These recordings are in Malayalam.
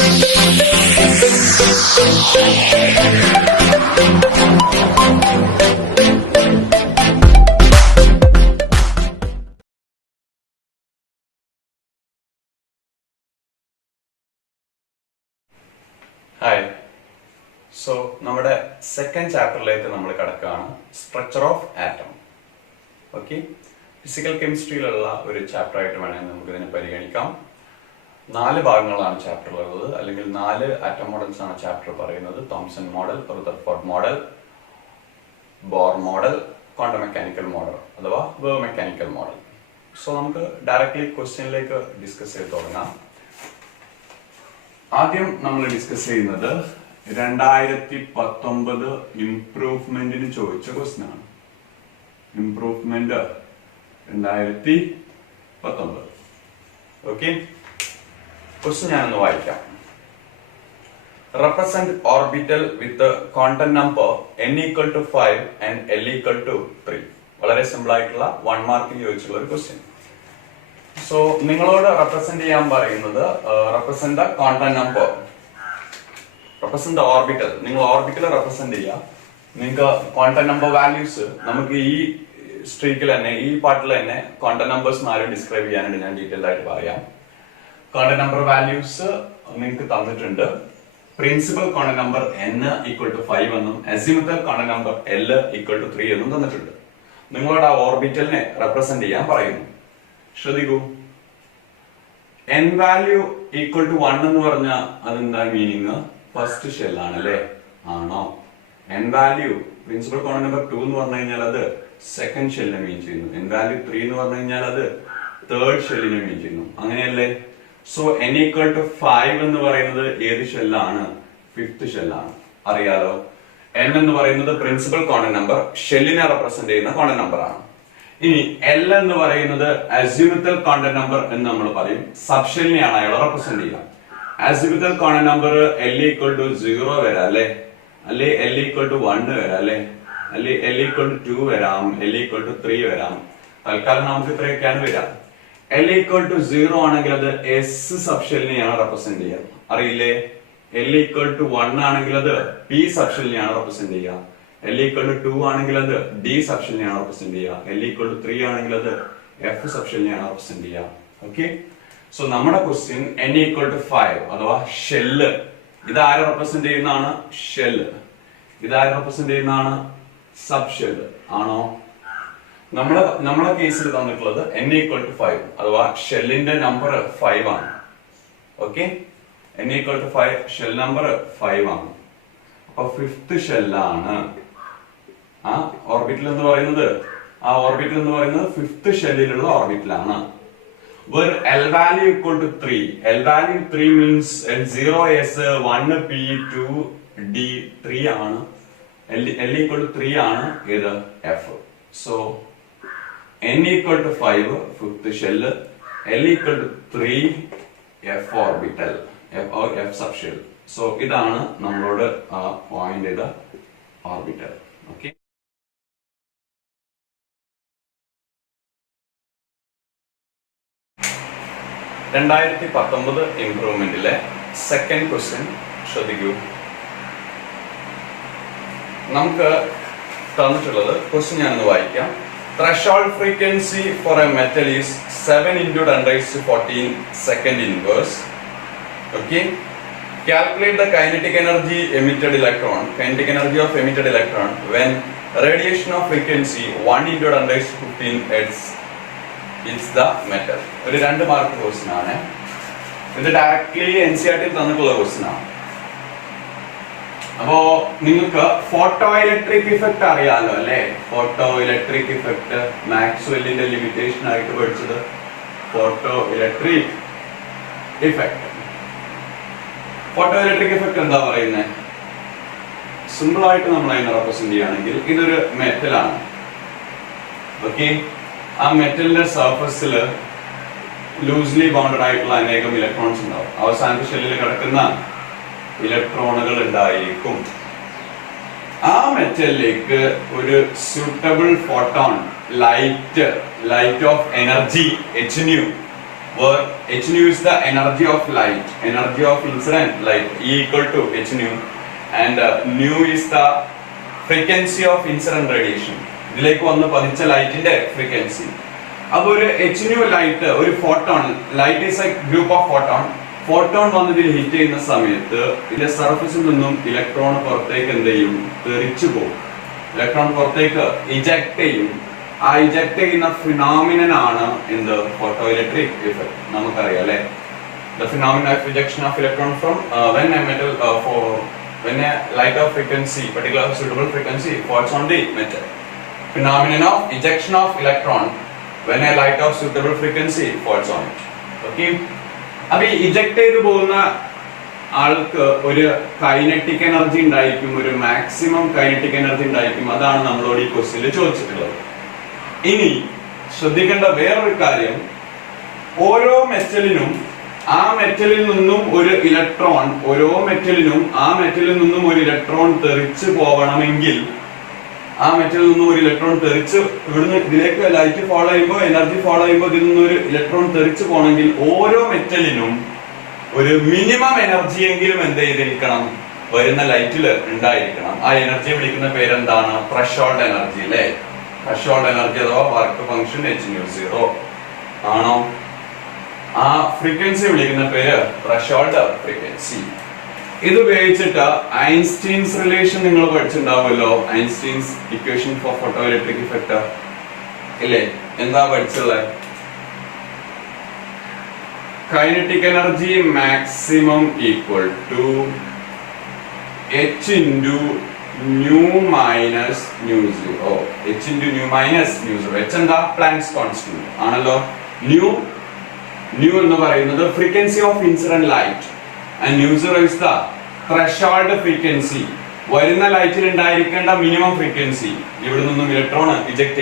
ഹായ്. സോ നമ്മുടെ സെക്കൻഡ് ചാപ്റ്ററിലേക്ക് നമ്മൾ കിടക്കുകയാണ്, structure of atom. Okay, physical കെമിസ്ട്രിയിലുള്ള ഒരു ചാപ്റ്റർ ആയിട്ട് വേണമെങ്കിൽ നമുക്ക് ഇതിനെ പരിഗണിക്കാം. 4 ഭാഗങ്ങളാണ് ചാപ്റ്ററിലുള്ളത്, അല്ലെങ്കിൽ 4 ആറ്റം മോഡൽസ് ആണ് ചാപ്റ്റർ പറയുന്നത്. Thomson model, Rutherford model, Bohr model, quantum mechanical model അഥവാ വേവ് മെക്കാനിക്കൽ മോഡൽ. സോ നമുക്ക് ഡയറക്ട്ലി ക്വസ്റ്റ്യനിലേക്ക് ഡിസ്കസ് ചെയ്ത് തുടങ്ങാം. ആദ്യം നമ്മൾ ഡിസ്കസ് ചെയ്യുന്നത് 2019 ഇംപ്രൂവ്മെന്റിന് ചോദിച്ച ക്വസ്റ്റ്യൻ ആണ്. ഇംപ്രൂവ്മെന്റ് 2019. ഓക്കെ, ക്വസ്റ്റ്യൻ ഞാനൊന്ന് വായിക്കാം. Represent orbital with quantum number n equal to 5 and l equal to 3. വളരെ സിമ്പിൾ ആയിട്ടുള്ള 1 മാർക്കിന് ചോദിച്ചുള്ള ഒരു ക്വസ്റ്റ്യൻ. സോ നിങ്ങളോട് റെപ്രസെന്റ് ചെയ്യാൻ പറയുന്നത് represent the quantum number, represent the orbital. നിങ്ങൾ ഓർബിറ്റൽ റെപ്രസെന്റ് ചെയ്യുക. നിങ്ങൾക്ക് ക്വാണ്ടം നമ്പർ വാല്യൂസ് നമുക്ക് ഈ സ്ട്രീക്കിൽ തന്നെ, ഈ പാർട്ടിൽ തന്നെ ക്വാണ്ടം നമ്പേഴ്സ് 4 ഡിസ്ക്രൈബ് ചെയ്യാനായിട്ട് ഞാൻ ഡീറ്റെയിൽ ആയിട്ട് പറയാം. ക്വാണ്ടം നമ്പർ വാല്യൂസ് നിങ്ങൾക്ക് തന്നിട്ടുണ്ട്. Principal quantum number n equal to 5 എന്നും azimuthal quantum number l equal to 3 എന്നും തന്നിട്ടുണ്ട്. നിങ്ങളോട് ആ ഓർബിറ്റലിനെ റെപ്രസെന്റ് ചെയ്യാൻ പറയുന്നു. ശ്രദ്ധിക്കൂ, n വാല്യൂ ഈക്വൽ ടു 1 എന്ന് പറഞ്ഞാൽ അതെന്താ മീനിങ്? ഫസ്റ്റ് ഷെൽ ആണ് അല്ലേ? ആണോ? n value principal quantum number 2 എന്ന് പറഞ്ഞു കഴിഞ്ഞാൽ അത് സെക്കൻഡ് ഷെല്ലിനെ മീൻ ചെയ്യുന്നു. n വാല്യൂ 3 എന്ന് പറഞ്ഞു കഴിഞ്ഞാൽ അത് തേർഡ് ഷെല്ലിനെ മീൻ ചെയ്യുന്നു. അങ്ങനെയല്ലേ? സോ n ഈക്വൽ ടു 5 എന്ന് പറയുന്നത് ഏത് ഷെല്ലാണ്? ഫിഫ്ത് ഷെല്ലാണ്. അറിയാലോ, n എന്ന് പറയുന്നത് പ്രിൻസിപ്പൽ ക്വാണ്ടം നമ്പർ, ഷെല്ലിനെ റെപ്രസെന്റ് ചെയ്യുന്ന ക്വാണ്ടം നമ്പർ ആണ്. ഇനി l എന്ന് പറയുന്നത് അസിമുത്തൽ ക്വാണ്ടം നമ്പർ എന്ന് നമ്മൾ പറയും. സബ് ഷെല്ലിനെയാണ് അയാൾ റെപ്രസെന്റ് ചെയ്യുക. Azimuthal quantum number l equal to 0 വരാം അല്ലെ, അല്ലെ l ഈക്വൽ ടു 1 വരാം അല്ലെ, അല്ലെ l ഈക്വൽ ടു 2 വരാം, l ഈക്വൽ ടു 3 വരാം. തൽക്കാലം നമുക്ക് ഇത്രയൊക്കെയാണ് വരാം. l ഈക്വൽ ടു 0 ആണെങ്കിൽ അത് s സബ് ഷെല്ലിനെയാണ് റെപ്രസെന്റ് ചെയ്യുക. അറിയില്ലേ? l ഈക്വൽ ടു 1 ആണെങ്കിൽ അത് p സബ് ഷെല്ലിനെയാണ് റെപ്രസെന്റ് ചെയ്യുക. l ഈക്വൽ ടു 2 ആണെങ്കിൽ അത് d സബ് ഷെല്ലിനെയാണ് റെപ്രസെന്റ് ചെയ്യുക. l ഈക്വൽ ടു 3 ആണെങ്കിൽ അത് f സബ് ഷെല്ലിനെയാണ് റെപ്രസെന്റ് ചെയ്യുക. ഓക്കെ, സോ നമ്മുടെ ക്വസ്റ്റ്യൻ n ഈക്വൽ ടു 5 അഥവാ ഷെല്ല്, ഇത് ആരെ റെപ്രസെന്റ് ചെയ്യുന്നതാണ്? ഷെല്ല്. ഇത് ആരെ റെപ്രസെന്റ് ചെയ്യുന്നതാണ്? സബ് ഷെല്ല് ആണോ? നമ്മളെ കേസിൽ തന്നിട്ടുള്ളത് n ഈക്വൽ ടു 5 അഥവാ ഷെല്ലിന്റെ നമ്പർ 5 ആണ്. Okay, n equal to 5 shell number 5 ആണ്. അപ്പൊ ഫിഫ്ത് ഷെല്ലാണ് ആ ഓർബിറ്റൽ എന്ന് പറയുന്നത്. ആ ഓർബിറ്റൽ എന്ന് പറയുന്നത് fifth ഷെല്ലിലുള്ള ഓർബിറ്റലാണ്. where l value equal to 3, l value 3 means l0 s 1 p 2 d 3 ആണ്. l equal to 3 ആണ് ഏത്? f. so n equal to 5 fifth shell, l equal to 3 f orbital, f or f subshell. so ഇതാണ് നമ്മളോട് പോയിന്റ് ചെയ്ത ഓർബിറ്റൽ. ഓക്കെ, രണ്ടായിരത്തി 19 ഇംപ്രൂവ്മെന്റിലെ സെക്കൻഡ് ക്വസ്റ്റ്യൻ ശ്രദ്ധിക്കൂ. നമുക്ക് തന്നിട്ടുള്ളത് ക്വസ്റ്റ്യൻ ഞാനൊന്ന് വായിക്കാം. Threshold frequency for a metal is 7 into 10⁻14 second inverse. Okay, calculate the kinetic energy of emitted electron when radiation of frequency 1 into 10⁻15 Hz is the metal. ഒരു 2 മാർക്ക് ക്വസ്റ്റ്യൻ ആണ്. ഇത് ഡയറക്ട്ലി NCERT തന്നിട്ടുള്ള ക്വസ്റ്റ്യൻ ആണ്. അപ്പോ നിങ്ങൾക്ക് ഫോട്ടോ ഇലക്ട്രിക് ഇഫക്റ്റ് അറിയാലോ അല്ലെ? ഫോട്ടോ ഇലക്ട്രിക് ഇഫക്റ്റ് മാക്സ്വെല്ലിന്റെ ലിമിറ്റേഷൻ ആയിട്ട് പഠിച്ചത് photo electric effect. Photo electric effect എന്താ പറയുന്നത്? സിമ്പിൾ ആയിട്ട് നമ്മൾ അതിനെ റെപ്രസെന്റ് ചെയ്യുകയാണെങ്കിൽ ഇതൊരു മെറ്റലാണ്. ഓക്കെ, ആ മെറ്റലിന്റെ സർഫസിൽ ലൂസ്ലി ബൗണ്ടഡ് ആയിട്ടുള്ള അനേകം ഇലക്ട്രോൺസ് ഉണ്ടാവും. അവസാനത്തെ ഷെല്ലിൽ കിടക്കുന്ന ഇലക്ട്രോണുകൾ ഉണ്ടായിരിക്കും. ആ മെറ്റലിലേക്ക് ഒരു suitable photon light of energy hν where h nu is the energy of light, energy of incident light, E equal to h nu, and nu is the frequency of incident radiation. ഇതിലേക്ക് വന്ന് പതിച്ച ലൈറ്റിന്റെ ഫ്രീക്വൻസി. അപ്പോൾ ഒരു h nu ലൈറ്റ്, ഒരു photon, light is A group of photon വന്ന് ഇതിൽ ഹിറ്റ് ചെയ്യുന്ന സമയത്ത് ഇതിന്റെ സർഫസിൽ നിന്നും ഇലക്ട്രോൺ പുറത്തേക്ക് എന്ത് ചെയ്യും? തെറിച്ചു പോകും. ഇലക്ട്രോൺ പുറത്തേക്ക് ഇജക്ട് ചെയ്യും. ആ ഇജക്ട് ചെയ്യുന്ന ഫിനോമിനൻ ആണ് എന്ത്? Photo electric effect. നമുക്കറിയാം അല്ലെ, the phenomenon of ejection of electron from when a light of frequency, particular suitable frequency falls on the metal. Phenomenon of ejection of electron when a light of suitable frequency falls on it. Okay. അപ്പൊ ഈ ഇജക്ട് ചെയ്തു പോകുന്ന ആൾക്ക് ഒരു കൈനറ്റിക് എനർജി ഉണ്ടായിരിക്കും, ഒരു മാക്സിമം കൈനറ്റിക് എനർജി ഉണ്ടായിരിക്കും. അതാണ് നമ്മളോട് ഈ ക്വസ്റ്റ്യനിൽ ചോദിച്ചിട്ടുള്ളത്. ഇനി ശ്രദ്ധിക്കേണ്ട വേറൊരു കാര്യം, ഓരോ മെറ്റലിനും ആ മെറ്റലിൽ നിന്നും ഒരു ഇലക്ട്രോൺ, ഓരോ മെറ്റലിനും ആ മെറ്റലിൽ നിന്നും ഒരു ഇലക്ട്രോൺ തെറിച്ച് പോകണമെങ്കിൽ, ആ മെറ്റലിൽ നിന്നും ഒരു ഇലക്ട്രോൺ തെറിച്ച് ഇവിടുന്ന് ഇതിലേക്ക് ലൈറ്റ് ഫോളോ ചെയ്യുമ്പോൾ, എനർജി ഫോളോ ചെയ്യുമ്പോൾ ഇതിൽ നിന്ന് ഒരു ഇലക്ട്രോൺ തെറിച്ച് പോകണമെങ്കിൽ ഓരോ മെറ്റലിനും ഒരു മിനിമം എനർജി എങ്കിലും എന്ത് ചെയ്തിരിക്കണം? വരുന്ന ലൈറ്റിൽ ഉണ്ടായിരിക്കണം. ആ എനർജിയെ വിളിക്കുന്ന പേരെന്താണ്? ത്രെഷോൾഡ് എനർജി അല്ലെ? ത്രെഷോൾഡ് എനർജി അഥവാ വർക്ക് ഫംഗ്ഷൻ h0 ആണോ? ആ ഫ്രീക്വൻസി വിളിക്കുന്ന പേര് ത്രെഷോൾഡ് ഫ്രീക്വൻസി. ഇത് ഉപയോഗിച്ചിട്ട് ഐൻസ്റ്റീൻസ് റിലേഷൻ നിങ്ങൾ പഠിച്ചിട്ടുണ്ടാവുമല്ലോ. Einstein's equation for photoelectric effect ഇല്ലേ? എന്താ പഠിച്ചുള്ളത്? Kinetic energy maximum equal to h into nu minus nu zero. h into nu minus nu zero. h എന്താ? പ്ലാങ്ക്സ് കോൺസ്റ്റന്റ് ആണല്ലോ. nu എന്ന് പറയുന്നത് frequency of incident light and nu zero is the threshold frequency. വരുന്ന ലൈറ്റിൽ ഉണ്ടായിരിക്കേണ്ട മിനിമം ഫ്രീക്വൻസി. ഇവിടെ നിന്നും ഇലക്ട്രോൺ ഇജക്ട്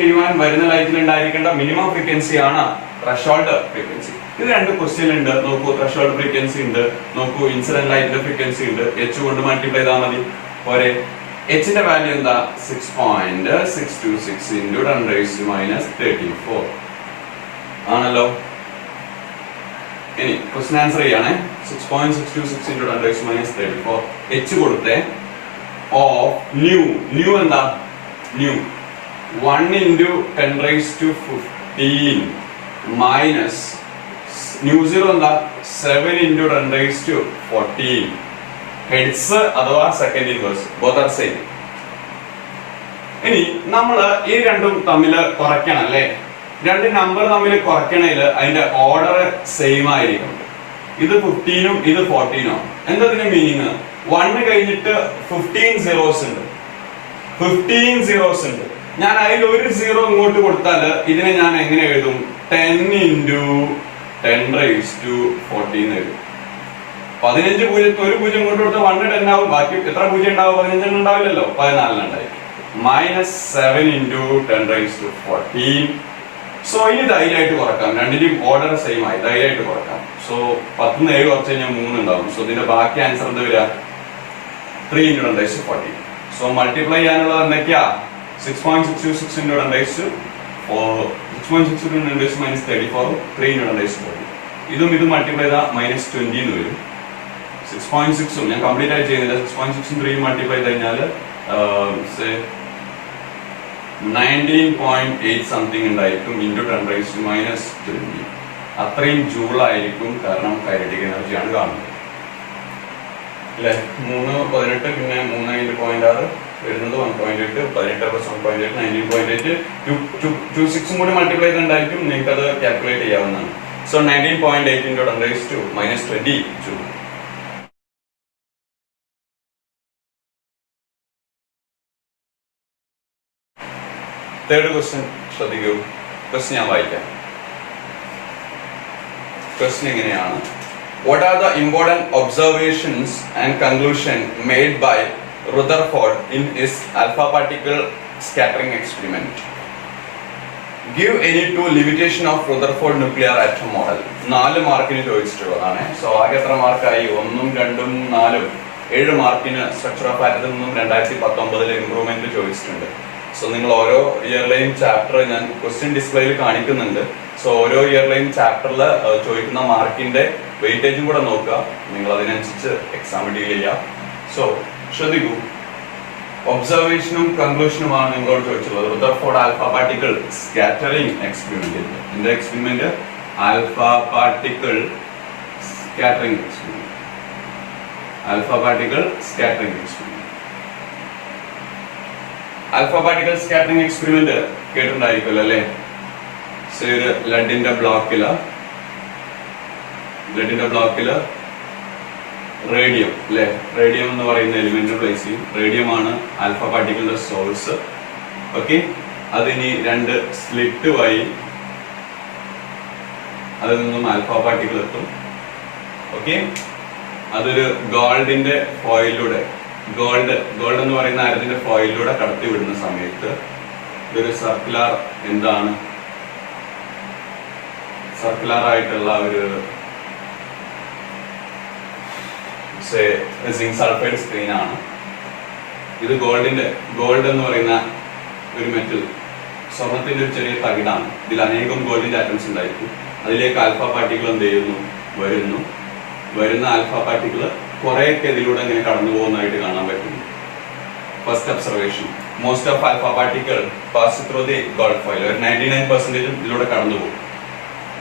ചെയ്യുവാൻ, വരുന്ന ലൈറ്റിൽ ഉണ്ടായിരിക്കേണ്ട മിനിമം ഫ്രീക്വൻസി ആണ് ത്രെഷോൾഡ് ഫ്രീക്വൻസി. ഇത് രണ്ട് ക്വസ്റ്റ്യൻ ഉണ്ട്. നോക്കൂ, ത്രെഷോൾഡ് ഫ്രീക്വൻസി ഉണ്ട്, നോക്കൂ ഇൻസിഡന്റ് ലൈറ്റിന്റെ ഫ്രീക്വൻസി ഉണ്ട്. h കൊണ്ട് മൾട്ടിപ്ലൈ ചെയ്താൽ മതി പോരെ. h ന്റെ വാല്യൂ എന്താ? 6.626 into 10⁻⁻34 ആണല്ലോ. ഇനി ക്വസ്റ്റ്യൻ ആൻസർ ചെയ്യാണ്. 6.626 into 10⁻⁻34 h കൊടുത്തേ ഓഫ് ന്യൂ എന്താ? ന്യൂ 1 into 10⁻15 മൈനസ് ന്യൂ 0 എന്താ? 7 into 10⁻14 ഹെഡ്സ് അഥവാ second inverse. Both are same. ഇനി നമ്മൾ ഈ രണ്ടും തമ്മിൽ കുറയ്ക്കണം അല്ലേ? രണ്ട് നമ്പർ തമ്മിൽ കുറയ്ക്കണേൽ അതിന്റെ ഓർഡർ സെയിം ആയിരിക്കും. ഇത് 15ഉം ഇത് 14ഉം. എന്താ ഇതിന്റെ മീനിങ്? 1 കഴിഞ്ഞിട്ട് 15 zeros ഉണ്ട്. ഞാൻ അതിൽ ഒരു 0 ഇങ്ങോട്ട് കൊടുത്താൽ ഇതിനെ ഞാൻ എങ്ങനെ എഴുതും? 10 into 10⁻14 എഴുതും. 15 പൂജ്യത്തിന് ഒരു പൂജ്യം ഇങ്ങോട്ട് കൊടുത്താൽ 1 10 ആവും. ബാക്കി എത്ര പൂജ്യം ഉണ്ടാവും? 15 ഉണ്ടാവില്ലല്ലോ, 14 ഉണ്ടായി. Minus 7 into 10⁻14. സോ ഇനി ധൈര്യമായിട്ട് കുറക്കാം. രണ്ടിന്റെയും ഓർഡർ സെയിം ആയി, ധൈര്യമായിട്ട് കുറക്കാം. സോ 10 7 കുറച്ച് കഴിഞ്ഞാൽ 3 ഉണ്ടാവും. സോ ഇതിന്റെ ബാക്കി ആൻസർ എന്ത് വരിക? 3 into 10⁻14. സോ മൾട്ടിപ്ലൈ ചെയ്യാനുള്ളത് എന്തൊക്കെയാ? 6.626 into 10⁻⁻34 3 into 10⁻14. ഇതും മൾട്ടിപ്ലൈ ചെയ്താൽ -20 എന്ന് വരും. 6.6ഉം ഞാൻ കംപ്ലീറ്റ് ആയി ചെയ്യുന്നില്ല. 6.6ഉം 3 മൾട്ടിപ്ലൈ ചെയ്ത് കഴിഞ്ഞാൽ 19.8 സംതിങ് ഉണ്ടായിരിക്കും into 10⁻⁻20. അത്രയും ജൂൾ ആയിരിക്കും. കാരണം കൈനറ്റിക് എനർജിയാണ് കാണുന്നത് അല്ലെ? 3.18 പിന്നെ 3.6 വരുന്നത് 1.8. 18 + 1.8 19.8. 26ഉം കൂടി മൾട്ടിപ്ലൈ ചെയ്തിട്ടുണ്ടായിരിക്കും. നിങ്ങൾക്ക് അത് കാൽക്കുലേറ്റ് ചെയ്യാവുന്നതാണ്. So 19.8 into 10⁻20 joule. Third question ശ്രദ്ധിക്കൂ. ക്വസ്റ്റ്യൻ ഞാൻ വായിക്കാം. ക്വസ്റ്റ്യൻ എങ്ങനെയാണ്? What are the important observations and conclusion made by Rutherford in his alpha particle scattering experiment? Give any two limitation of Rutherford nuclear atom model. 4 മാർക്കിന് ചോദിച്ചിട്ടുള്ളതാണ്. സോ ആകെ എത്ര മാർക്കായി? 1ഉം 2ഉം 4ഉം 7 മാർക്കിന് സ്ട്രക്ചർ ഓഫ് ആറ്റത്തിൽ നിന്നും 2019 ഇംപ്രൂവ്മെന്റ് ചോദിച്ചിട്ടുണ്ട്. സോ നിങ്ങൾ ഓരോ ഇയറിലെയും ചാപ്റ്റർ ഞാൻ ക്വസ്റ്റ്യൻ ഡിസ്പ്ലേയിൽ കാണിക്കുന്നുണ്ട്. സോ ഓരോ ഇയറിലെയും ചാപ്റ്ററിൽ ചോദിക്കുന്ന മാർക്കിന്റെ വെയിറ്റേജും കൂടെ നോക്കുക. നിങ്ങൾ അതിനനുസരിച്ച് എക്സാം ഡീൽ ചെയ്യാം. സോ ശ്രദ്ധിക്കൂ, ഒബ്സർവേഷനും കൺക്ലൂഷനുമാണ് നിങ്ങളോട് ചോദിച്ചിട്ടുള്ളത്. Rutherford alpha particle scattering experiment. എന്റെ experiment alpha particle scattering experiment. Alpha particle scattering experiment. Alpha particle scattering experiment കേട്ടിട്ടുണ്ടായിരിക്കുമല്ലോ അല്ലേ? ഒരു ലെഡിന്റെ ബ്ലോക്കില് റേഡിയം അല്ലെ, റേഡിയം എന്ന് പറയുന്ന എലിമെന്റ് പ്ലേസ് ചെയ്യും. റേഡിയം ആണ് ആൽഫ പാർട്ടിക്കിളിന്റെ സോഴ്സ്. ഓക്കെ, അതിനി രണ്ട് സ്ലിറ്റ് വഴി അതിൽ നിന്നും ആൽഫ പാർട്ടിക്കിൾ എത്തും. ഓക്കെ, അതൊരു ഗോൾഡിന്റെ ഫോയിലൂടെ, ഗോൾഡ് എന്ന് പറയുന്ന ആരത്തിന്റെ ഫോയിലൂടെ കടത്തി വിടുന്ന സമയത്ത് ഇതൊരു സർക്കുലർ, എന്താണ് സർക്കുലർ ആയിട്ടുള്ള ഒരു സിങ്ക് സൾഫൈഡ് സ്ക്രീൻ ആണ്. ഇത് ഗോൾഡ് എന്ന് പറയുന്ന ഒരു മെറ്റൽ, സ്വർണത്തിന്റെ ഒരു ചെറിയ തകിടാണ്. ഇതിൽ അനേകം ഗോൾഡിന്റെ ആറ്റംസ് ഉണ്ടായിരിക്കും. അതിലേക്ക് ആൽഫ പാർട്ടിക്കിൾ എന്ത് ചെയ്യുന്നു, വരുന്ന ആൽഫ പാർട്ടിക്കിൾ കുറെയൊക്കെ ഇതിലൂടെ ഇങ്ങനെ കടന്നു പോകുന്നതായിട്ട് കാണാൻ പറ്റുന്നു. First observation, most of alpha particle pass through the gold foil. ഒരു 99% ഇതിലൂടെ കടന്നു പോകും.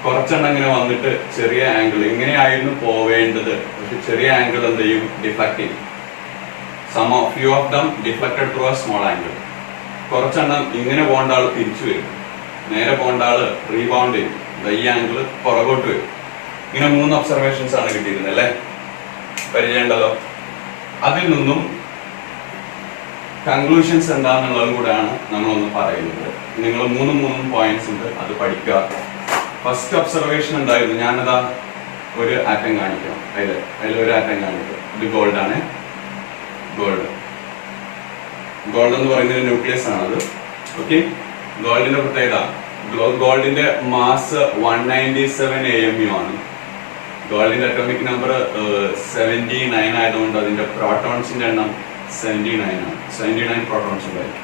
കുറച്ചെണ്ണം ഇങ്ങനെ വന്നിട്ട് ചെറിയ ആംഗിൾ, ഇങ്ങനെയായിരുന്നു പോവേണ്ടത്, പക്ഷെ ചെറിയ ആംഗിൾ എന്ത് ചെയ്യും, ഡിഫ്ലക്ട് ചെയ്യും. Few of them deflected through a small angle. കുറച്ചെണ്ണം ഇങ്ങനെ പോകേണ്ട ആള് തിരിച്ചു വരും, നേരെ പോകേണ്ട ആള് റീബൗണ്ട് ചെയ്യും, ഈ ആംഗിൾ പുറകോട്ട് വരും. ഇങ്ങനെ 3 ഒബ്സർവേഷൻസ് ആണ് കിട്ടിയിരുന്നത് അല്ലെ, പരിചയമുണ്ടല്ലോ. അതിൽ നിന്നും കൺക്ലൂഷൻസ് എന്താണെന്നുള്ളതും കൂടെയാണ് നമ്മളൊന്ന് പറയുന്നത്. നിങ്ങൾ 3 പോയിന്റ്സ് ഉണ്ട്, അത് പഠിക്കുക. ഫസ്റ്റ് ഒബ്സർവേഷൻ എന്തായിരുന്നു, ഞാനതാ ഒരു ആറ്റം കാണിക്കാം, അതിലൊരു ആറ്റം കാണിക്കാം. ഇത് ഗോൾഡ് ആണ്. ഗോൾഡ് എന്ന് പറയുന്നത് ന്യൂക്ലിയസ് ആണത്. ഓക്കെ, ഗോൾഡിന്റെ പ്രത്യേകത, ഗോൾഡിന്റെ മാസ് 197 AMU ആണ്. ഗോൾഡിന്റെ അറ്റോമിക് നമ്പർ 79 ആയതുകൊണ്ട് അതിന്റെ പ്രോട്ടോൺസിന്റെ എണ്ണം 79 ആണ്. 79 പ്രോട്ടോൺസ് ഉണ്ടായിരിക്കും.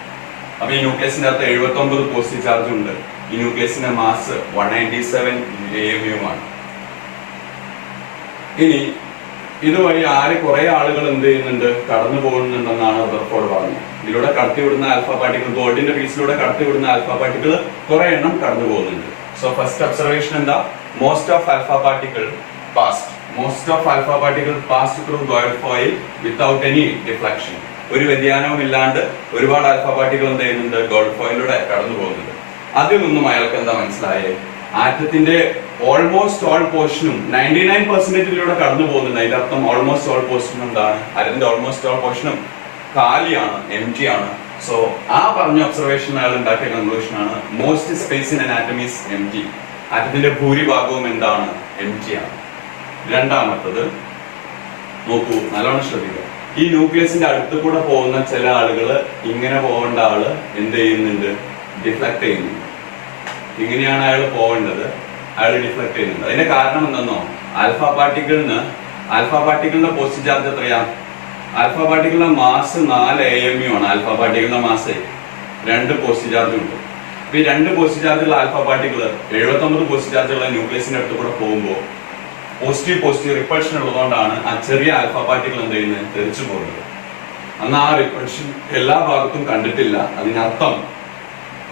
അപ്പൊ ഈ ന്യൂക്ലിയസിന്റെ അകത്ത് 79 പോസിറ്റീവ് ചാർജ് ഉണ്ട്. ഈ ന്യൂക്ലിയസിന്റെ മാസ് 197 AMU ആണ്. ഇനി ഇതുവഴി കുറെ ആളുകൾ എന്ത് ചെയ്യുന്നുണ്ട്, കടന്നു പോകുന്നുണ്ടെന്നാണ് റദർഫോർഡ് പറഞ്ഞത്. ഇതിലൂടെ കടത്തിവിടുന്ന ആൽഫ പാർട്ടിക്കിൾ, ഗോൾഡിന്റെ പീസിലൂടെ കടത്തിവിടുന്ന ആൽഫ പാർട്ടിക്കിൾ കുറെ എണ്ണം കടന്നു പോകുന്നുണ്ട്. സോ ഫസ്റ്റ് ഒബ്സർവേഷൻ എന്താ, most of alpha particle passed through gold foil without any deflection. ഒരു വ്യതിയാനവും ഇല്ലാണ്ട് ഒരുപാട് ആൽഫ പാർട്ടിക്കിൾ എന്ത് ചെയ്യുന്നുണ്ട്, ഗോൾഡ് ഫോയിലൂടെ കടന്നു പോകുന്നുണ്ട്. അതിൽ നിന്നും അയാൾക്ക് എന്താ മനസ്സിലായേ, ആറ്റത്തിന്റെ ഓൾമോസ്റ്റ് ഓൾ പോർഷനും 99%-ിലൂടെ കടന്നു പോകുന്നുണ്ട്. അതിന്റെ അർത്ഥം ഓൾമോസ്റ്റ് ഓൾ പോർഷനും എന്താണ്, ആറ്റത്തിന്റെ ഓൾമോസ്റ്റ് ഓൾ പോർഷനും കാലിയാണ്, എംപ്റ്റി ആണ്. സോ ആ പറഞ്ഞ ഒബ്സർവേഷൻ അയാൾ ഉണ്ടാക്കിയ കൺക്ലൂഷൻ ആണ്, most space in an atom is empty. ആറ്റത്തിന്റെ ഭൂരിഭാഗവും എന്താണ്, എംപ്റ്റി ആണ്. രണ്ടാമത്തത് നോക്കൂ, നല്ലോണം ശ്രദ്ധിക്കുക. ഈ ന്യൂക്ലിയസിന്റെ അടുത്ത് കൂടെ പോകുന്ന ചില ആളുകള്, ഇങ്ങനെ പോകേണ്ട ആള് എന്ത് ചെയ്യുന്നുണ്ട്, ഡിഫ്ലക്ട് ചെയ്യുന്നുണ്ട്. ഇങ്ങനെയാണ് അയാൾ പോകേണ്ടത്, അയാൾ ഡിഫ്ലക്ട് ചെയ്യുന്നുണ്ട്. അതിന്റെ കാരണം എന്തെന്നോ, ആൽഫ പാർട്ടിക്കിളിന്റെ പോസിറ്റീവ് ചാർജ് എത്രയാ, ആൽഫ പാർട്ടിക്കിളിന്റെ മാസ് 4 AMU ആണ്. ആൽഫ പാർട്ടിക്കിളിന്റെ മാസ് 2 പോസിറ്റീവ് ചാർജ് ഉണ്ട്. അപ്പൊ ഈ 2 പോസിറ്റീവ് ചാർജുള്ള ആൽഫ പാർട്ടിക്കിൾ 79 പോസിറ്റീവ് ചാർജുള്ള ന്യൂക്ലിയസിന്റെ അടുത്ത് കൂടെ പോകുമ്പോൾ പോസിറ്റീവ് റിപ്പൾഷൻ ഉള്ളതുകൊണ്ടാണ് ആ ചെറിയ ആൽഫ പാർട്ടിക്കിൾ എന്ത് ചെയ്യുന്നത്, തെറിച്ചു പോകുന്നത്. അന്ന് ആ റിപ്പൾഷൻ എല്ലാ ഭാഗത്തും കണ്ടിട്ടില്ല. അതിനർത്ഥം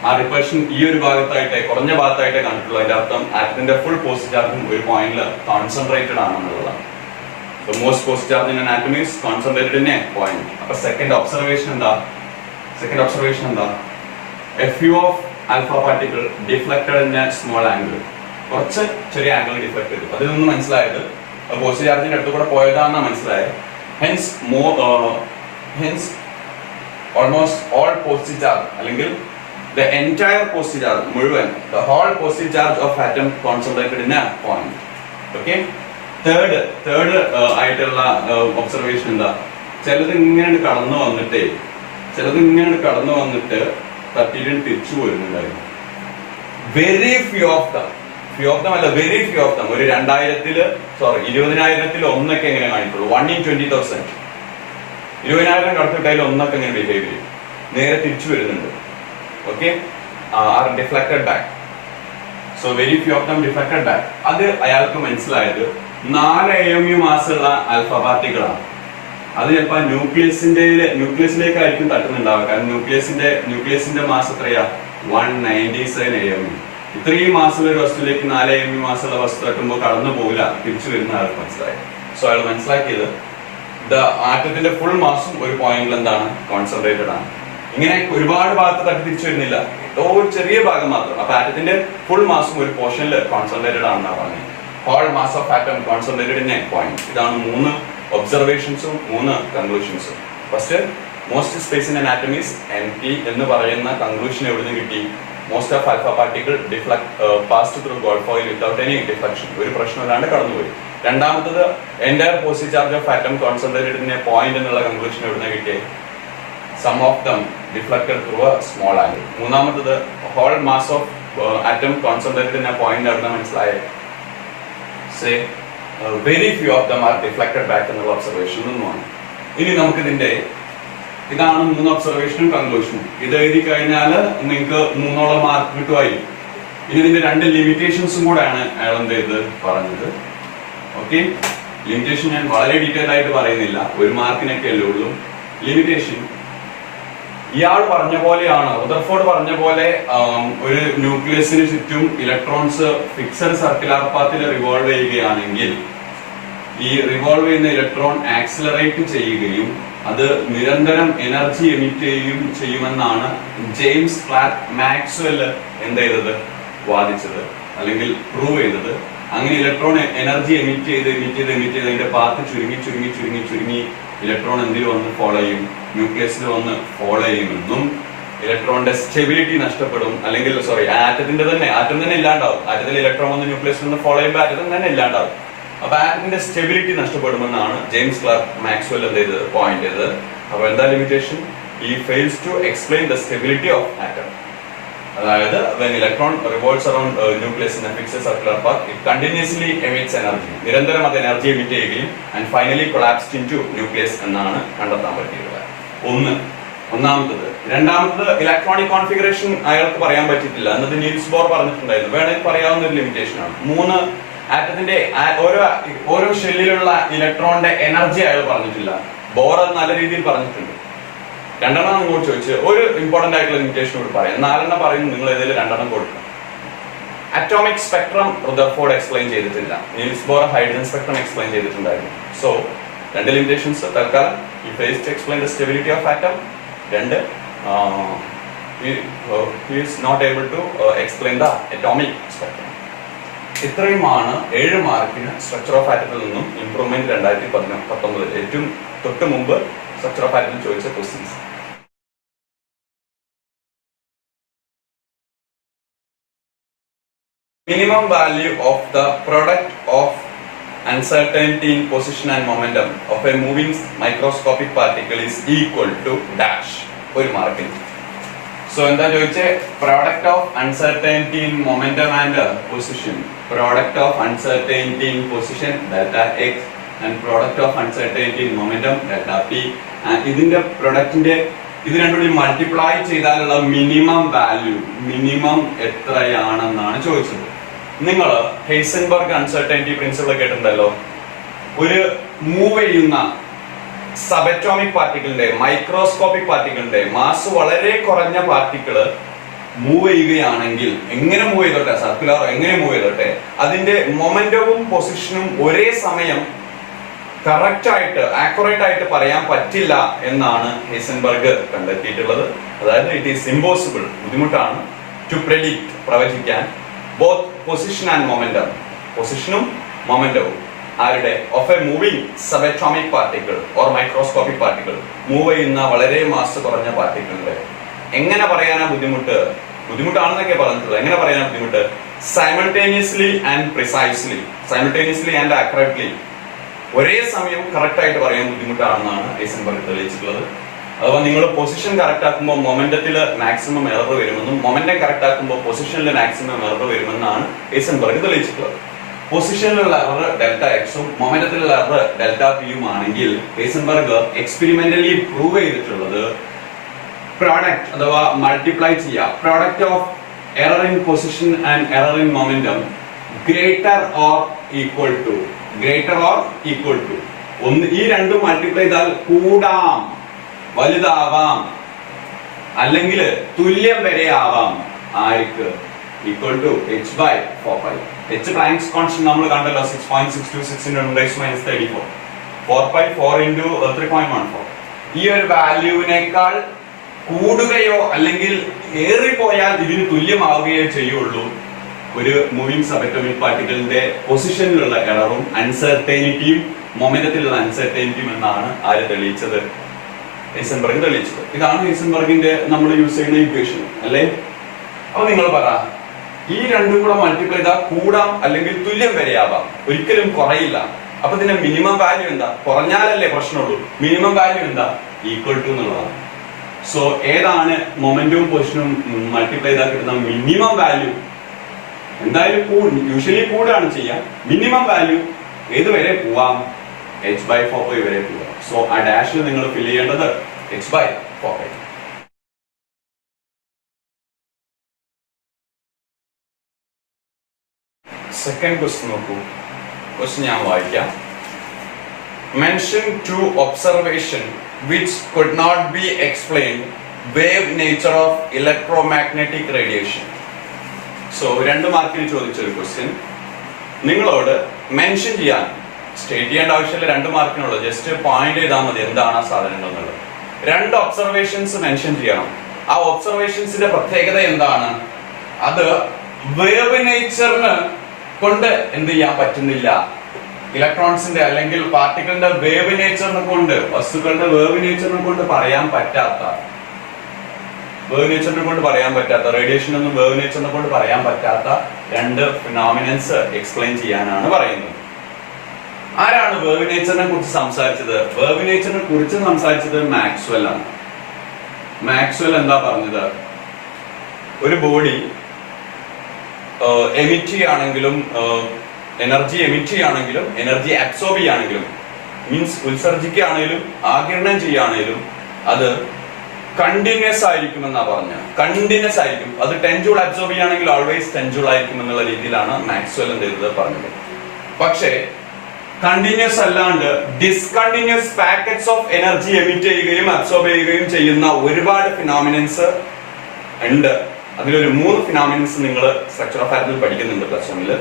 ആ റിപ്പൾഷൻ ഈ ഒരു ഭാഗത്തായിട്ടേ, കുറഞ്ഞ ഭാഗത്തായിട്ടേ കണ്ടിട്ടുള്ളൂ. അതിന്റെ അർത്ഥം ആറ്റത്തിന്റെ ഫുൾ പോസിറ്റീവ് ചാർജും ഒരു പോയിന്റിൽ concentrated ആണെന്നുള്ളതാണ്. So most positive charge in an atom is concentrated in a point. അപ്പൊ സെക്കൻഡ് ഒബ്സർവേഷൻ എന്താ, a few of alpha particle deflected in a small angle. കുറച്ച് ചെറിയ ആംഗിൾ ഡിഫ്ലക്ട് ചെയ്തു. അതിൽ നിന്ന് മനസ്സിലായത് പോസിറ്റീവ് ചാർജിന്റെ അടുത്ത് കൂടെ പോയതാണെന്നാണ് മനസ്സിലായത്. hence almost all positive charge അല്ലെങ്കിൽ the entire positive charge മുഴുവൻ, the whole positive charge of atom concentrated in a point. Okay, third ആയിട്ടുള്ള ഒബ്സർവേഷൻ എന്താ, ചിലത് ഇങ്ങനെ കടന്നു വന്നിട്ട് തട്ടിയിട്ട് തിരിച്ചു പോരുന്നുണ്ടായിരുന്നു. വെരി ഫ്യൂ ഓഫ് ദം ഒരു 20,000 ഒന്നൊക്കെ എങ്ങനെ കാണിക്കുള്ളൂ. 1 in 20,000, 20,000 കടത്തിട്ടായാലും ഒന്നൊക്കെ എങ്ങനെ ബിഹേവ് ചെയ്യും, നേരെ തിരിച്ചു വരുന്നുണ്ട്. Okay, are deflected back. So very few of them deflected back. അത് അയാൾക്ക് മനസ്സിലായത് 4 AMU മാസുള്ള ആൽഫ പാർട്ടിക്കിളാണ്. അത് ചിലപ്പോ ന്യൂക്ലിയസിലേക്കായിരിക്കും തട്ടുന്നുണ്ടാവുക. കാരണം ന്യൂക്ലിയസിന്റെ മാസ് എത്രയാ? 197 AMU. ഇത്രയും മാസുള്ള ഒരു വസ്തുവിലേക്ക് 4 AMU മാസുള്ള വസ്തു തട്ടുമ്പോൾ കടന്നു പോകില്ല, തിരിച്ചു വരുന്ന ആൾക്ക് മനസ്സിലായി. സോ അയാൾ മനസ്സിലാക്കിയത് ആറ്റത്തിന്റെ ഫുൾ മാസും ഒരു പോയിന്റിൽ എന്താണ്? കോൺസെൻട്രേറ്റഡ് ആണ്. ഇങ്ങനെ ഒരുപാട് ഭാഗത്ത് തട്ടി തിരിച്ചു വരുന്നില്ല, ഒരു ചെറിയ ഭാഗം മാത്രം. അപ്പൊ ആറ്റത്തിന്റെ ഫുൾ മാസും ഒരു പോർഷനിൽ കോൺസെൻട്രേറ്റഡ് ആണെന്നാണ് പറഞ്ഞത്. Whole mass of atom concentrated in a point. ഇതാണ് 3 ഒബ്സർവേഷൻസും 3 കൺക്ലൂഷൻസും. First, most space in an atom is empty എന്ന് പറയുന്ന കൺക്ലൂഷൻ എവിടുന്ന് കിട്ടി? Most of alpha particle passed through gold foil without any deflection, ഒരു പ്രശ്നമില്ലാണ്ട് കടന്നുപോയി. രണ്ടാമത്തത്, entire positive charge of atom concentrated in a point എന്നുള്ള കൺക്ലൂഷൻ എവിടുന്ന് കിട്ടിയത്? Some of them deflected through a small angle. മൂന്നാമത്തത്, whole mass of atom concentrated in a point എവിടുന്ന് മനസ്സിലായത്? Say very few of them are deflected back എന്നുള്ള ഒബ്സർവേഷൻ നിന്നുമാണ്. ഇനി നമുക്ക് ഇതാണ് 3 ഒബ്സർവേഷനും കൺക്ലൂഷനും. ഇത് എഴുതി കഴിഞ്ഞാൽ നിങ്ങൾക്ക് 3 മാർക്ക് കിട്ടുമായി. ഇനി ഇതിന്റെ 2 ലിമിറ്റേഷൻസും കൂടെയാണ് അയാൾ എന്ത് ചെയ്ത് പറഞ്ഞത്. ഓക്കെ, ലിമിറ്റേഷൻ ഞാൻ വളരെ ഡീറ്റെയിൽ ആയിട്ട് പറയുന്നില്ല, 1 മാർക്കിനൊക്കെ അല്ലേ ഉള്ളൂ. ലിമിറ്റേഷൻ ഇയാൾ പറഞ്ഞ പോലെയാണ്, റുദർഫോർഡ് പറഞ്ഞ പോലെ ഒരു ന്യൂക്ലിയസിന് ചുറ്റും ഇലക്ട്രോൺസ് ഫിക്സഡ് സർക്കുലർ പാത്തിൽ റിവോൾവ് ചെയ്യുകയാണെങ്കിൽ ഈ റിവോൾവ് ചെയ്യുന്ന ഇലക്ട്രോൺ ആക്സിലറേറ്റ് ചെയ്യുകയും അത് നിരന്തരം എനർജി എമിറ്റ് ചെയ്യുമെന്നാണ് ജെയിംസ് ക്ലാർക്ക് മാക്സ്വെൽ എന്ത് ചെയ്തത്? വാദിച്ചത് അല്ലെങ്കിൽ പ്രൂവ് ചെയ്തത്. അങ്ങനെ ഇലക്ട്രോൺ എനർജി എമിറ്റ് ചെയ്ത് അതിന്റെ പാത്ത് ചുരുങ്ങി ഇലക്ട്രോൺ എന്തിൽ വന്ന് ഫോളോ ചെയ്യും? ന്യൂക്ലിയസിൽ വന്ന് ഫോളോ ചെയ്യുമെന്നും ഇലക്ട്രോണിന്റെ സ്റ്റെബിലിറ്റി നഷ്ടപ്പെടും, അല്ലെങ്കിൽ ആറ്റം തന്നെ ഇല്ലാണ്ടാവും. ആറ്റത്തിൽ ഇലക്ട്രോൺ വന്ന് ന്യൂക്ലിയസിൽ നിന്ന് ഫോളോ ചെയ്യുമ്പോൾ ആറ്റം തന്നെ ഇല്ലാണ്ടാവും. അപ്പൊ ആറ്റത്തിന്റെ സ്റ്റെബിലിറ്റി നഷ്ടപ്പെടുമെന്നാണ് ജെയിംസ് ക്ലാർക്ക് മാക്സ്വെൽ എന്ത് ചെയ്തത്? പോയിന്റ് ചെയ്തത്. അപ്പൊ എന്താ ലിമിറ്റേഷൻ? ഈ fails to explain the stability of atom. അതായത് when electron revolves around nucleus in a fixed circular path, it continuously emits energy. നിരന്തരം അത് എനർജി എമിറ്റ് ചെയ്യുകയും and finally collapsed into nucleus എന്നാണ് കണ്ടെത്താൻ പറ്റിയിട്ടുള്ളത്. ഒന്നാമത്തത്. രണ്ടാമത്തത്, ഇലക്ട്രോണിക് കോൺഫിഗറേഷൻ അയാൾക്ക് പറയാൻ പറ്റിയിട്ടില്ല എന്നത് നീൽസ് ബോർ പറഞ്ഞിട്ടുണ്ടായിരുന്നു. വേണമെങ്കിൽ പറയാവുന്ന ഒരു ലിമിറ്റേഷൻ ആണ്. 3, ആറ്റത്തിന്റെ ഓരോ ഷെല്ലിലുള്ള ഇലക്ട്രോണിന്റെ എനർജി അയാൾ പറഞ്ഞിട്ടില്ല. ബോർ അത് നല്ല രീതിയിൽ പറഞ്ഞിട്ടുണ്ട്. 2 നിങ്ങളോട് ചോദിച്ച് ഒരു ഇമ്പോർട്ടന്റ് ആയിട്ടുള്ള ലിമിറ്റേഷൻ കൂടി പറയാം. 4 പറയുന്നത് നിങ്ങൾ ഏതെങ്കിലും 2 കൊടുക്കണം. അറ്റോമിക് സ്പെക്ട്രം റുദർഫോർഡ് എക്സ്പ്ലെയിൻ ചെയ്തിട്ടില്ല. Niels Bohr hydrogen spectrum explain ചെയ്തിട്ടുണ്ടായിരുന്നു. സോ 2 ലിമിറ്റേഷൻസ് തൽക്കാലം. ഈ fails to explain the stability of atom. 2, he is not able to explain the atomic spectrum. ഇത്രയുമാണ് 7 മാർക്കിന് സ്ട്രക്ചർ ഓഫ് ആറ്റത്തിൽ നിന്നും ഇംപ്രൂവ്മെന്റ് 2019 ഏറ്റവും തൊട്ട് മുമ്പ് സ്ട്രക്ചർ ഓഫ് ആറ്റത്തിൽ ചോദിച്ച questions. Minimum value of the product of uncertainty in position and momentum of a moving microscopic particle is equal to dash. 1 മാർക്കിന്. സോ എന്താ ചോദിച്ചേ? Product of uncertainty in momentum and position. Product of uncertainty in position delta X and product of uncertainty in momentum delta P. ഇതിന്റെ പ്രൊഡക്റ്റിന്റെ ഇത് രണ്ടുകൂടി മൾട്ടിപ്ലൈ ചെയ്താലുള്ള മിനിമം എത്രയാണെന്നാണ് ചോദിച്ചത്. നിങ്ങൾ ഹെയ്സൻബർഗ് അൺസർട്ടൈനിറ്റി പ്രിൻസിപ്പിൾ കേട്ടിട്ടുണ്ടല്ലോ. ഒരു മൂവ് ചെയ്യുന്ന സബറ്റോമിക് പാർട്ടിക്കിളിന്റെ, മൈക്രോസ്കോപ്പിക് പാർട്ടിക്കിളിന്റെ മാസ് വളരെ കുറഞ്ഞ പാർട്ടിക്കിള് മൂവ് ചെയ്യുകയാണെങ്കിൽ, എങ്ങനെ മൂവ് ചെയ്തോട്ടെ, സർക്കുലറോ എങ്ങനെ മൂവ് ചെയ്തോട്ടെ, അതിന്റെ മൊമെന്റവും പൊസിഷനും ഒരേ സമയം കറക്റ്റ് ആയിട്ട് ആക്യുറേറ്റ് ആയിട്ട് പറയാൻ പറ്റില്ല എന്നാണ് ഹെയ്സൻബർഗ് കണ്ടെത്തിയിട്ടുള്ളത്. അതായത് ഇറ്റ് ഈസ് ഇമ്പോസിബിൾ, ബുദ്ധിമുട്ടാണ് ടു പ്രെഡിക്റ്റ്, പ്രവചിക്കാൻ ബോത്ത് പൊസിഷൻ ആൻഡ് മൊമെന്റം, പൊസിഷനും മൊമെന്റവും ആരുടെ of a moving subatomic particle or microscopic particle, move ചെയ്യുന്ന വളരെ മാസ് കുറഞ്ഞ പാർട്ടിക്കിളിന്റെ. എങ്ങനെ പറയാനാ ബുദ്ധിമുട്ടാണെന്നൊക്കെ പറഞ്ഞിട്ടുള്ളത്. എങ്ങനെ പറയാനാ ബുദ്ധിമുട്ട്? Simultaneously and precisely, simultaneously and accurately, ഒരേ സമയം കറക്റ്റ് ആയിട്ട് പറയാൻ ബുദ്ധിമുട്ടാണെന്നാണ് ഹെയ്സൻബർഗ് തെളിയിച്ചിട്ടുള്ളത്. അഥവാ നിങ്ങൾ പൊസിഷൻ കറക്റ്റ് ആക്കുമ്പോൾ മൊമെന്റത്തില് മാക്സിമം എറർ വരുമെന്നും മൊമെന്റം കറക്റ്റ് ആക്കുമ്പോൾ പൊസിഷനിൽ മാക്സിമം എറർ വരുമെന്നാണ് ഹെയ്സൻബർഗ് തെളിയിച്ചിട്ടുള്ളത്. പൊസിഷനിലുള്ള എറർ ഡെൽറ്റ എക്സും മൊമെന്റത്തിലുള്ള എറർ ഡെൽറ്റ പിയും ആണെങ്കിൽ ഹെയ്സൻബർഗ് എക്സ്പെരിമെന്റലി പ്രൂവ് ചെയ്തിട്ടുള്ളത് പ്രോഡക്റ്റ് അഥവാ മൾട്ടിപ്ലൈ ചെയ്യുക, product of error in position and error in momentum greater or equal to ഒന്ന് ഈ രണ്ടും മൾട്ടിപ്ലൈ ചെയ്താൽ കൂടാം, വലുതാവാം, അല്ലെങ്കിൽ തുല്യം വരെ ആവാം. ആർക്ക്? Equal to h/4π. h Planck's constant നമ്മൾ കണ്ടല്ലോ, 6.626 × 10⁻34. 4π 4 × 3.14. ഈ ഒരു വാല്യൂവിനേക്കാൾ കൂടുകയോ അല്ലെങ്കിൽ ഏറിപ്പോയാൽ ഇതിന് തുല്യമാവുകയോ ചെയ്യുള്ളൂ ഒരു മൂവിംഗ് സബറ്റോമിക് പാർട്ടിക്കിളിന്റെ പൊസിഷനിലുള്ള എററും അൺസർട്ടൈനിറ്റിയും മൊമെന്റത്തിലുള്ള അൺസർട്ടൈനിറ്റിയും എന്നാണ് ആര് തെളിയിച്ചത്? ഹൈസൻബർഗ് തെളിയിച്ചത്. ഇതാണ് ഹൈസൻബർഗിന്റെ നമ്മൾ യൂസ് ചെയ്യുന്ന ഇക്വേഷൻ അല്ലേ? അപ്പൊ നിങ്ങൾ പറ, ഈ രണ്ടും കൂടെ മൾട്ടിപ്ലൈ ചെയ്താൽ കൂടാം അല്ലെങ്കിൽ തുല്യം വരെ ആവാം, ഒരിക്കലും കുറയില്ല. അപ്പൊ ഇതിന്റെ മിനിമം വാല്യൂ എന്താ? കുറഞ്ഞാലല്ലേ പ്രശ്നമുള്ളൂ. മിനിമം വാല്യൂ എന്താ? ഈക്വൽ ടു എന്നുള്ളതാണ്. സോ ഏതാണ് മൊമെന്റും പൊസിഷനും മൾട്ടിപ്ലൈ ചെയ്താൽ കിട്ടുന്ന മിനിമം വാല്യൂ? എന്തായാലും യൂഷ്വലി കൂടാണ് ചെയ്യാം. മിനിമം വാല്യൂ ഏത് വരെ പോവാം? h/4π വരെ പോവാം. സോ ആ ഡാഷിൽ നിങ്ങൾ ഫിൽ ചെയ്യേണ്ടത് h/4π. സെക്കൻഡ് ക്വസ്റ്റ്യൻ നോക്കൂ. ക്വസ്റ്റ്യൻ ഞാൻ വായിക്കാം. Mention two observation which could not be explained wave nature of electromagnetic radiation. So 2 മാർക്കിന് ചോദിച്ചൊരു ക്വസ്റ്റ്യൻ. നിങ്ങളോട് മെൻഷൻ ചെയ്യാൻ, സ്റ്റേറ്റ് ചെയ്യേണ്ട ആവശ്യമില്ല, 2 മാർക്കിനുള്ളൂ. ജസ്റ്റ് പോയിന്റ് ചെയ്താൽ മതി എന്താണ് ആ സാധനങ്ങൾ എന്നുള്ളത്. 2 ഒബ്സർവേഷൻസ് മെൻഷൻ ചെയ്യണം. ആ ഒബ്സർവേഷൻസിന്റെ പ്രത്യേകത എന്താണ്? അത് വേവ് നേച്ചറിന് കൊണ്ട് എന്ത് ചെയ്യാൻ പറ്റുന്നില്ല. ഇലക്ട്രോൺസിന്റെ അല്ലെങ്കിൽ പാർട്ടിക്കിളിന്റെ വേവ് നേച്ചറിനെ കൊണ്ട്, വസ്തുക്കളുടെ വേവ് നേച്ചറിനെ കൊണ്ട് പറയാൻ പറ്റാത്ത, റേഡിയേഷൻ ഒന്നും വേവ് നേച്ചറിനെ കൊണ്ട് പറയാൻ പറ്റാത്ത 2 ഫിനോമിനൻസ് എക്സ്പ്ലെയിൻ ചെയ്യാനാണ് പറയുന്നത്. ആരാണ് വേവ് നേച്ചറിനെ കുറിച്ച് സംസാരിച്ചത്? വേവ് നേച്ചറിനെ കുറിച്ച് സംസാരിച്ചത് മാക്സ്വെൽ ആണ്. മാക്സ്വെൽ എന്താ പറഞ്ഞത്? ഒരു ബോഡി എമിറ്റ് ചെയ്യുകയാണെങ്കിലും, എനർജി എമിറ്റ് ചെയ്യുകയാണെങ്കിലും, എനർജി അബ്സോർബ് ചെയ്യുകയാണെങ്കിലും, മീൻസ് ഉത്സർജിക്കുകയാണെങ്കിലും ആഗിരണം ചെയ്യുകയാണെങ്കിലും അത് കണ്ടിന്യൂസ് ആയിരിക്കും എന്നാ പറഞ്ഞ. കണ്ടിന്യൂസ് ആയിരിക്കും. അത് 10 ജൂൾ അബ്സോർബ് ചെയ്യുകയാണെങ്കിൽ ഓൾവേസ് 10 ജൂൾ ആയിരിക്കും എന്നുള്ള രീതിയിലാണ് മാക്സ്വെൽ എന്ത് ചെയ്തത് പറഞ്ഞത്. പക്ഷേ കണ്ടിന്യൂസ് അല്ലാണ്ട് discontinuous packets of energy emit ചെയ്യുകയും അബ്സോർബ് ചെയ്യുകയും ചെയ്യുന്ന ഒരുപാട് ഫിനോമിനൻസ് ഉണ്ട്. അതിലൊരു 3 ഫിനോമിനൻസ് നിങ്ങൾ സ്ട്രക്ചർ ഓഫ് ആറ്റത്തിൽ പഠിക്കുന്നുണ്ട് പ്ലസ് 1-ല്.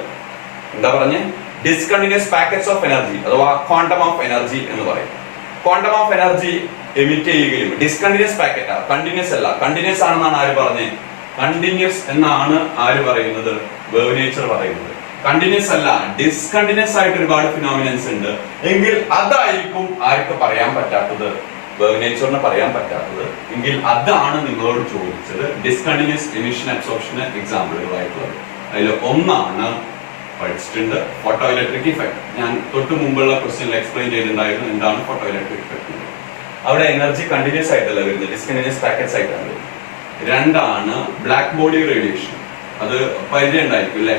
എന്താ പറഞ്ഞേ? ഡിസ്കണ്ടിന്യൂസ് പാക്കറ്റ്സ് ഓഫ് എനർജി അഥവാ ക്വാണ്ടം ഓഫ് എനർജി എന്ന് പറയും. ക്വാണ്ടം ഓഫ് എനർജി എമിറ്റ് ചെയ്യുകയും, ഡിസ്കണ്ടിന്യൂസ് പാക്കറ്റ്, കണ്ടിന്യൂസ് അല്ല, കണ്ടിന്യൂസ് ആണെന്നാണ് ആര് പറഞ്ഞേ? കണ്ടിന്യൂസ് എന്നാണ് ആര് പറയുന്നത്? വേവ് നേച്ചർ പറയുന്നത്. കണ്ടിന്യൂസ് അല്ല, ഡിസ്കണ്ടിന്യൂസ് ആയിട്ട് ഒരുപാട് ഫിനോമിനൻസ് ഉണ്ട്. എങ്കിൽ അതായിരിക്കും ആർക്ക് പറയാൻ പറ്റാത്തത്? വേവ് നേച്ചറിന് പറയാൻ പറ്റാത്തത്. എങ്കിൽ അതാണ് നിങ്ങളോട് ചോദിച്ചത് ഡിസ്കണ്ടിന്യൂസ് എമിഷൻ അബ്സോർപ്ഷന് എക്സാമ്പിളുകളായിട്ടുള്ളത്. അതിൽ ഒന്നാണ് പഠിച്ചിട്ടുണ്ട്, ഫോട്ടോ ഇലക്ട്രിക് ഇഫക്ട്. ഞാൻ തൊട്ട് മുമ്പുള്ള ക്വസ്റ്റ്യനിൽ എക്സ്പ്ലെയിൻ ചെയ്തിട്ടുണ്ടായിരുന്നു എന്താണ് ഫോട്ടോ ഇലക്ട്രിക് ഇഫക്ട്. അവിടെ എനർജി കണ്ടിന്യൂസ് ആയിട്ടല്ല വരുന്നത്, ഡിസ്കണ്ടിന്യൂസ് പാക്കറ്റ്സ് ആയിട്ടാണ് വരുന്നത്. 2 ബ്ലാക്ക് ബോഡി റേഡിയേഷൻ. അത് പരിചയം ഉണ്ടായിരിക്കും അല്ലെ?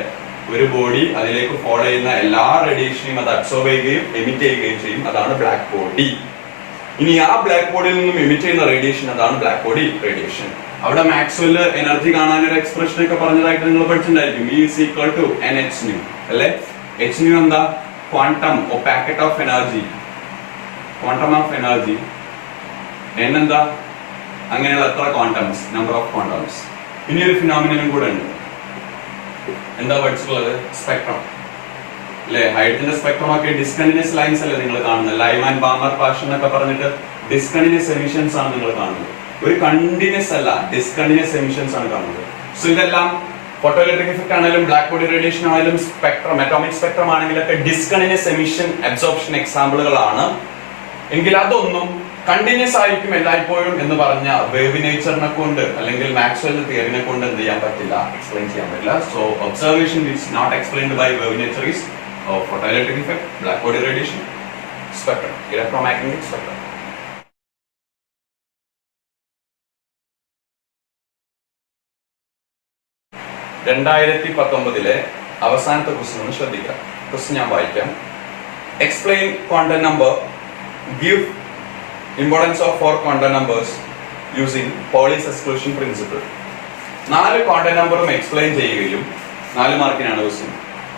ഒരു ബോഡി അതിലേക്ക് ഫോളോ ചെയ്യുന്ന എല്ലാ റേഡിയേഷനെയും അത് അബ്സോർബ് ചെയ്യുകയും എമിറ്റ് ചെയ്യുകയും ചെയ്യും. അതാണ് ബ്ലാക്ക് ബോഡി. ഇനി ആ ബ്ലാക്ക് ബോഡിയിൽ നിന്നും എമിറ്റ് ചെയ്യുന്ന റേഡിയേഷൻ, അതാണ് ബ്ലാക്ക് ബോഡി റേഡിയേഷൻ. അവിടെ മാക്സ്വെല് എനർജി കാണാൻ ഒരു എക്സ്പ്രഷൻ ഒക്കെ പറഞ്ഞതായിട്ട് നിങ്ങൾ പഠിച്ചിട്ടുണ്ടായിരിക്കും. E is equal to Nhν അല്ലെ? hν എന്താ? Quantum packet of energy, quantum of energy. n എന്താ? അങ്ങനെയുള്ള എത്ര ക്വാണ്ടംസ്, നമ്പർ ഓഫ് ക്വാണ്ടംസ്. ഇനി ഒരു ഫിനോമിനനും കൂടെ ഉണ്ട്. എന്താ പഠിച്ചിട്ടുള്ളത്? സ്പെക്ട്രം അല്ലെ? ഹൈഡ്രജന്റെ സ്പെക്ട്രം ഒക്കെ ഡിസ്കണ്ടിന്യൂസ് ലൈൻസ് അല്ലേ നിങ്ങൾ കാണുന്നത്? ലൈമാൻ ബാമർ പാഷൻ എന്നൊക്കെ പറഞ്ഞിട്ട് ഡിസ്കണ്ടിന്യൂസ് എമിഷൻസ് ആണ് നിങ്ങൾ കാണുന്നത്. ഒരു കണ്ടിന്യൂസ് അല്ല, ഡിസ്കണ്ടിന്യൂസ് എമിഷൻസ് ആണ് കാണുന്നത്. സോ ഇതെല്ലാം ഫോട്ടോ ഇലക്ട്രിക് ഇഫക്ട് ആണെങ്കിലും ബ്ലാക്ക് ബോഡി റേഡിയേഷൻ ആണെങ്കിലും സ്പെക്ട്രം, അറ്റോമിക് സ്പെക്ട്രം ആണെങ്കിലൊക്കെ ഡിസ്കണ്ടിന്യൂസ് എമിഷൻ അബ്സോർപ്ഷൻ എക്സാമ്പിളുകളാണ്. എങ്കിൽ അതൊന്നും കണ്ടിന്യൂസ് ആയിരിക്കും എല്ലായ്പ്പോഴും എന്ന് പറഞ്ഞ വേവ് നേച്ചറിനെ കൊണ്ട് അല്ലെങ്കിൽ മാക്സ്വെൽ തിയറിനെ കൊണ്ട് എന്ത് ചെയ്യാൻ പറ്റില്ല? എക്സ്പ്ലെയിൻ ചെയ്യാൻ പറ്റില്ല. So observation which not explained by wave nature is photo electric effect, black body radiation, spectrum, electromagnetic spectrum. (2019) അവസാനത്തെ ക്വസ്റ്റ്യൻ ഒന്ന് ശ്രദ്ധിക്കാം. ക്വസ്റ്റ്യൻ ഞാൻ വായിക്കാം. Explain quantum number, give importance of 4 quantum numbers using Pauli's exclusion principle. 4 quantum നമ്പറും എക്സ്പ്ലെയിൻ ചെയ്യുകയും 4 മാർക്കിനാണ് ക്വസ്റ്റ്യൻ.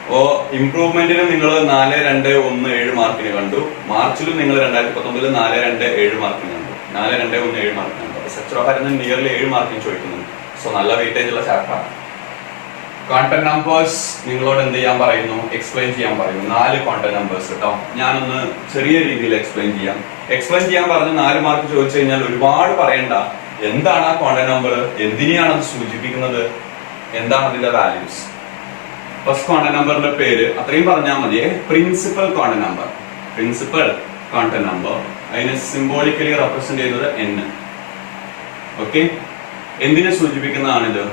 അപ്പോ ഇംപ്രൂവ്മെന്റിന് നിങ്ങൾ 4, 2, 1, 7 മാർക്കിന് കണ്ടു. മാർച്ചിലും നിങ്ങൾ 2019 4, 2, 7 മാർക്കിന് കണ്ടു. 4, 2, 1, 7 മാർക്കിന് കണ്ടു. സ്ട്രക്ചർ ഓഫ് അറ്റൻഡൻസ് നിയർലി 7 മാർക്കിന് ചോദിക്കുന്നുണ്ട്. സോ നല്ല വെയിറ്റേജ് ഉള്ള ചാപ്റ്ററാണ്. കോണ്ടന്റ് നമ്പേഴ്സ് നിങ്ങളോട് എന്ത് ചെയ്യാൻ പറയുന്നു? എക്സ്പ്ലെയിൻ ചെയ്യാൻ പറയുന്നു. 4 കോണ്ടന്റ് നമ്പേഴ്സ് കേട്ടോ. ഞാനൊന്ന് ചെറിയ രീതിയിൽ എക്സ്പ്ലെയിൻ ചെയ്യാം. എക്സ്പ്ലെയിൻ ചെയ്യാൻ പറഞ്ഞ് 4 മാർക്ക് ചോദിച്ചു കഴിഞ്ഞാൽ ഒരുപാട് പറയണ്ട. എന്താണ് ആ കോണ്ടന്റ് നമ്പർ? എന്തിനെയാണ് അത് സൂചിപ്പിക്കുന്നത്? എന്താണ് അതിന്റെ വാല്യൂസ്? ഫസ്റ്റ് കോണ്ടന്റ് നമ്പറിന്റെ പേര് അത്രയും പറഞ്ഞാൽ മതിയെ. Principal quantum number. Principal quantum number അതിനെ സിംബോളിക്കലി റെപ്രസെന്റ് ചെയ്യുന്നത് n. ഓക്കെ, എന്തിനെ സൂചിപ്പിക്കുന്നതാണിത്?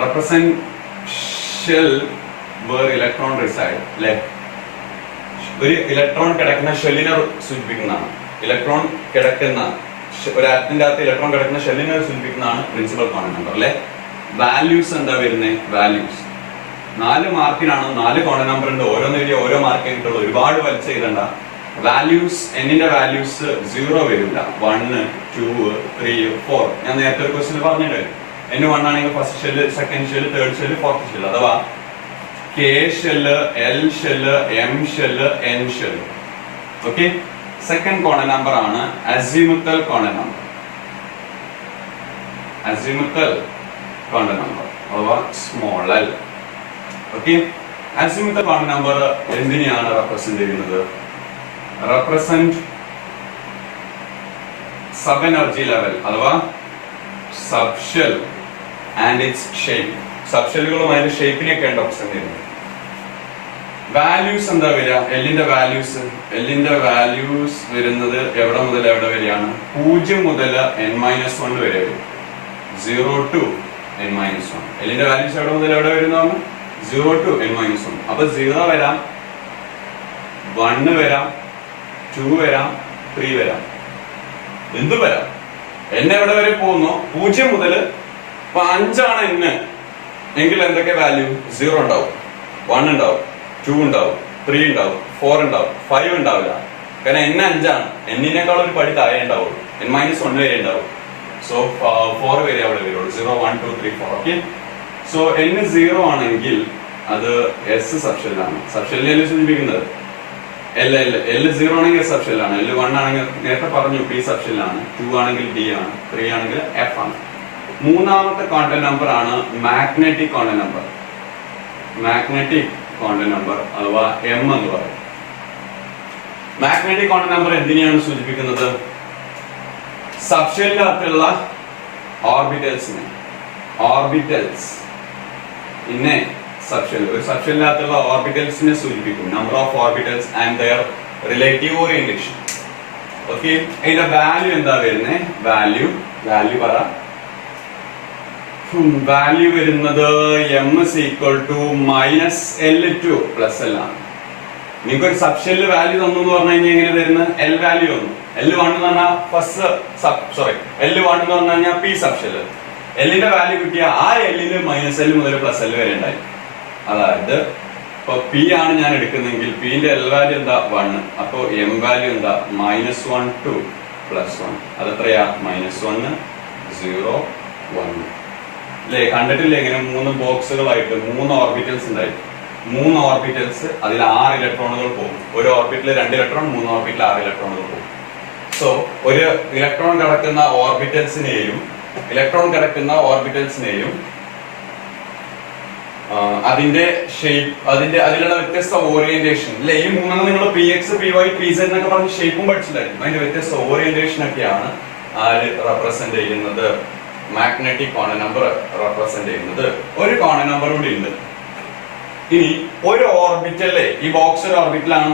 Represent shell where electron reside അല്ലെ? ഒരു ഇലക്ട്രോൺ കിടക്കുന്ന ഷെല്ലിനെ സൂചിപ്പിക്കുന്നതാണ്. ഇലക്ട്രോൺ കിടക്കുന്ന ഒരു ആറ്റത്തിന്റെ അകത്ത് ഇലക്ട്രോൺ കിടക്കുന്ന ഷെല്ലിനെ സൂചിപ്പിക്കുന്നതാണ് പ്രിൻസിപ്പൽ കോണ്ടന്റ് നമ്പർ അല്ലെ? വാല്യൂസ് എന്താ വരുന്നത്? വാല്യൂസ് 4 മാർക്കിനാണ്. 4 കോണ്ടന്റ് നമ്പർ ഉണ്ട്. ഓരോന്ന് എഴുതിയ ഓരോ മാർക്ക് ആയിട്ടുള്ളൂ. ഒരുപാട് വലിച്ച എഴുതണ്ട. വാല്യൂസ് എന്നിന്റെ വാല്യൂസ് 0 വരില്ല. 1, 2, 3, 4. ഞാൻ നേരത്തെ ഒരു ക്വസ്റ്റ്യൻ പറഞ്ഞിട്ടുണ്ട്. n 1 ആണെങ്കിൽ first shell, second shell, third shell, fourth shell. അഥവാ k shell, l shell, m shell, n shell. Okay, second quantum number ആണ് azimuthal quantum number. Azimuthal quantum number അഥവാ small l. Okay, azimuthal quantum number എന്തിനെയാണ് റെപ്രസെന്റ് ചെയ്യുന്നത്? റെപ്രസെന്റ് സബ് എനർജി ലെവൽ അഥവാ സബ്ഷെൽ ആൻഡ് ഇറ്റ്സ് ഷേപ്പ്. സബ്ഷെല്ലുകളും അതിന്റെ ഷേപ്പിനെയൊക്കെ റെപ്രസെന്റ് ചെയ്യുന്നത്. വാല്യൂസ് എന്താ വരിക? എല്ലിന്റെ വാല്യൂസ്. എല്ലിന്റെ വാല്യൂസ് വരുന്നത് എവിടെ മുതൽ എവിടെ വരെയാണ്? 0 മുതൽ n-1 വരെ വരും. 0 to n-1. എല്ലിന്റെ വാല്യൂസ് എവിടെ മുതൽ എവിടെ വരുന്നതാണ്? 0 to n-1. അപ്പൊ 0 വരാം, 1 വരാം, 2 വരാം, 3 വരാം, എന്ത് വരാം. n എവിടെ വരെ പോകുന്നു? 0 മുതൽ. ഇപ്പൊ 5 ആണ് n എങ്കിൽ എന്തൊക്കെ വാല്യൂ? 0 ഉണ്ടാവും, 1 ഉണ്ടാവും, 2 ഉണ്ടാവും, 3 ഉണ്ടാവും, 4 ഉണ്ടാവും, 5 ഉണ്ടാവില്ല. കാരണം n 5 ആണ്. n-നേക്കാൾ ഒരു പടി താഴെ ഉണ്ടാവുള്ളൂ. n-1 വരെ ഉണ്ടാവും. സോ 4 വരെ അവിടെ വരുള്ളൂ. 0, 1, 2, 3, 4. ഓക്കെ, സോ n 0 ആണെങ്കിൽ അത് s സബ്ഷെല്ലാണ്. സബ്ഷെല്ലിനെ സൂചിപ്പിക്കുന്നത് L 0 ആണെങ്കിൽ S സബ്ഷെല്ലാണ്. L 1 ആണെങ്കിൽ നേരത്തെ പറഞ്ഞു P സബ്ഷെല്ലാണ്. 2 ആണെങ്കിൽ D ആണ്. 3 ആണെങ്കിൽ F ആണ്. മൂന്നാമത്തെ കോണ്ടന്റ് നമ്പർ ആണ് magnetic content number. Magnetic content number അഥവാ M എന്ന് പറയും. മാഗ്നറ്റിക് കോണ്ടന്റ് നമ്പർ എന്തിനെയാണ് സൂചിപ്പിക്കുന്നത്? സബ്ഷെല്ലിനകത്തുള്ള ഓർബിറ്റൽസിനെ. ഓർബിറ്റൽസ് ഇന്നെ സബ്ഷെൽ, ഒരു സബ്ഷെല്ലിനകത്തുള്ള ഓർബിറ്റൽസിനെ സൂചിപ്പിക്കും. Number of orbitals and their relative orientation. Okay, ഇതിന്റെ വാല്യൂ എന്താ വരുന്നത്? വാല്യൂ പറ. വാല്യൂ വരുന്നത് m is equal to -L2 + L ആണ്. നിങ്ങൾക്ക് ഒരു സബ്ഷെല്ല് വാല്യൂ തന്നു എന്ന് പറഞ്ഞു കഴിഞ്ഞാൽ എങ്ങനെ തരുന്നത്? L വാല്യൂ തന്നു. L1 എന്ന് പറഞ്ഞാൽ ഫസ്റ്റ് L1 എന്ന് പറഞ്ഞു കഴിഞ്ഞാൽ P സബ്ഷെല്ല്. Lന്റെ വാല്യൂ കിട്ടിയ ആ Lല് -L മുതൽ +L വരെ ഉണ്ടായി. അതായത് ഇപ്പൊ P ആണ് ഞാൻ എടുക്കുന്നെങ്കിൽ P ന്റെ L വാല്യൂ എന്താ? 1. അപ്പൊ M വാല്യൂ എന്താ? -1 to +1. അതെത്രയാ? -1, 0, 1 അല്ലേ? കണ്ടിട്ടില്ലേ ഇങ്ങനെ 3 ബോക്സുകളായിട്ട് 3 ഓർബിറ്റൽസ് ഉണ്ടായി. 3 ഓർബിറ്റൽസ്, അതിൽ 6 ഇലക്ട്രോണുകൾ പോകും. ഒരു ഓർബിറ്റിൽ 2 ഇലക്ട്രോൺ, 3 ഓർബിറ്റിൽ 6 ഇലക്ട്രോണുകൾ പോകും. സോ ഒരു ഇലക്ട്രോൺ കിടക്കുന്ന ഓർബിറ്റൽസിനെയും അതിന്റെ ഷേപ്പ്, അതിലുള്ള വ്യത്യസ്ത ഓറിയന്റേഷൻ അല്ലെ? ഈ 3 നിങ്ങൾ PX, PY, PZ എന്നൊക്കെ പറഞ്ഞ് ഷേപ്പും പഠിച്ചിട്ടുണ്ടായിരുന്നു. അതിന്റെ വ്യത്യസ്ത ഓറിയന്റേഷൻ ഒക്കെയാണ് റെപ്രസെന്റ് ചെയ്യുന്നത്. മാഗ്നറ്റിക് കോണ്ടന്റ് നമ്പർ റെപ്രസെന്റ് ചെയ്യുന്നത്. ഒരു കോണ്ടന്റ് നമ്പർ കൂടി ഉണ്ട്. ഇനി ഒരു ഓർബിറ്റല്ലേ, ഈ ബോക്സ് ഒരു ഓർബിറ്റലാണ്.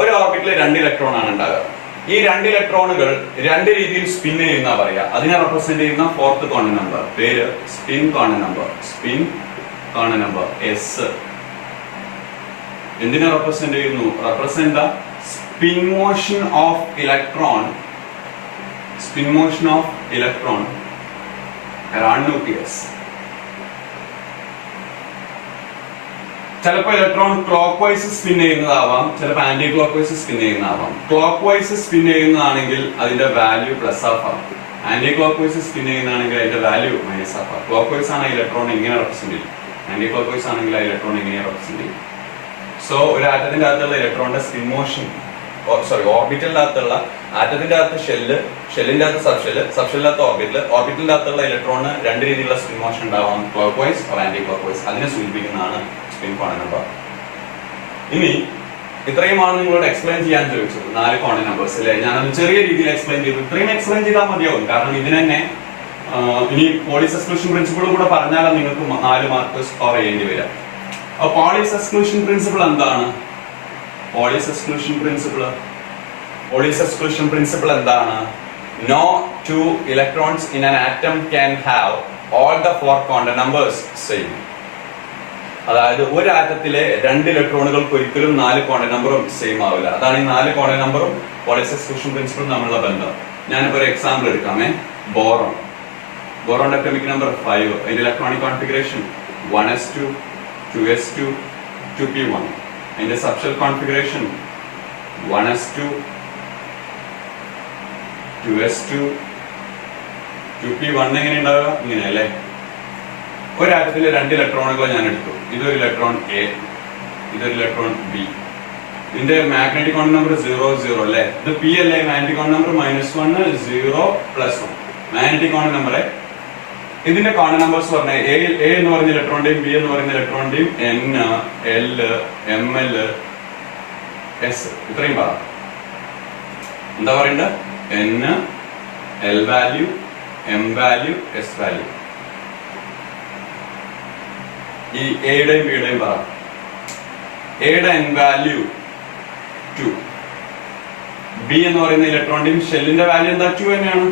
ഒരു ഓർബിറ്റിൽ 2 ഇലക്ട്രോൺ ആണ് ഉണ്ടാകുക. ഈ 2 ഇലക്ട്രോണുകൾ 2 രീതിയിൽ സ്പിൻ ചെയ്യുന്ന പറയാ. അതിനെ റെപ്രസെന്റ് ചെയ്യുന്ന 4th കോണ്ടന്റ് നമ്പർ പേര് spin quantum number. Spin quantum number S. എന്തിനെ റെപ്രസെന്റ് ചെയ്യുന്നു? Represent the spin motion of electron. Spin motion of electron around nucleus. ചിലപ്പോൾ ഇലക്ട്രോൺ ക്ലോക്ക് വൈസ് സ്പിൻ ചെയ്യുന്നതാവാം, ചിലപ്പോൾ ആന്റി ക്ലോക്ക് വൈസ് സ്പിൻ ചെയ്യുന്നതാവാം. ക്ലോക്ക് വൈസ് സ്പിൻ ചെയ്യുന്നതാണെങ്കിൽ അതിന്റെ value +, anti clock vice spin ചെയ്യുന്നതാണെങ്കിൽ അതിന്റെ വാല്യൂ മൈനസ് ആക്കാം. ക്ലോക്ക് വൈസ് ആണ് ഇലക്ട്രോൺ എങ്ങനെ റെപ്രസെന്റ് ചെയ്യും, ആന്റി ക്ലോക്ക് വൈസ് ആണെങ്കിൽ ആ ഇലക്ട്രോൺ എങ്ങനെ റെപ്രസെന്റ് ചെയ്യും. സോ ഒരു ആറ്റത്തിന്റെ അകത്തുള്ള ഇലക്ട്രോണിന്റെ സ്പിൻ മോഷൻ, ഓർബിറ്റലിന്റെ അകത്തുള്ള ആറ്റത്തിന്റെ അകത്ത് ഷെല്ലിന്റെ അകത്ത് സബ്ഷെല്ലിന്റെ അകത്ത് ഓർബിറ്റലിന്റെ അകത്തുള്ള ഇലക്ട്രോണിന് രണ്ട് രീതിയിലുള്ള സ്പിൻ മോഷൻ ഉണ്ടാവാം, clockwise or anticlockwise. അതിനെ സൂചിപ്പിക്കുന്നതാണ് സ്പിൻ ക്വാണ്ടം നമ്പർ. ഇനി ഇത്രയുമാണ് നിങ്ങളോട് എക്സ്പ്ലെയിൻ ചെയ്യാൻ ചോദിച്ചത്, 4 ക്വാണ്ടം നമ്പേഴ്സ് അല്ലേ. ഞാനത് ചെറിയ രീതിയിൽ എക്സ്പ്ലെയിൻ ചെയ്തു. ഇത്രയും എക്സ്പ്ലെയിൻ ചെയ്താൽ മതിയാവും, കാരണം ഇതിന് തന്നെ ഇനി പോളിസ് എക്സ്ക്ലൂഷൻ പ്രിൻസിപ്പിൾ കൂടെ പറഞ്ഞാലും നിങ്ങൾക്ക് 4 മാർക്ക് സ്കോർ ചെയ്യേണ്ടി വരാം. അപ്പൊ പോളിസ് എക്സ്ക്ലൂഷൻ പ്രിൻസിപ്പിൾ എന്താണ്? പോളിസ് എക്സ്ക്ലൂഷൻ പ്രിൻസിപ്പിൾ എന്താണ്? No two electrons in an atom can have all the 4 quantum numbers same. അതായത് ഒരു ആറ്റത്തിലെ 2 ഇലക്ട്രോണുകൾക്ക് ഒരിക്കലും 4 ക്വാണ്ടം നമ്പറും സെയിം ആവില്ല. അതാണ് ഈ 4 ക്വാണ്ടം നമ്പറും പോളിസ് എക്സ്ക്ലൂഷൻ പ്രിൻസിപ്പിളും തമ്മിലുള്ള ബന്ധം. ഞാനിപ്പോ ഒരു എക്സാമ്പിൾ എടുക്കാമേ. ബോറോന്റെ കെമിക് നമ്പർ 5, അതിന്റെ electronic configuration 1s2 2s2 2p1. അതിന്റെ subshell configuration 1s2 2s2 2p1. എങ്ങനെ ഉണ്ടാവുക? ഇങ്ങനെ അല്ലേ. ഒരാറ്റത്തിലെ 2 ഇലക്ട്രോണുകൾ ഞാൻ എടുത്തു. ഇതൊരു ഇലക്ട്രോൺ എ, ഇതൊരു ഇലക്ട്രോൺ ബി. ഇതിന്റെ മാഗ്നറ്റിക് ക്വാണ്ടം നമ്പർ 0 0 അല്ലേ. ഇത് പി അല്ലേ. Magnetic quantum number -1 0 +1 magnetic quantum number. ഇതിന്റെ ക്വാണ്ടം നമ്പേഴ്സ് പറഞ്ഞ എ എന്ന് പറയുന്ന ഇലക്ട്രോണിന്റെയും ബി എന്ന് പറയുന്ന ഇലക്ട്രോണിന്റെയും n l ml s ഇത്രയും പറ. എന്താ പറയണ്ടത്? n l value m value s value. ഈ എയുടെയും ബിയുടെയും പറ. എയുടെ n വാല്യൂ 2, ബി എന്ന് പറയുന്ന ഇലക്ട്രോണിന്റെയും ഷെല്ലിന്റെ വാല്യൂ എന്താ? 2 തന്നെയാണ്.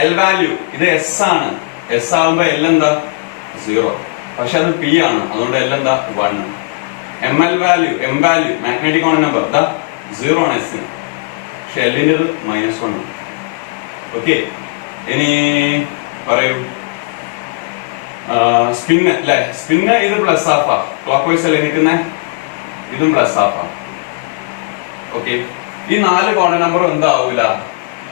എൽ വാല്യൂ ഇത് എസ് ആണ്. എസ് ആവുമ്പോ എൽ എന്താ? 0. പക്ഷെ അത് പി ആണ്, അതുകൊണ്ട് എൽ എന്താ? 1. M value magnetic quantum number 0 ആണ് എസ്. പക്ഷെ എല്ലിൻ്റെത് -1. ഓക്കെ. ഇനി പറയൂ. സ്പിന്ന് അല്ലെ. സ്പിന്ന് ഇത് പ്ലസ് ഹാഫാ. ക്ലോക്ക് വൈസ് അല്ലേ നിൽക്കുന്നേ. ഇതും പ്ലസ് ഹാഫാ. ഓക്കെ. ഈ 4 ക്വാണ്ടം നമ്പറും എന്താവൂല?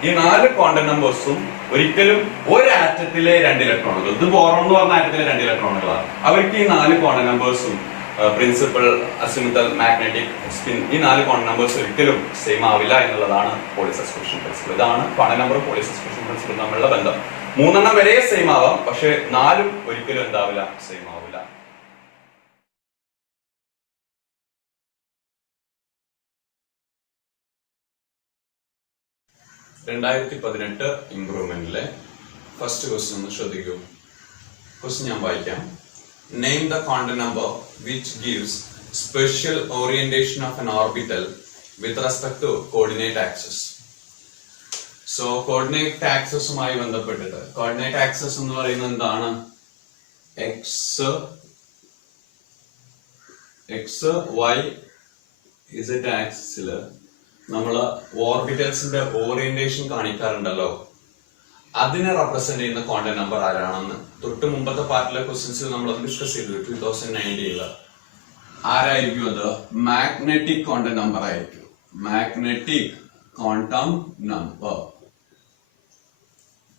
ഈ 4 ക്വാണ്ടം നമ്പേഴ്സും ഒരിക്കലും ഒരു ആറ്റത്തിലെ 2 ഇലക്ട്രോണുകൾ, ഇത് ബോറോൺ എന്ന് പറഞ്ഞ ആറ്റത്തിലെ 2 ഇലക്ട്രോണുകളാണ്. അവർക്ക് ഈ 4 ക്വാണ്ടം നമ്പേഴ്സും പ്രിൻസിപ്പൽ, അസിമുത്തൽ, മാഗ്നറ്റിക്, സ്പിൻ, ഈ 4 ക്വാണ്ടം നമ്പേഴ്സ് ഒരിക്കലും സെയിം ആവില്ല എന്നുള്ളതാണ് പോളിസ് എക്സ്ക്ലൂഷൻ പ്രിൻസിപ്പിൾ. ഇതാണ് quantum number Pauli's exclusion principle തമ്മിലുള്ള ബന്ധം. 3 വരെ സെയിം ആവാം, പക്ഷെ 4 ഒരിക്കലും എന്താവില്ല? സെയിം ആവില്ല. (2018) ഇംപ്രൂവ്മെന്റിലെ ഫസ്റ്റ് ക്വസ്റ്റ്യൻ ഒന്ന് ശ്രദ്ധിക്കൂ. ക്വസ്റ്റ്യൻ ഞാൻ വായിക്കാം. Name the quantum number which gives spatial orientation of an orbital with respect to coordinate axis. So coordinate ആക്സിസുമായി ബന്ധപ്പെട്ടിട്ട്, കോർഡിനേറ്റ് ആക്സിസ് എന്ന് പറയുന്നത് എന്താണ്? എക്സ് വൈ ഇസഡ് ആക്സിസില് നമ്മള് ഓർബിറ്റൽസിന്റെ ഓറിയന്റേഷൻ കാണിക്കാറുണ്ടല്ലോ. അതിനെ റെപ്രസെന്റ് ചെയ്യുന്ന ക്വാണ്ടം നമ്പർ ആരാണെന്ന് തൊട്ട് മുമ്പത്തെ പാർട്ടിലെ ക്വസ്റ്റ്യൻസിൽ നമ്മൾ ഡിസ്കസ് ചെയ്തു. 2019 ആരായിരിക്കും അത്? മാഗ്നറ്റിക് ക്വാണ്ടം നമ്പർ ആയിരിക്കും. Magnetic quantum number.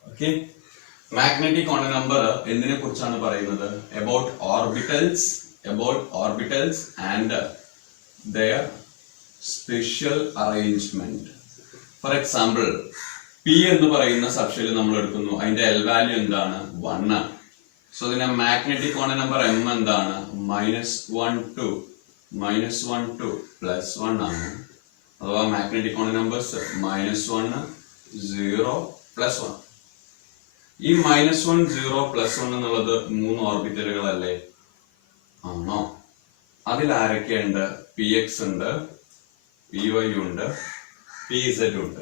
Okay. Magnetic quantum number എന്തിനെ കുറിച്ചാണ് പറയുന്നത്? About orbitals and their special arrangement. For example, P എന്ന് പറയുന്ന സബ്ഷെൽ നമ്മൾ എടുക്കുന്നു. അതിന്റെ എൽ വാല്യൂ എന്താണ്? 1. സോ ഇതിന്റെ മാഗ്നറ്റിക് ക്വാണ്ടം നമ്പർ m എന്താണ്? -1 to +1 ആണ്. അഥവാ മാഗ്നറ്റിക് ക്വാണ്ടം നമ്പേഴ്സ് -1 0 +1. ഈ -1 0 +1 എന്നുള്ളത് 3 ഓർബിറ്റലുകളല്ലേ? ആണോ? അതിൽ ആരൊക്കെയുണ്ട്? px ഉണ്ട്, py ഉണ്ട്, pz ഉണ്ട്.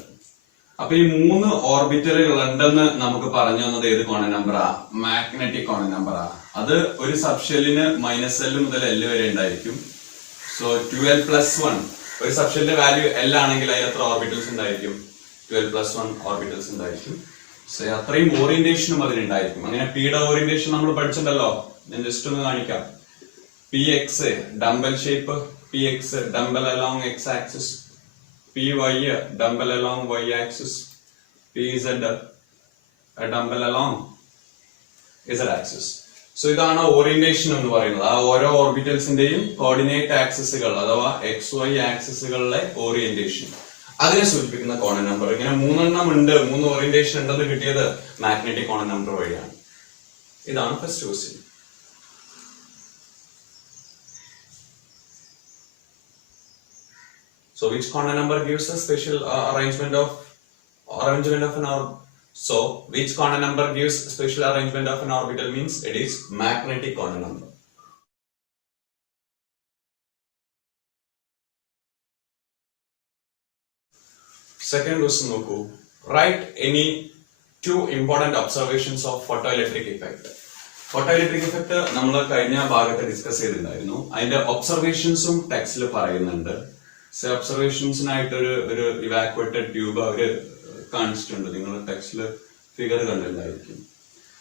അപ്പൊ ഈ 3 ഓർബിറ്റലുകൾ ഉണ്ടെന്ന് നമുക്ക് പറഞ്ഞു തന്നത് ഏത് ക്വാണ്ടം നമ്പറാ? മാഗ്നറ്റിക് ക്വാണ്ടം നമ്പറാ. അത് ഒരു സബ്ഷെല്ലിന് -L മുതൽ L വരെ ഉണ്ടായിരിക്കും. സോ 12+1 ഒരു സബ്ഷെല്ലിന്റെ വാല്യൂ L ആണെങ്കിൽ അതിൽ എത്ര ഓർബിറ്റൽസ് ഉണ്ടായിരിക്കും? 12+1 ഓർബിറ്റൽസ് ഉണ്ടായിരിക്കും. സോ അത്രയും ഓറിയന്റേഷനും അതിനുണ്ടായിരിക്കും. അങ്ങനെ പിയുടെ ഓറിയന്റേഷൻ നമ്മൾ പഠിച്ചിട്ടുണ്ടല്ലോ. ഞാൻ ജസ്റ്റ് ഒന്ന് കാണിക്കാം. px dumbbell shape, px dumbbell along x axis, py dumbbell along y axis, pz a dumbbell along z axis. So ഇതാണ് ഓറിയന്റേഷൻ എന്ന് പറയുന്നത്. ആ ഓരോ ഓർബിറ്റൽസിന്റെയും കോർഡിനേറ്റ് ആക്സിസുകൾ അഥവാ XY ആക്സിസുകളിലെ ഓറിയന്റേഷൻ അതിനെ സൂചിപ്പിക്കുന്ന കോണ നമ്പർ. ഇങ്ങനെ 3 എണ്ണം ഉണ്ട്, 3 ഓറിയന്റേഷൻ ഉണ്ടെന്ന് കിട്ടിയത് മാഗ്നറ്റിക് കോണ നമ്പർ വഴിയാണ്. ഇതാണ് first question. So which corner number gives a special arrangement of an orbital? So which corner number gives special arrangement of an orbital means it is magnetic corner number. Second question നോക്കൂ. Write any two important observations of photoelectric effect. Photoelectric effect നമ്മൾ കഴിഞ്ഞ ഭാഗത്ത് ഡിസ്കസ് ചെയ്തിട്ടുണ്ടായിരുന്നു. അതിന്റെ ഒബ്സർവേഷൻസും ടെക്സ്റ്റിൽ പറയുന്നുണ്ട്. ഒബ്സർവേഷൻസിനായിട്ട് ഒരു ഇവാക്വേറ്റഡ് ട്യൂബ് അവര് കാണിച്ചിട്ടുണ്ട്. നിങ്ങൾ ടെക്സ്റ്റില് ഫിഗർ കണ്ടിട്ടുണ്ടായിരിക്കും.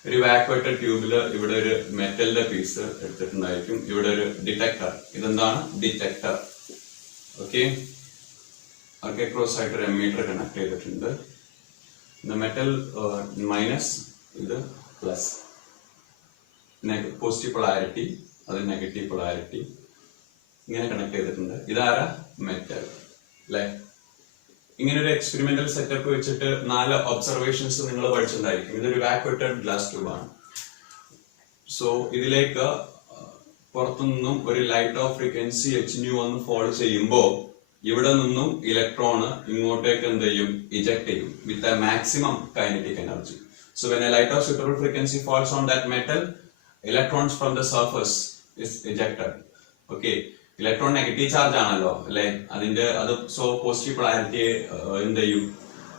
ഒരു ഇവാക്വേറ്റഡ് ട്യൂബില് ഇവിടെ ഒരു മെറ്റലിന്റെ പീസ് എടുത്തിട്ടുണ്ടായിരിക്കും. ഇവിടെ ഒരു ഡിറ്റക്ടർ. ഇതെന്താണ്? ഡിറ്റക്ടർ. ഓക്കെ, ഒക്കെ ക്രോസ് ആയിട്ട് ഒരു എമ്മീറ്റർ കണക്ട് ചെയ്തിട്ടുണ്ട്. മെറ്റൽ മൈനസ്, ഇത് പ്ലസ്. പോസിറ്റീവ് പൊളാരിറ്റി, അത് നെഗറ്റീവ് പൊളാരിറ്റി, ഇങ്ങനെ കണക്ട് ചെയ്തിട്ടുണ്ട്. ഇതാരാ? മെറ്റൽ അല്ലെ? ഇങ്ങനെ ഒരു എക്സ്പെരിമെന്റൽ സെറ്റപ്പ് വെച്ചിട്ട് 4 ഒബ്സർവേഷൻസ് നിങ്ങൾ പഠിച്ചിട്ടുണ്ടായിരിക്കും. ഇതൊരു വാക്വേറ്റഡ് ഗ്ലാസ് ട്യൂബ് ആണ്. സോ ഇതിലേക്ക് പുറത്തുനിന്നും ഒരു ലൈറ്റ് ഓഫ് ഫ്രീക്വൻസി hν വന്ന് ഫോൾ ചെയ്യുമ്പോൾ ഇവിടെ നിന്നും ഇലക്ട്രോൺ ഇങ്ങോട്ടേക്ക് എന്ത് ചെയ്യും? ഇജക്ട് ചെയ്യും with a maximum kinetic energy. So when A light of suitable frequency falls on that metal, electrons from the surface is ejected. Okay, electron negative charge ആണല്ലോ അല്ലെ? അത് സോ പോസിറ്റീവ് പൊളാരിറ്റിയെ എന്ത് ചെയ്യും?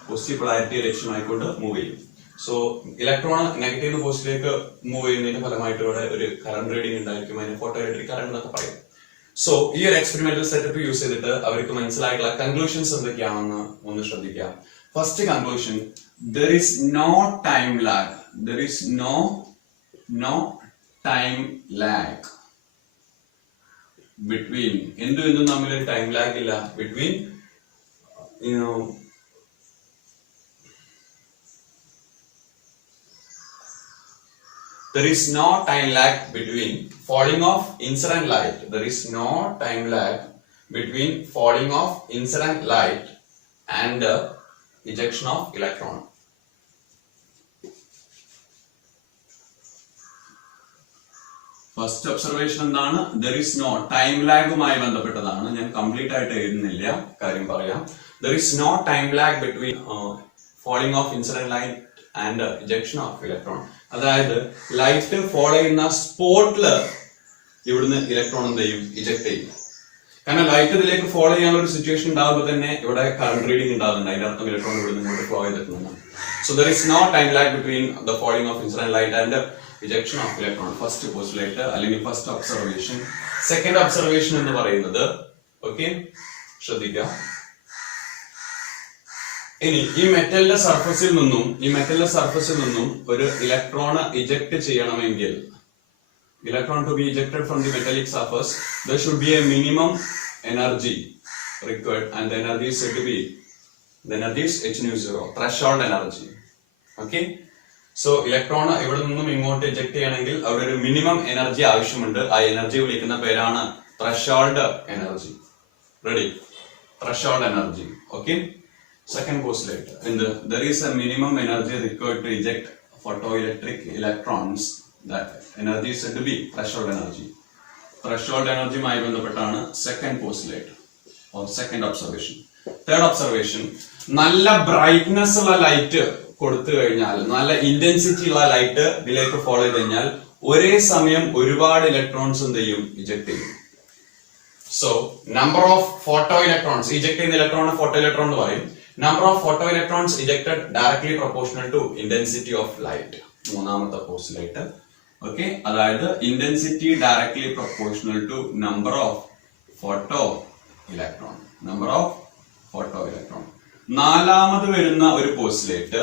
പോസിറ്റീവ് പൊളാരിറ്റിയെ ലക്ഷ്യമായിക്കൊണ്ട് മൂവ് ചെയ്യും. സോ ഇലക്ട്രോൺ നെഗറ്റീവ് പോസിറ്റീവിലേക്ക് മൂവ് ചെയ്യുന്നതിന്റെ ഫലമായിട്ട് ഇവിടെ ഒരു കറണ്ട് റീഡിംഗ് ഉണ്ടായിരിക്കും. അതിന് ഫോട്ടോ ഇലക്ട്രിക് കറണ്ട് എന്നൊക്കെ പറയും. സോ ഈ ഒരു എക്സ്പെരിമെന്റൽ സെറ്റപ്പ് യൂസ് ചെയ്തിട്ട് അവർക്ക് മനസ്സിലായിട്ടുള്ള കൺക്ലൂഷൻസ് എന്തൊക്കെയാണെന്ന് ഒന്ന് ശ്രദ്ധിക്കാം. First conclusion, there is no time lag. There is no time lag between എന്തും തമ്മിൽ ഒരു ടൈം ലാഗ് ഇല്ല. Between there is no time lag between falling of incident light. There is no time lag between falling of incident light and ejection of electron. First observation എന്താണ്? ദർ ഇസ് നോ ടൈം ലാഗുമായി ബന്ധപ്പെട്ടതാണ്. ഞാൻ കംപ്ലീറ്റ് ആയിട്ട് എഴുതുന്നില്ല, കാര്യം പറയാം. There is no time lag between falling of incident light and ejection of electron. അതായത് ലൈറ്റ് ഫോളോ ചെയ്യുന്ന സ്പോട്ടില് ഇവിടുന്ന് ഇലക്ട്രോൺ എന്ത് ചെയ്യും? ഇജക്ട് ചെയ്യും. കാരണം ലൈറ്റ് ഇതിലേക്ക് ഫോളോ ചെയ്യാനുള്ള ഒരു സിറ്റുവേഷൻ ഉണ്ടാകുമ്പോൾ തന്നെ ഇവിടെ കറണ്ട് റീഡിംഗ് ഉണ്ടാകുന്നുണ്ട്. അതിന്റെ അർത്ഥം ഇലക്ട്രോൺ ഇവിടുന്ന് ഇങ്ങോട്ട് ഫ്ലോ ചെയ്തിട്ടുണ്ടെന്നാണ്. So there is no time lag between the falling of incident light and ejection of electron. First postulate അല്ലെങ്കിൽ ഫസ്റ്റ് ഒബ്സർവേഷൻ. സെക്കൻഡ് ഒബ്സർവേഷൻ എന്ന് പറയുന്നത്, ഓക്കെ ശ്രദ്ധിക്കുക, ഇനി ഈ മെറ്റലിന്റെ സർഫസിൽ നിന്നും ഒരു ഇലക്ട്രോണ് ഇജക്ട് ചെയ്യണമെങ്കിൽ, electron to be ejected from the metallic surface, there should be a minimum energy required, and the energy is said to be, the energy is hν0, threshold energy. Okay, so electron ഇവിടെ നിന്നും ഇങ്ങോട്ട് ഇജക്ട് ചെയ്യണമെങ്കിൽ അവിടെ ഒരു മിനിമം എനർജി ആവശ്യമുണ്ട്. ആ എനർജി വിളിക്കുന്ന പേരാണ് threshold energy. Ready? Threshold energy. Okay, second postulate എന്ത്? there is a minimum energy required to eject photoelectric electrons. That energy is said to be threshold energy. Threshold energy-മായി ബന്ധപ്പെട്ടാണ് second postulate or second observation. Third observation, നല്ല ബ്രൈറ്റ്നെസ് ഉള്ള ലൈറ്റ് കൊടുത്തു കഴിഞ്ഞാൽ, നല്ല ഇന്റൻസിറ്റി ഉള്ള ലൈറ്റ് ഇതിലേക്ക് ഫോളോ ചെയ്ത് കഴിഞ്ഞാൽ ഒരേ സമയം ഒരുപാട് ഇലക്ട്രോൺസ് എന്ത് ചെയ്യും? ഇജക്ട് ചെയ്യും. So number of photo electrons, eject ചെയ്യുന്ന ഇലക്ട്രോൺ ഫോട്ടോ ഇലക്ട്രോൺ എന്ന് പറയും. Number of photo electrons ejected directly proportional to intensity of light. മൂന്നാമത്തെ പോസ്റ്റുലേറ്റ്. ഓക്കെ, അതായത് intensity directly proportional to number of photo electron. നാലാമത് വരുന്ന ഒരു പോസ്റ്റുലേറ്റ്,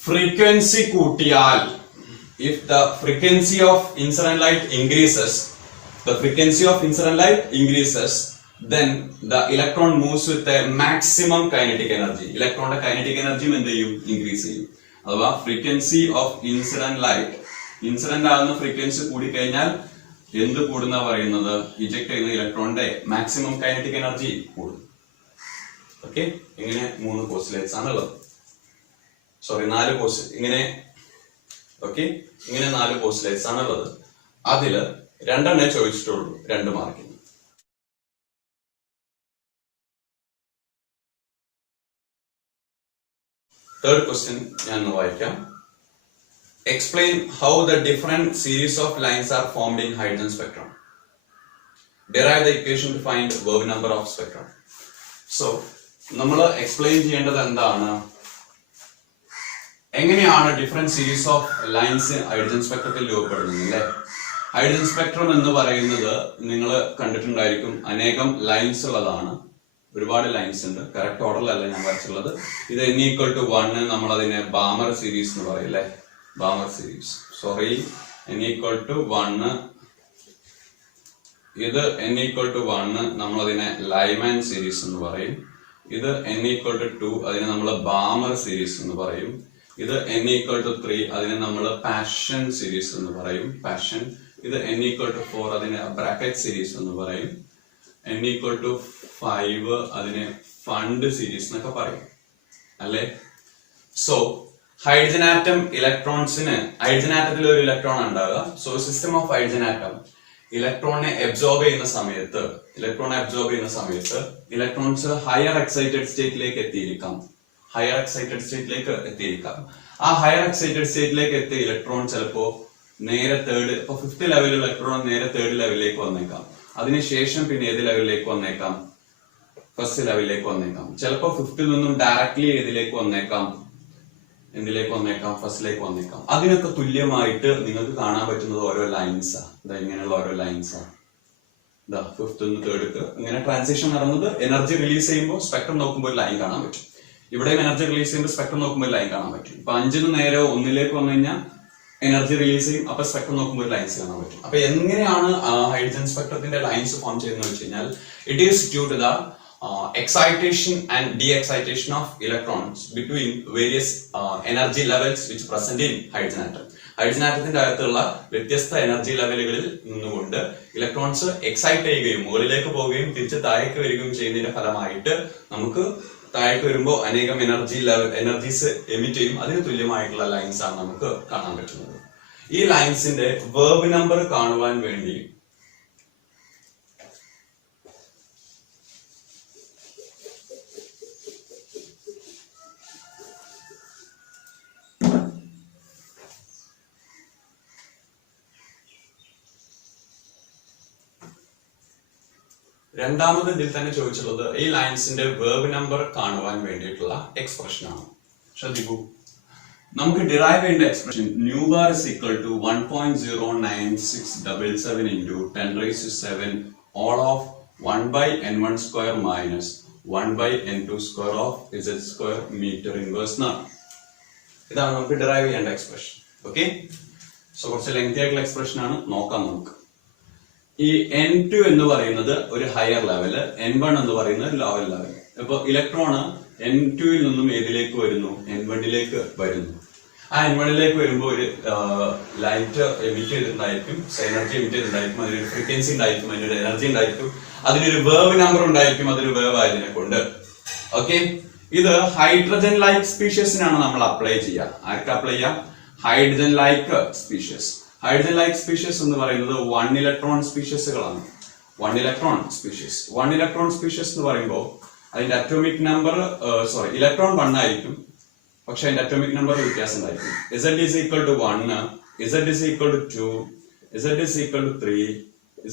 ഫ്രീക്വൻസി കൂട്ടിയാൽ, if the frequency of incident light increases, then the electron moves with a maximum kinetic energy. ഇലക്ട്രോണിന്റെ കൈനറ്റിക് എനർജിയും എന്ത് ചെയ്യും? ഇൻക്രീസ് ചെയ്യും. അഥവാ frequency of incident light, incident ആകുന്ന ഫ്രീക്വൻസി കൂടിക്കഴിഞ്ഞാൽ എന്ത് കൂടുന്ന പറയുന്നത്, ഇജക്ട് ചെയ്യുന്ന ഇലക്ട്രോണിന്റെ മാക്സിമം കൈനറ്റിക് എനർജി കൂടും. ഓക്കെ, ഇങ്ങനെ 3 പോസ്റ്റുലേറ്റ്സ് ആണുള്ളത്. സോറി 4 പോസ്റ്റ് ഇങ്ങനെ. ഓക്കെ, ഇങ്ങനെ 4 പോസ്റ്റുലേറ്റ്സ് ആണുള്ളത്. അതില് 2 ചോദിച്ചിട്ടുള്ളൂ 2 മാർക്കിന്. തേർഡ് ക്വസ്റ്റ്യൻ ഞാൻ വായിക്കാം. Explain how the different series of lines are formed in hydrogen spectrum. Derive the equation to find verb number of spectrum. So, നമ്മൾ എക്സ്പ്ലെയിൻ ചെയ്യേണ്ടത് എന്താണ്, എങ്ങനെയാണ് different series of lines hydrogen സ്പെക്ട്രത്തിൽ രൂപപ്പെടുന്നത് അല്ലെ. ഹൈഡ്രജൻ സ്പെക്ട്രം എന്ന് പറയുന്നത് നിങ്ങൾ കണ്ടിട്ടുണ്ടായിരിക്കും, അനേകം ലൈൻസ് ഉള്ളതാണ്, ഒരുപാട് ലൈൻസ് ഉണ്ട്. കറക്റ്റ് ഓർഡറിലല്ല ഞാൻ വരച്ചുള്ളത്. ഇത് n=1 നമ്മൾ അതിനെ ബാമർ സീരീസ് എന്ന് പറയും അല്ലെ, ബാമർ സീരീസ്. സോറി, n=1, ഇത് n=1 നമ്മൾ അതിനെ ലൈമാൻ സീരീസ് എന്ന് പറയും. ഇത് n=2 അതിനെ നമ്മൾ ബാമർ സീരീസ് എന്ന് പറയും. ഇത് n=3 അതിനെ നമ്മൾ പാഷൻ സീരീസ് എന്ന് പറയും, പാഷൻ. ഇത് n=4 അതിനെ ബ്രാക്കറ്റ് സീരീസ് എന്ന് പറയും. n=5 അതിനെ ഫണ്ട് സീരീസ് എന്നൊക്കെ പറയും അല്ലെ. സോ ഹൈഡ്രജൻ ആറ്റം ഇലക്ട്രോൺസിന്, ഹൈഡ്രജൻ ആറ്റത്തിൽ ഒരു ഇലക്ട്രോൺ ഉണ്ടാവുക. So system of hydrogen atom ഇലക്ട്രോണിനെ അബ്സോർബ് ചെയ്യുന്ന സമയത്ത്, ഇലക്ട്രോൺസ് ഹയർ എക്സൈറ്റഡ് സ്റ്റേറ്റിലേക്ക് എത്തിയിരിക്കാം. ആ ഹയർ എക്സൈറ്റഡ് സ്റ്റേറ്റിലേക്ക് എത്തിയ ഇലക്ട്രോൺ ചിലപ്പോ നേരെ തേർഡ്, ഇപ്പൊ 5th ലെവലിൽ ഇലക്ട്രോൺ നേരെ 3rd ലെവലിലേക്ക് വന്നേക്കാം. അതിനുശേഷം പിന്നെ ഏത് ലെവലിലേക്ക് വന്നേക്കാം, 1st ലെവലിലേക്ക് വന്നേക്കാം. ചിലപ്പോ 5th നിന്നും ഡയറക്ട്ലി ഏതിലേക്ക് വന്നേക്കാം, എന്തിലേക്ക് വന്നേക്കാം, 1st വന്നേക്കാം. അതിനൊക്കെ തുല്യമായിട്ട് നിങ്ങൾക്ക് കാണാൻ പറ്റുന്നത് ഓരോ ലൈൻസാ. ഇങ്ങനെയുള്ള ഓരോ ലൈൻസാ. 5th നിന്ന് 3rd ഇങ്ങനെ ട്രാൻസിഷൻ നടന്നത്. എനർജി റിലീസ് ചെയ്യുമ്പോൾ സ്പെക്ട്രം നോക്കുമ്പോൾ ഒരു ലൈൻ കാണാൻ പറ്റും. ഇവിടെയും എനർജി റിലീസ് ചെയ്യുമ്പോൾ സ്പെക്ട്രം നോക്കുമ്പോൾ ലൈൻ കാണാൻ പറ്റും. ഇപ്പൊ 5 നേരെ 1ലേക്ക് വന്നു കഴിഞ്ഞാൽ എനർജി റിലീസ് ചെയ്യും, അപ്പൊ സ്പെക്ട്രം നോക്കുമ്പോൾ ലൈൻസ് കാണാൻ പറ്റും. അപ്പൊ എങ്ങനെയാണ് ഹൈഡ്രജൻ സ്പെക്ട്രത്തിന്റെ ലൈൻസ് ഫോം ചെയ്യുന്നത് വെച്ച് കഴിഞ്ഞാൽ, it is due to the excitation and de-excitation of electrons between various energy levels which present in hydrogen atom. Hydrogen ആറ്റത്തിന്റെ അകത്തുള്ള വ്യത്യസ്ത എനർജി ലെവലുകളിൽ നിന്നുകൊണ്ട് ഇലക്ട്രോൺസ് എക്സൈറ്റ് ചെയ്യുകയും മുകളിലേക്ക് പോവുകയും തിരിച്ച് താഴേക്ക് വരികയും ചെയ്യുന്നതിന്റെ ഫലമായിട്ട് നമുക്ക് താഴേക്ക് വരുമ്പോൾ അനേകം എനർജീസ് എമിറ്റ് ചെയ്യും. അതിന് തുല്യമായിട്ടുള്ള ലൈൻസ് ആണ് നമുക്ക് കാണാൻ പറ്റുന്നത്. ഈ ലൈൻസിന്റെ വേർബ് നമ്പർ കാണുവാൻ വേണ്ടി രണ്ടാമത് ഇതിൽ തന്നെ ചോദിച്ചുള്ളത് ഈ ലൈൻസിന്റെ വേർബ് നമ്പർ കാണുവാൻ വേണ്ടിയിട്ടുള്ള എക്സ്പ്രഷൻ ആണ്. ശ്രദ്ധിക്കൂ, നമുക്ക് ഡിറൈവ് ചെയ്യേണ്ട expression nu bar is equal to 1.09677 into 10⁻⁷ all of 1/n1 square minus 1/n2 square of z² meter inverse എന്നാണ്. ഇതാണ് നമുക്ക് ഡിറൈവ് ചെയ്യേണ്ട എക്സ്പ്രഷൻ. ഓക്കെ, സോ കുറച്ച് ലെങ്തി ആയിട്ടുള്ള എക്സ്പ്രഷൻ ആണ്, നോക്കാം നമുക്ക്. ഈ n2 എന്ന് പറയുന്നത് ഒരു ഹയർ ലെവല്, n1 എന്ന് പറയുന്നത് ലോവർ ലെവൽ. ഇപ്പൊ ഇലക്ട്രോണ് n2 ൽ നിന്നും ഏതിലേക്ക് വരുന്നു, n1ലേക്ക് വരുന്നു. ആ n1ലേക്ക് വരുമ്പോൾ ഒരു ലൈറ്റ് എമിറ്റ് ചെയ്തിട്ടുണ്ടായിരിക്കും, എനർജി എമിറ്റ് ചെയ്തിട്ടുണ്ടായിരിക്കും, അതിനൊരു ഫ്രീക്വൻസി ഉണ്ടായിരിക്കും, അതിനൊരു എനർജി ഉണ്ടായിരിക്കും, അതിനൊരു വേർബ് നമ്പർ ഉണ്ടായിരിക്കും, അതൊരു വേർബ് ആയതിനെ കൊണ്ട്. ഓക്കെ, ഇത് ഹൈഡ്രജൻ ലൈക്ക് സ്പീഷ്യസിനാണ് നമ്മൾ അപ്ലൈ ചെയ്യുക. ആർക്ക് അപ്ലൈ ചെയ്യാം? Hydrogen like species. Hydrogen like species എന്ന് പറയുന്നത് 1 ഇലക്ട്രോൺ സ്പീഷ്യസുകളാണ്. 1 ഇലക്ട്രോൺ സ്പീഷ്യസ്. 1 ഇലക്ട്രോൺ സ്പീഷ്യസ് എന്ന് പറയുമ്പോൾ അതിന്റെ അറ്റോമിക് നമ്പർ ഇലക്ട്രോൺ 1 ആയിരിക്കും, പക്ഷെ അതിന്റെ അറ്റോമിക് നമ്പർ വ്യത്യാസം ഉണ്ടായിരിക്കും. Z is equal to 1, Z is equal to 2, Z is equal to 3,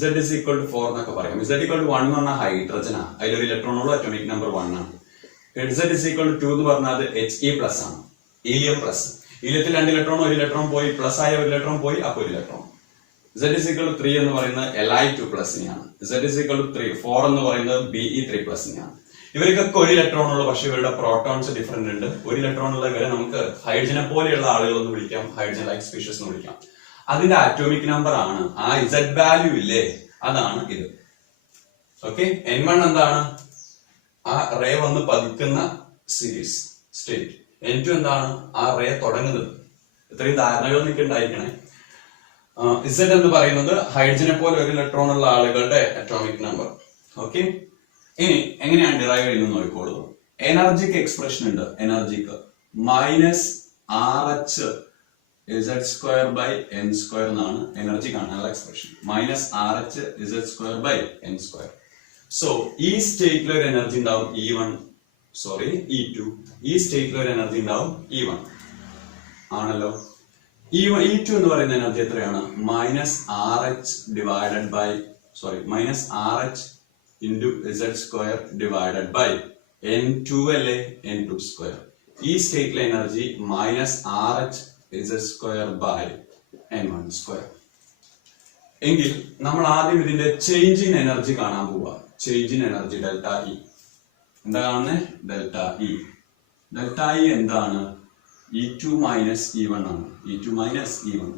Z is equal to 4 എന്നൊക്കെ പറയാം. Z equal to 1 എന്ന് പറഞ്ഞാൽ ഹൈഡ്രജനാ, അതിലൊരു ഇലക്ട്രോണുള്ള അറ്റോമിക് നമ്പർ 1 ആണ്. Z is equal to 2 എന്ന് പറഞ്ഞാൽ അത് He പ്ലസ് ആണ്, ഹീലിയം പ്ലസ്. ഹീലിയത്തിൽ 2 ഇലക്ട്രോൺ, ഒരു ഇലക്ട്രോൺ പോയി, പ്ലസ് ആയ ഒരു ഇലക്ട്രോൺ പോയി, അപ്പൊ ഒരു electron. Z is equal to 3 എന്ന് പറയുന്നത് Li2 പ്ലസിനെയാണ്. Z is equal to 4 എന്ന് പറയുന്നത് Be3 പ്ലസിനെയാണ്. ഇവർക്കൊക്കെ ഒരു ഇലക്ട്രോൺ ഉള്ളൂ, പക്ഷെ ഇവരുടെ പ്രോട്ടോൺസ് ഡിഫറെന്റ് ഉണ്ട്. ഒരു ഇലക്ട്രോൺ ഉള്ള ഇവരെ നമുക്ക് ഹൈഡ്രജനെ പോലെയുള്ള ആളുകൾ എന്ന് വിളിക്കാം, ഹൈഡ്രജൻ ലൈക്ക് സ്പീഷ്യസ് എന്ന് വിളിക്കാം. അതിന്റെ അറ്റോമിക് നമ്പർ ആണ് ആ Z വാല്യൂ ഇല്ലേ, അതാണ് ഇത്. ഓക്കെ, n1 എന്താണ്? ആ റേ വന്ന് പതിക്കുന്ന സീരീസ് സ്റ്റേറ്റ്. N2 എന്താണ് ആ റേ തുടങ്ങുന്നത്. ഇത്രയും ധാരണകൾ നിങ്ങൾക്ക് ഉണ്ടായിരിക്കണേ. Z എന്ന് പറയുന്നത് ഹൈഡ്രജനെ പോലെ ഒരു ഇലക്ട്രോൺ ഉള്ള ആളുകളുടെ അറ്റോമിക് നമ്പർ. ഓക്കെ, ഇനി എങ്ങനെയാണ് ഡിറൈവ് ചെയ്യുന്നത് നോക്കിക്കോളൂ. എനർജിക്ക് എക്സ്പ്രഷൻ ഉണ്ട്. എനർജിക്ക് -RH Z²/n² എന്നാണ് എനർജി കാണാനുള്ള എക്സ്പ്രഷൻ. -RH Z²/n². സോ ഈ സ്റ്റേറ്റിൽ ഒരു എനർജി ഉണ്ടാവും E2. ഈ സ്റ്റേറ്റിൽ ഒരു എനർജി ഉണ്ടാവും E1 ആണല്ലോ. E2 എന്ന് പറയുന്ന എനർജി എത്രയാണ്? -RH into Z²/n2 അല്ലേ, n2². ഈ സ്റ്റേറ്റിലെ എനർജി -RH Z²/n1². എങ്കിൽ നമ്മൾ ആദ്യം ഇതിന്റെ ചേഞ്ച് ഇൻ എനർജി കാണാൻ പോവുക. Change in energy delta E. എന്താ കാണുന്നത്? Delta E. ഡെൽറ്റ ഇ എന്താണ്? E2 - E1 ആണ്. E2 - E1.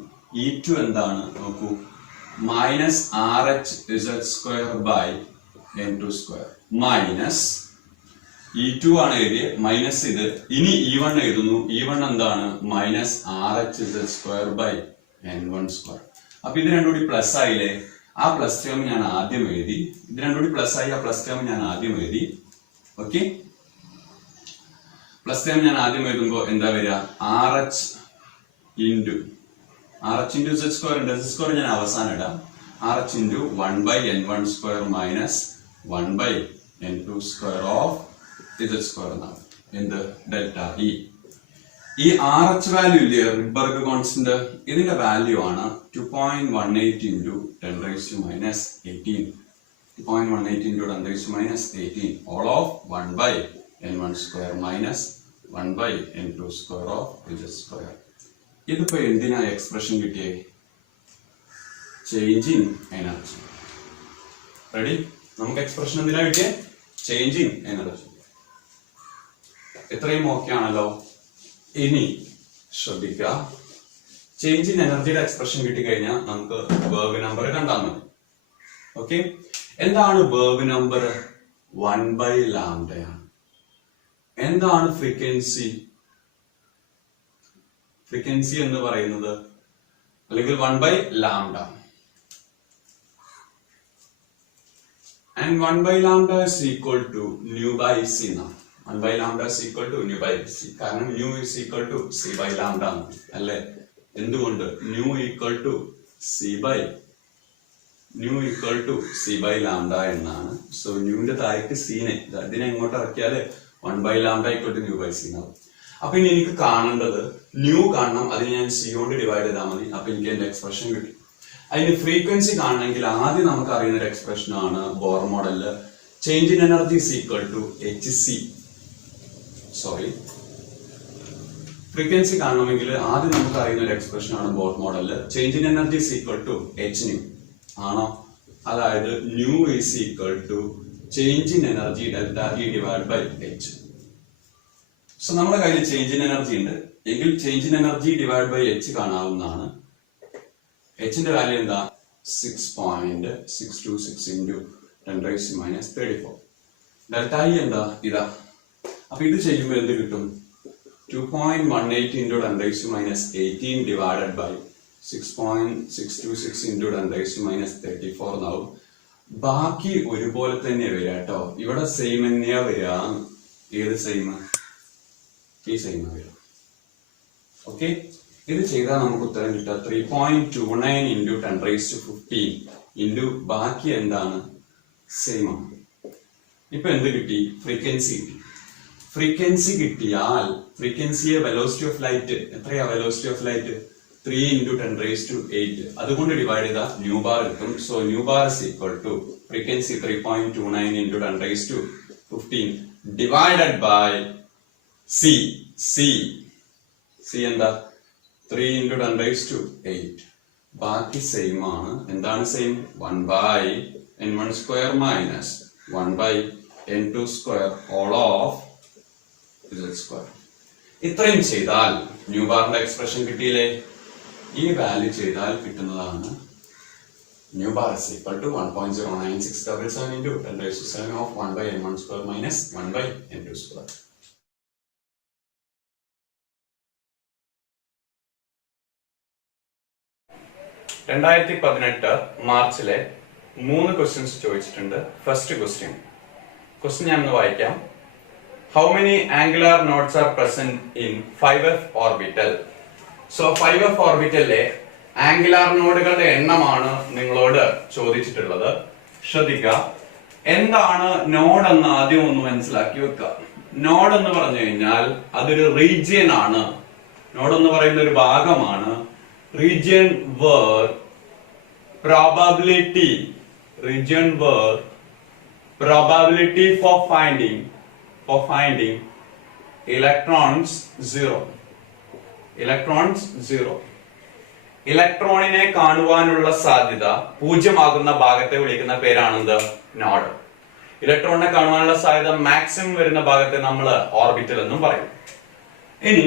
E2 എന്താണ് നോക്കൂ, -RH Z²/n2² മൈനസ് E2 ആണ് എഴുതിയത്, മൈനസ് ഇത്. ഇനി E1 എഴുതുന്നു. E1 എന്താണ്? -RH Z²/n1². അപ്പൊ ഇത് രണ്ടും കൂടി പ്ലസ് ആയില്ലേ? ആ പ്ലസ് ടേം ഞാൻ ആദ്യം എഴുതി. ഇത് രണ്ടും കൂടി പ്ലസ് ആയി, ആ പ്ലസ് ടേം ഞാൻ ആദ്യം എഴുതി. ഓക്കെ, പ്ലസ് ടേം ഞാൻ ആദ്യം എഴുതുമ്പോ എന്താ വരിക? RH into Z² ഉണ്ട്. Z² ഞാൻ അവസാനം ഇടാം. RH into 1/n1² minus 1/n2² of Z² എന്നാണ്. എന്ത്? Delta E. ഈ RH വാല്യൂ ഇല്ലേ, റിഡ്ബർഗ് കോൺസ്റ്റന്റ്, ഇതിന്റെ വാല്യൂ ആണ് 2.18 into 10⁻⁻18. 2.18 into 10⁻⁻18 all of 1/n1² minus 1/n2² of Z². ഇതിപ്പോ എന്തിനാ എക്സ്പ്രഷൻ കിട്ടിയേ? Change in energy. റെഡി? നമുക്ക് എക്സ്പ്രഷൻ എന്തിനാ കിട്ടിയേ? Change in energy. ഇത്രയും ഓക്കെ ആണല്ലോ. ഇനി ശ്രദ്ധിക്കുക, ചേഞ്ച് ഇൻ എനർജിയുടെ എക്സ്പ്രഷൻ കിട്ടിക്കഴിഞ്ഞാൽ നമുക്ക് ബർഗ് നമ്പർ കണ്ടാൽ മതി. ഓക്കെ, എന്താണ് ബർഗ് നമ്പർ? 1/λ ആണ്. എന്താണ് ഫ്രീക്വൻസി? ഫ്രീക്വൻസി എന്ന് പറയുന്നത് അല്ലെങ്കിൽ 1/λ. And 1/λ is equal to nu/c എന്നാണ്. 1/λ is equal to nu/c. കാരണം nu is equal to c/λ ആണ് അല്ലേ? എന്തുകൊണ്ട്? nu equal to c/λ എന്നാണ്. സോ ന്യൂന്റെ താഴേക്ക് സീനെ ഇതിനെ എങ്ങോട്ട് ഇറക്കിയാല് 1/λ equal to nu/c എന്നാവും. അപ്പൊ ഇനി എനിക്ക് കാണേണ്ടത് ന്യൂ കാണണം. അതിന് ഞാൻ സി കൊണ്ട് ഡിവൈഡ് ചെയ്താൽ മതി. അപ്പൊ എനിക്ക് എന്റെ എക്സ്പ്രഷൻ കിട്ടി. അതിന് ഫ്രീക്വൻസി കാണണമെങ്കിൽ ആദ്യം നമുക്ക് അറിയുന്ന ഒരു എക്സ്പ്രഷൻ ആണ് ബോർ മോഡലില്. Change in energy is equal to hc. Frequency കാണണമെങ്കിൽ ആദ്യം നമുക്ക് അറിയുന്ന ഒരു എക്സ്പ്രഷൻ ആണ് ബോർ മോഡലില്. Change in energy is equal to h nu ആണോ? അതായത് nu is equal to change in energy delta E divide by h. So നമ്മുടെ കയ്യിൽ ചേഞ്ച് ഇൻ എനർജി ഉണ്ട് എങ്കിൽ change in energy divide by h കാണാവുന്നതാണ്. എച്ചിന്റെ വാല്യൂ എന്താ? 6.626 into 10⁻⁻34. ഡെൽറ്റ ഇ എന്താ? ഇതാ. അപ്പൊ ഇത് ചെയ്യുമ്പോൾ എന്ത് കിട്ടും? 2.18 into 10⁻⁸18 divided by 6.626 into 10⁻�34 എന്നാവും. ബാക്കി ഒരുപോലെ തന്നെ വരിക കേട്ടോ. ഇവിടെ സെയിം തന്നെയാ വരിക. ഏത് സെയിം? ഈ സെയിം വരിക. ഓക്കെ, ഇത് ചെയ്താൽ നമുക്ക് ഉത്തരം കിട്ടുക 3.29 into 10⁻15 into ബാക്കി എന്താണ്? സെയിം ആണ്. ഇപ്പൊ എന്ത് കിട്ടി? ഫ്രീക്വൻസി കിട്ടി. ഫ്രീക്വൻസി കിട്ടിയാൽ ഫ്രീക്വൻസിയെ വെലോസിറ്റി ഓഫ് ലൈറ്റ് എത്രയാ? വെലോസിറ്റി ഓഫ് ലൈറ്റ് 3 into 10⁸8 അതുകൊണ്ട് ഡിവൈഡ് ചെയ്താൽ ന്യൂ ബാർ കിട്ടും. So new bar is equal to frequency 3.29 into 10⁻15 divided by c. c എന്താ? 3 into 10⁸8. ബാക്കി സെയിം ആണ്. എന്താണ് same? 1/n1² minus 1/n2² all of Z². ഇത്രയും ചെയ്താൽ ന്യൂ ബാറിന്റെ എക്സ്പ്രഷൻ കിട്ടിയില്ലേ? ഈ വാല്യൂ ചെയ്താൽ കിട്ടുന്നതാണ് new bar is equal to 1.09677 into 10⁻7 of 1/n1² minus 1/n2². 2018 മാർച്ചിലെ 3 ക്വസ്റ്റ്യൻസ് ചോദിച്ചിട്ടുണ്ട്. ഫസ്റ്റ് ക്വസ്റ്റ്യൻ ഞാൻ ഒന്ന് വായിക്കാം. How many angular nodes are present in 5f orbital? So 5f ഓർബിറ്റലിലെ ആംഗുലാർ നോഡുകളുടെ എണ്ണമാണ് നിങ്ങളോട് ചോദിച്ചിട്ടുള്ളത്. ശ്രദ്ധിക്കുക, എന്താണ് നോഡ് എന്ന് ആദ്യം ഒന്ന് മനസ്സിലാക്കി വെക്കുക. നോഡ് എന്ന് പറഞ്ഞു കഴിഞ്ഞാൽ അതൊരു റീജിയൻ ആണ്. നോഡ് എന്ന് പറയുന്ന ഒരു ഭാഗമാണ്. region where probability for finding electrons zero. ഇലക്ട്രോണിനെ കാണുവാനുള്ള സാധ്യത 0 ആകുന്ന ഭാഗത്തെ വിളിക്കുന്ന പേരാണെന്ത്? നോഡ്. ഇലക്ട്രോണിനെ കാണുവാനുള്ള സാധ്യത മാക്സിമം വരുന്ന ഭാഗത്തെ നമ്മൾ ഓർബിറ്റൽ എന്നും പറയും. ഇനി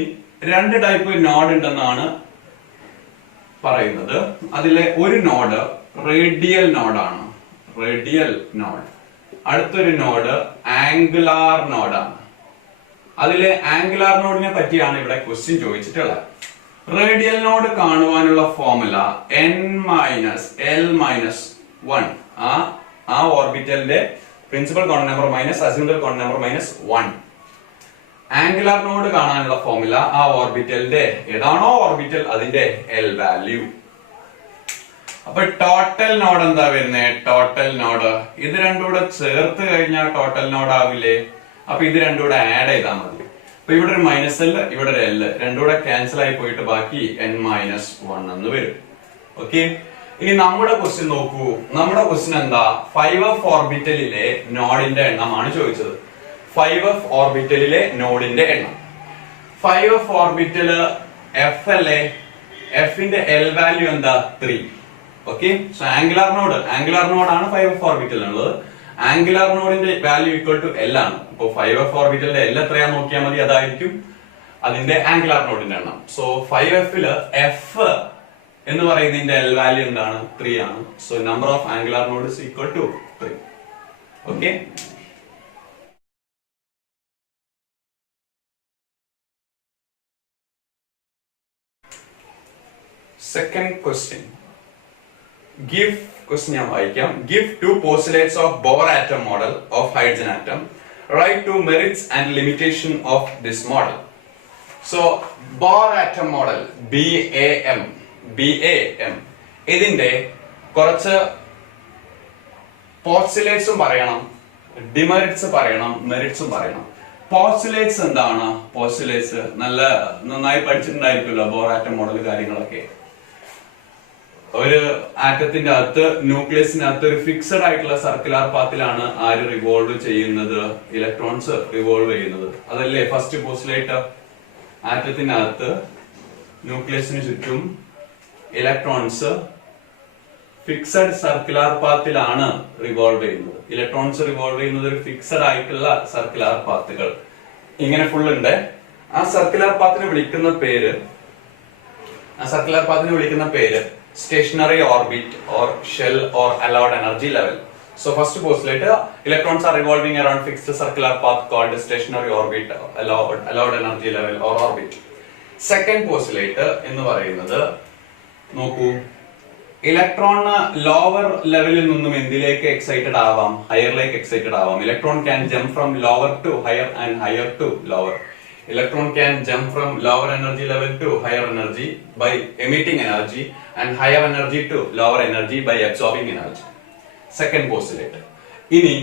2 ടൈപ്പ് നോഡ് ഉണ്ടെന്നാണ് പറയുന്നത്. അതിലെ ഒരു നോഡ് റേഡിയൽ നോഡാണ്. അടുത്തൊരു നോഡ് ആംഗുലാർ നോഡാണ്. അതിലെ ആംഗുലാർ നോഡിനെ പറ്റിയാണ് ഇവിടെ ക്വസ്റ്റ്യൻ ചോദിച്ചിട്ടുള്ളത്. റേഡിയൽ നോഡ് കാണുവാനുള്ള ഫോർമുല n-l-1. ആ ഓർബിറ്റലിന്റെ principal quantum number minus azimuthal quantum number -1. Angular node കാണാനുള്ള ഫോർമുല ആ ഓർബിറ്റലിന്റെ ഏതാണോ ഓർബിറ്റൽ അതിന്റെ എൽ വാല്യൂ. അപ്പൊ ടോട്ടൽ നോഡ് എന്താ വരുന്നത്? ടോട്ടൽ നോഡ് ഇത് രണ്ടും കൂടെ ചേർത്ത് കഴിഞ്ഞാൽ ടോട്ടൽ നോഡ് ആവില്ലേ? അപ്പൊ ഇത് രണ്ടും കൂടെ ആഡ് ചെയ്താൽ മതി. അപ്പൊ ഇവിടെ ഒരു -l, ഇവിടെ ഒരു l, രണ്ടും കൂടെ ക്യാൻസൽ ആയി പോയിട്ട് ബാക്കി n-1 എന്ന് വരും. ഓക്കെ, ഇനി നമ്മുടെ ക്വസ്റ്റ്യൻ നോക്കൂ. നമ്മുടെ ക്വസ്റ്റ്യൻ എന്താ? 5f ഓർബിറ്റലിലെ നോഡിന്റെ എണ്ണമാണ് ചോദിച്ചത്. 5f ഓർബിറ്റലിലെ നോഡിന്റെ എണ്ണം. 5f ഓർബിറ്റല് f അല്ലേ? fന്റെ l വാല്യൂ എന്താ? 3. ഓക്കെ, സോ ആംഗുലാർ നോഡ് ആണ് 5f ഓർബിറ്റൽ ഉള്ളത്. ആംഗുലാർ നോഡിന്റെ വാല്യൂ ഈക്വൽ ടു l ആണ്. അപ്പൊ 5f ഓർബിറ്റലിന്റെ l എത്രയാ നോക്കിയാൽ മതി, അതായിരിക്കും അതിന്റെ ആംഗുലാർ നോഡിന്റെ എണ്ണം. സോ 5fല് f എന്ന് പറയുന്നതിന്റെ l വാല്യൂ എന്താണ്? 3 ആണ്. So number of angular node is equal to 3. Okay, second question. Give two postulates of Bohr atom model of hydrogen atom. Write two merits and limitation of this model. So Bohr atom model BAM ഇതിന്റെ കുറച്ച് പോസ്റ്റുലേറ്റ്സും പറയണം, ഡിമെറിറ്റ്സ് പറയണം, മെറിറ്റ്സും പറയണം. പോസ്റ്റുലേറ്റ്സ് എന്താണ്? പോസ്റ്റുലേറ്റ്സ് നന്നായി പഠിച്ചിട്ടുണ്ടായിരിക്കുമല്ലോ ബോർ ആറ്റം മോഡൽ കാര്യങ്ങളൊക്കെ. ഒരു ആറ്റത്തിന്റെ അകത്ത് ന്യൂക്ലിയസിനകത്ത് ഒരു ഫിക്സഡ് ആയിട്ടുള്ള സർക്കുലർ പാത്തിലാണ് ആര് റിവോൾവ് ചെയ്യുന്നത്? ഇലക്ട്രോൺസ് റിവോൾവ് ചെയ്യുന്നത്. അതല്ലേ ഫസ്റ്റ് പോസ്റ്റുലേറ്റ്? ആറ്റത്തിനകത്ത് ന്യൂക്ലിയസിന് ചുറ്റും ഇലക്ട്രോൺസ് ഫിക്സഡ് സർക്കുലർ പാത്തിലാണ് റിവോൾവ് ചെയ്യുന്നത്. ഇലക്ട്രോൺസ് റിവോൾവ് ചെയ്യുന്നത് ഒരു ഫിക്സഡ് ആയിട്ടുള്ള സർക്കുലർ പാത്തുകൾ ഇങ്ങനെ ഫുൾ ഉണ്ട്. ആ സർക്കുലർ പാത്തിനെ വിളിക്കുന്ന പേര് stationary orbit or shell or allowed energy level. So first postulate, electrons are revolving around fixed circular path called stationary orbit, allowed energy level or orbit. Second postulate എന്ന് പറയുന്നത് നോക്കൂ, ഇലക്ട്രോൺ ലോവർ ലെവലിൽ നിന്നും എന്തിലേക്ക് എക്സൈറ്റഡ് ആവാം? ഹയറിലേക്ക് എക്സൈറ്റഡ് ആവാം. Electron can jump from lower to higher and higher to lower. Electron can jump from lower energy level to higher energy by emitting energy and higher energy to lower energy by absorbing energy. Second postulate. ഇനി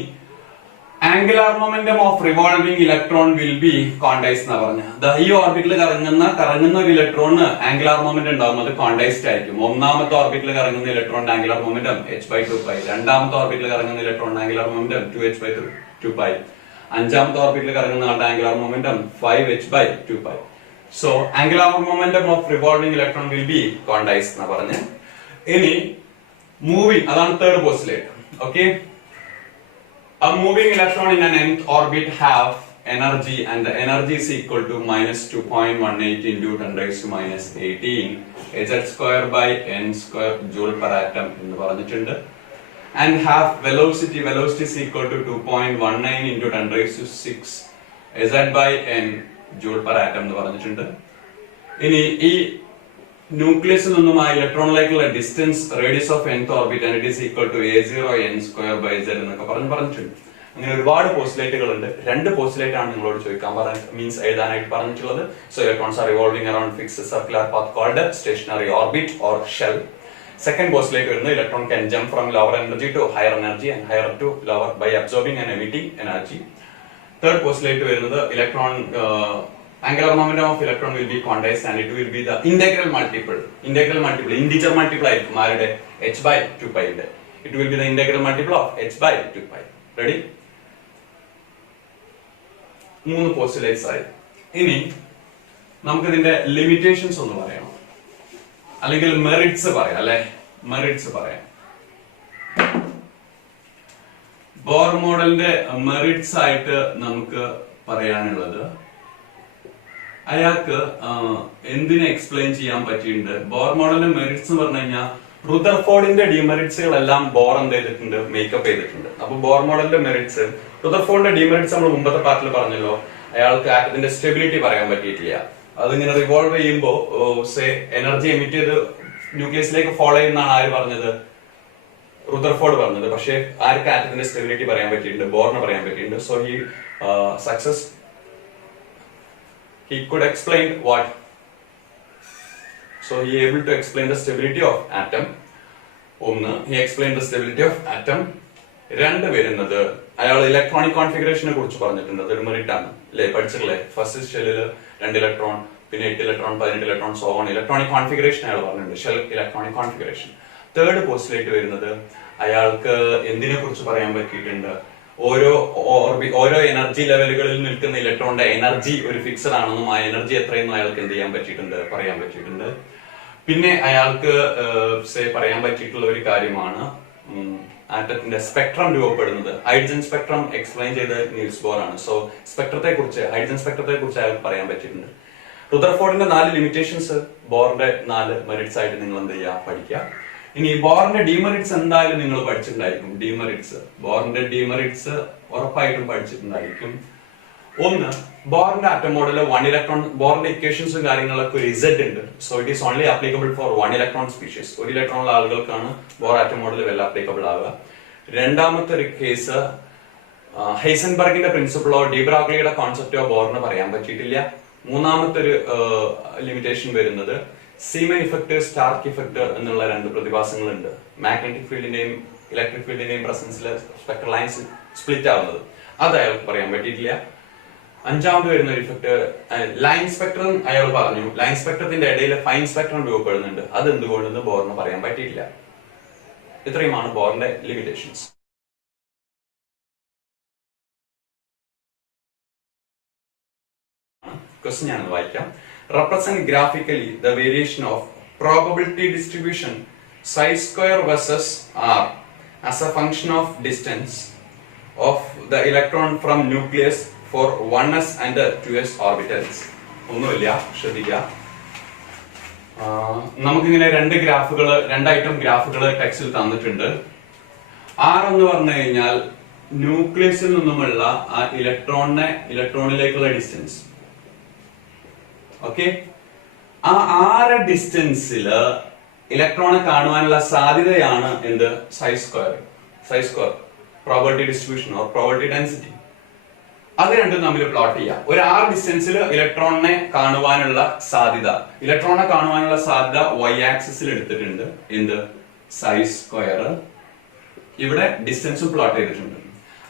angular momentum of revolving electron will be quantized എന്നാ പറഞ്ഞ. ഈ ഓർബിറ്റിൽ കറങ്ങുന്ന ഒരു ഇലക്ട്രോണിന് ആംഗുലാർ മൊമെന്റം ഉണ്ടാവും, അത് ക്വാണ്ടൈസ്ഡ് ആയിരിക്കും. ഒന്നാമത്തെ ഓർബിറ്റിൽ കറങ്ങുന്ന ഇലക്ട്രോണിന്റെ ആംഗുലാർ മൊമെന്റം h/2π. രണ്ടാമത്തെ ഓർബിറ്റിൽ കറങ്ങുന്ന ഇലക്ട്രോണിന്റെ ആംഗുലാർ മൊമെന്റം 2h/2π. അഞ്ചാമത്തെ ഓർബിറ്റിൽ കറങ്ങുന്ന ആളുടെ angular momentum 5h/2π. So angular momentum of revolving electron will be quantised എന്നാ പറഞ്ഞ്. ഇനി മൂവിംഗ്, അതാണ് third postulate. Okay, a moving electron in an nth orbit have energy and the energy is equal to -2.18 into 10⁻⁻18 z² joule per atom എന്ന് പറഞ്ഞിട്ടുണ്ട്. And have velocity is equal to 2.19 into 10⁻⁶ z/n joule per atom എന്ന് പറഞ്ഞിട്ടുണ്ട്. ഇനി ഈ ന്യൂക്ലിയസിൽ നിന്നും ആ ഇലക്ട്രോണിലേക്കുള്ള distance radius of nth orbit and it is equal to a0 n square by z എന്നൊക്കെ പറഞ്ഞിട്ടുണ്ട്. അങ്ങനെ ഒരുപാട് പോസ്റ്റുലേറ്റുകൾ ഉണ്ട്. രണ്ട് പോസ്റ്റുലേറ്റ് ആണ് നിങ്ങളോട് ചോദിക്കാൻ മീൻസ് എഴുതാനായിട്ട് പറഞ്ഞിട്ടുള്ളത്. So electrons are revolving around fixed circular path called stationary orbit or shell. Second postulate വരുന്നത് electron can jump from lower energy to higher energy and higher to lower by absorbing and emitting energy. Third postulate വരുന്നത് electron angular momentum of electron will be quantized and it will be the integral multiple integer multiple ആയിരിക്കും ആരുടെ h by 2 pi ന്റെ. It will be the integral multiple of h by 2 pi. Ready? മൂന്ന് പോസ്റ്റുലേറ്റ്സ് ആയി. ഇനി നമുക്ക് ഇതിന്റെ ലിമിറ്റേഷൻസ് ഒന്ന് പറയാം, അല്ലെങ്കിൽ മെറിറ്റ്സ് പറയാം, അല്ലെ മെറിറ്റ്സ് പറയാം. ബോർ മോഡലിന്റെ മെറിറ്റ്സ് ആയിട്ട് നമുക്ക് പറയാനുള്ളത്, അയാൾക്ക് എന്തിനെ എക്സ്പ്ലെയിൻ ചെയ്യാൻ പറ്റിയിട്ടുണ്ട്. ബോർ മോഡലിന്റെ മെറിറ്റ്സ് എന്ന് പറഞ്ഞു കഴിഞ്ഞാൽ റുദർഫോർഡിന്റെ ഡിമെറിറ്റ്സുകൾ എല്ലാം ബോർ എന്ത് ചെയ്തിട്ടുണ്ട്, മേക്കപ്പ് ചെയ്തിട്ടുണ്ട്. അപ്പൊ ബോർ മോഡലിന്റെ മെറിറ്റ്സ്, റുദർഫോർഡിന്റെ ഡിമെറിറ്റ്സ് നമ്മൾ മുമ്പത്തെ പാർട്ടിൽ പറഞ്ഞല്ലോ. അയാൾക്ക് ആറ്റത്തിന്റെ സ്റ്റെബിലിറ്റി പറയാൻ പറ്റിയിട്ടില്ല. അതിങ്ങനെ റിവോൾവ് ചെയ്യുമ്പോൾ എനർജി എമിറ്റ് ചെയ്ത് ന്യൂക്ലിയസിലേക്ക് ഫോളോ ചെയ്യുന്നതാണ് ആര് പറഞ്ഞത്, റുദർഫോർഡ് പറഞ്ഞത്. പക്ഷേ ആർക്ക് ആറ്റത്തിന്റെ സ്റ്റെബിലിറ്റി പറയാൻ പറ്റിയിട്ടുണ്ട്, ബോറിന് പറയാൻ പറ്റിയിട്ടുണ്ട്. So he success, he could explain what, so he able to explain the stability of atom. ഒന്ന്, he explained the stability of atom. രണ്ട് വരുന്നത് അയാൾ ഇലക്ട്രോണിക് കോൺഫിഗറേഷനെ കുറിച്ച് പറഞ്ഞിട്ടുണ്ട്. അതൊരു മെറിറ്റ് ആണ് അല്ലെ, പഠിച്ചിട്ടില്ലേ? ഫസ്റ്റ് ഷെല്ലില് 2 ഇലക്ട്രോൺ, പിന്നെ 8 electron, 18 electron, so on. Electronic configuration അയാൾ പറഞ്ഞിട്ടുണ്ട്, ഷെൽ ഇലക്ട്രോണിക് കോൺഫിഗറേഷൻ. തേർഡ് പോസ്റ്റിലേക്ക് വരുന്നത് അയാൾക്ക് എന്തിനെ കുറിച്ച് പറയാൻ പറ്റിയിട്ടുണ്ട്, ഓരോ എനർജി ലെവലുകളിൽ നിൽക്കുന്ന ഇലക്ട്രോണിന്റെ എനർജി ഒരു ഫിക്സഡ് ആണെന്നും ആ എനർജി എത്രയെന്നും അയാൾക്ക് എന്ത് ചെയ്യാൻ പറ്റിയിട്ടുണ്ട്, പറയാൻ പറ്റിയിട്ടുണ്ട്. പിന്നെ അയാൾക്ക് പറയാൻ പറ്റിയിട്ടുള്ള ഒരു കാര്യമാണ് ആറ്റത്തിന്റെ സ്പെക്ട്രം രൂപപ്പെടുന്നത്. ഹൈഡ്രജൻ സ്പെക്ട്രം എക്സ്പ്ലെയിൻ ചെയ്ത നീൽസ് ബോർ ആണ്. സോ സ്പെക്ട്രത്തെ കുറിച്ച്, ഹൈഡ്രജൻ സ്പെക്ട്രത്തെ കുറിച്ച് അയാൾക്ക് പറയാൻ പറ്റിയിട്ടുണ്ട്. റുദർഫോർഡിന്റെ 4 ലിമിറ്റേഷൻസ്, ബോറിന്റെ 4 മെറിറ്റ്സ് ആയിട്ട് നിങ്ങൾ എന്ത് ചെയ്യുക, പഠിക്കുക. ഇനി ബോറിന്റെ ഡിമെറിറ്റ്സ് എന്തായാലും നിങ്ങൾ പഠിച്ചിട്ടുണ്ടായിരിക്കും. ഡിമെറിറ്റ്സ്, ബോറിന്റെ ഡിമെറിറ്റ്സ് ഉറപ്പായിട്ടും പഠിച്ചിട്ടുണ്ടായിരിക്കും. ഒന്ന്, ബോറിന്റെ ആറ്റം മോഡല് 1 ഇലക്ട്രോൺ, ബോറിന്റെ ഇക്വേഷൻസും കാര്യങ്ങളൊക്കെ ഒരു Z ഉണ്ട്. So it is only applicable for 1 electron species. 1 electron ഉള്ള ആളുകൾക്കാണ് bore atom model well applicable ആവുക. രണ്ടാമത്തെ ഒരു കേസ്, ഹൈസൻബർഗിന്റെ പ്രിൻസിപ്പിളോ ഡിബ്രോഗ്ലിയുടെ കോൺസെപ്റ്റോ ബോറിന് പറയാൻ പറ്റിയിട്ടില്ല. മൂന്നാമത്തെ ഒരു ലിമിറ്റേഷൻ വരുന്നത് സീമൻ ഇഫക്ട്, സ്റ്റാർക്ക് ഇഫക്ട് എന്നുള്ള 2 പ്രതിഭാസങ്ങളുണ്ട്. മാഗ്നറ്റിക് ഫീൽഡിന്റെയും ഇലക്ട്രിക് ഫീൽഡിന്റെയും പ്രസൻസിൽ സ്പെക്ട്രൽ ലൈൻസ് സ്പ്ലിറ്റ് ആവുന്നത്, അത് അയാൾക്ക് പറയാൻ പറ്റിയിട്ടില്ല. അഞ്ചാമത് വരുന്ന ഒരു ഇഫക്ട് ലൈൻ സ്പെക്ട്രം അയാൾ പറഞ്ഞു. ലൈൻ സ്പെക്ട്രത്തിന്റെ ഇടയിൽ ഫൈൻ സ്പെക്ട്രം രൂപപ്പെടുന്നുണ്ട്, അത് എന്തുകൊണ്ടെന്ന് ബോറിന് പറയാൻ പറ്റിയിട്ടില്ല. ഇത്രയുമാണ് ബോറിന്റെ ലിമിറ്റേഷൻസ്. ക്വസ്റ്റ്യൻ ഞാനൊന്ന് വായിക്കാം. Represent graphically the variation of probability distribution psi square versus r as a function of distance of the electron from nucleus for 1s and 2s orbitals. ഒന്നുമില്ല, ശ്രദ്ധിക്കുക. നമുക്കിങ്ങനെ 2 ഐറ്റം ഗ്രാഫുകൾ ടെക്സ്റ്റിൽ തന്നിട്ടുണ്ട്. ആർ എന്ന് പറഞ്ഞു കഴിഞ്ഞാൽ ന്യൂക്ലിയസിൽ നിന്നുമുള്ള ആ ഇലക്ട്രോണിലേക്കുള്ള ഡിസ്റ്റൻസ്. ഓക്കെ, ആ 6 ഡിസ്റ്റൻസില് ഇലക്ട്രോണെ കാണുവാനുള്ള സാധ്യതയാണ് എന്ത്, psi square probability distribution or probability density. അത് രണ്ടും തമ്മിൽ പ്ലോട്ട് ചെയ്യാം. ഒരു 6 ഡിസ്റ്റൻസിൽ ഇലക്ട്രോണിനെ കാണുവാനുള്ള സാധ്യത y ആക്സിസിൽ എടുത്തിട്ടുണ്ട്. എന്ത്, സൈ സ്ക്വയർ. ഇവിടെ ഡിസ്റ്റൻസും പ്ലോട്ട് ചെയ്തിട്ടുണ്ട്.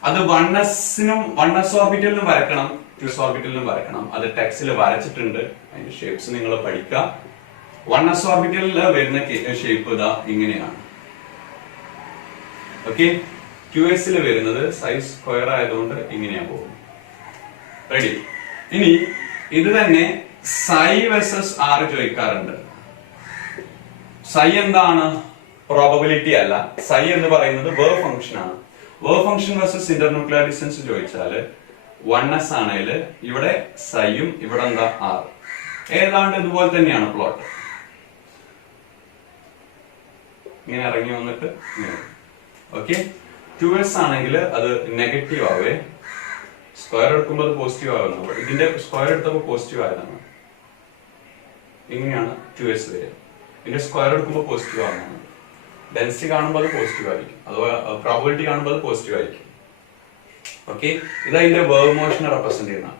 അത് 1s ഓർബിറ്റലിനും വരക്കണം, 2s ഓർബിറ്റലിനും വരക്കണം. അത് ടെക്സ്റ്റിൽ വരച്ചിട്ടുണ്ട്. അതിന്റെ ഷേപ്സ് നിങ്ങൾ പഠിക്കുക. 1s ഓർബിറ്റലിൽ വരുന്ന ഷേപ്പ് ഇതാ ഇങ്ങനെയാണ്. ഓക്കെ, 2s വരുന്നത് സൈസ് സ്ക്വയർ ആയതുകൊണ്ട് ഇങ്ങനെയാ പോകും. റെഡി? ഇനി ഇത് തന്നെ സൈ വേഴ്സസ് ആർ ചോദിക്കാറുണ്ട്. സൈ എന്താണ്? പ്രോബബിലിറ്റി അല്ല. സൈ എന്ന് പറയുന്നത് വേവ് ഫംഗ്ഷൻ ആണ്. Wave function versus internuclear distance ചോദിച്ചാല് 1s ആണെങ്കിൽ ഇവിടെ സൈയും ഇവിടെ എന്താ ആർ. ഏതാണ്ട് ഇതുപോലെ തന്നെയാണ് പ്ലോട്ട്. ഇങ്ങനെ ഇറങ്ങി വന്നിട്ട് ഓക്കെ. 2s ആണെങ്കിൽ അത് നെഗറ്റീവ് ആവേ, സ്ക്വയർ എടുക്കുമ്പോൾ അത് പോസിറ്റീവ് ആവുന്നു. ഇതിന്റെ സ്ക്വയർ എടുത്തപ്പോൾ പോസിറ്റീവ് ആയതാണ്. ഇങ്ങനെയാണ് 2s വരിക. ഇതിന്റെ സ്ക്വയർ എടുക്കുമ്പോൾ പോസിറ്റീവ് ആകുന്നു. ഡെൻസിറ്റി കാണുമ്പോൾ അത് പോസിറ്റീവ് ആയിരിക്കും, അതുപോലെ പ്രോബിലിറ്റി കാണുമ്പോൾ അത് പോസിറ്റീവ് ആയിരിക്കും. ഓക്കെ, ഇത് അതിന്റെ വേർബ് മോഷനെ റെപ്രസെന്റ് ചെയ്യുന്നതാണ്.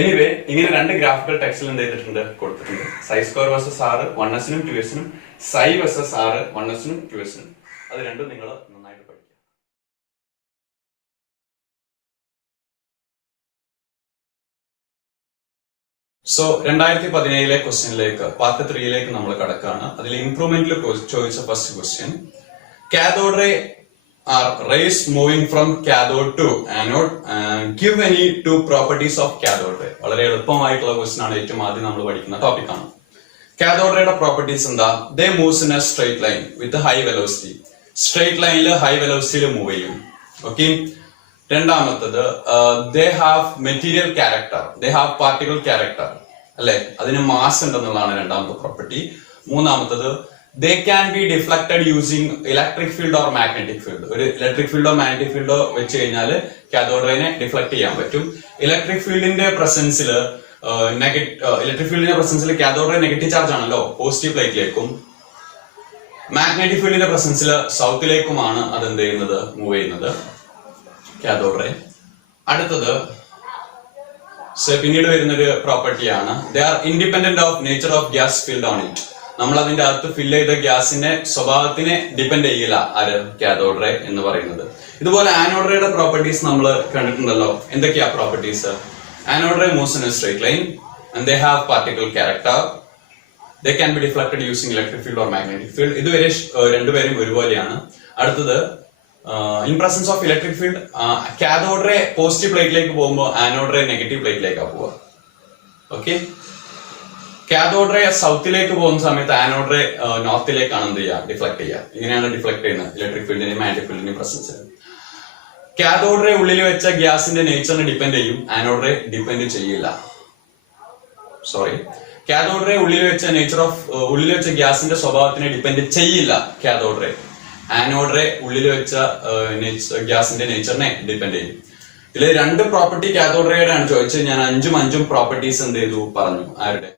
എനിവേ, ഇങ്ങനെ രണ്ട് ഗ്രാഫുകൾ ടെക്സ്റ്റിൽ എന്ത് ചെയ്തിട്ടുണ്ട്, കൊടുത്തിട്ടുണ്ട്. സൈ സ്ക്വയർ വേഴ്സസ് ആർ 1s-നും 2s-നും, സൈ വേഴ്സസ് ആർ 1s-നും 2s-നും. അത് രണ്ടും നിങ്ങൾ നന്നായിട്ട് പഠിക്കുക. സോ 2017 ക്വസ്റ്റ്യനിലേക്ക് പാർട്ട് 3 നമ്മൾ കടക്കാണ്. അതിൽ ഇംപ്രൂവ്മെന്റിൽ ചോദിച്ച first question, cathode ray are rays moving from cathode to anode, give any two properties of cathode ray. വളരെ എളുപ്പമായിട്ടുള്ള ക്വസ്റ്റ്യൻ ആണ്, ഏറ്റവും ആദ്യം നമ്മൾ പഠിക്കുന്ന ടോപ്പിക് ആണ്. കാഥോഡ് റേയുടെ പ്രോപ്പർട്ടീസ് എന്താ? They moves in a straight line with high velocity. Straight ലൈനിൽ ഹൈ വെലോസിറ്റിയിൽ മൂവ് ചെയ്യും. ഓക്കെ. രണ്ടാമത്തത്, they have material character, they have particle character, അല്ലെ, അതിന് മാസ് ഉണ്ടെന്നുള്ളതാണ് രണ്ടാമത്തെ പ്രോപ്പർട്ടി. മൂന്നാമത്തത്, they can be deflected using electric field or magnetic field. ഒരു ഇലക്ട്രിക് ഫീൽഡോ മാഗ്നറ്റിക് ഫീൽഡോ വെച്ച് കഴിഞ്ഞാൽ കാഥോഡ് റേനെ ഡിഫ്ലക്ട് ചെയ്യാൻ പറ്റും. ഇലക്ട്രിക് ഫീൽഡിന്റെ പ്രസൻസിൽ കാഥോഡ് റേ നെഗറ്റീവ് ചാർജ് ആണല്ലോ, പോസിറ്റീവ് പ്ലേറ്റിലേക്കും. മാഗ്നറ്റിക് ഫീൽഡിന്റെ പ്രസൻസിൽ സൗത്തിലേക്കുമാണ് അത് എന്ത് ചെയ്യുന്നത്, മൂവ് ചെയ്യുന്നത് കാഥോഡ് റേ. അടുത്തത് പിന്നീട് വരുന്നൊരു പ്രോപ്പർട്ടിയാണ്, they are independent of nature of gas filled on it. നമ്മൾ അതിന്റെ അകത്ത് ഫില്ല് ചെയ്ത ഗ്യാസിന്റെ സ്വഭാവത്തിനെ ഡിപെൻഡ് ചെയ്യില്ല ആര്, കാഥോഡ് റേ എന്ന് പറയുന്നത്. ഇതുപോലെ ആനോഡ് റേയുടെ പ്രോപ്പർട്ടീസ് നമ്മൾ കണ്ടിട്ടുണ്ടല്ലോ. എന്തൊക്കെയാ properties? Anode ray moves in a straight line and they have particle character, they can be deflected using electric field or magnetic field. ഇതുവരെ രണ്ടുപേരും ഒരുപോലെയാണ്. അടുത്തത്, in presence of electric field cathode ray positive പ്ലേറ്റിലേക്ക് പോകുമ്പോൾ ആനോഡ് റേ നെഗറ്റീവ് പ്ലേറ്റിലേക്കാണ് പോവുക. ഓക്കെ. കാഥോഡ് റേ സൗത്തിലേക്ക് പോകുന്ന സമയത്ത് ആനോഡ് റേ നോർത്തിലേക്കാണ് എന്ത് ചെയ്യുക, ഡിഫ്ലക്ട് ചെയ്യുക. ഇങ്ങനെയാണ് ഡിഫ്ലക്ട് ചെയ്യുന്നത് ഇലക്ട്രിക് ഫീൽഡിന്റെയും മാഗ്നറ്റിക് ഫീൽഡിന്റെയും പ്രസൻസിൽ. കാഥോഡ് റേ ഉള്ളിൽ വെച്ച ഗ്യാസിന്റെ നേച്ചറിനെ ഡിപെൻഡ് ചെയ്യും, ആനോഡ് റേ ഡിപെൻഡ് ചെയ്യില്ല. കാഥോഡ് റേ ഉള്ളിൽ വെച്ച ഗ്യാസിന്റെ സ്വഭാവത്തിനെ ഡിപെൻഡ് ചെയ്യില്ല കാഥോഡ് റേ. ആനോഡ് റേ ഉള്ളിൽ വെച്ച ഗ്യാസിന്റെ നേച്ചറിനെ ഡിപെൻഡ് ചെയ്യും. ഇതിൽ രണ്ട് പ്രോപ്പർട്ടി കാഥോഡ് റേയുടെ ആണ് ചോദിച്ചത്. ഞാൻ അഞ്ചും പ്രോപ്പർട്ടീസ് എന്ത് ചെയ്തു പറഞ്ഞു. ആരുടെ?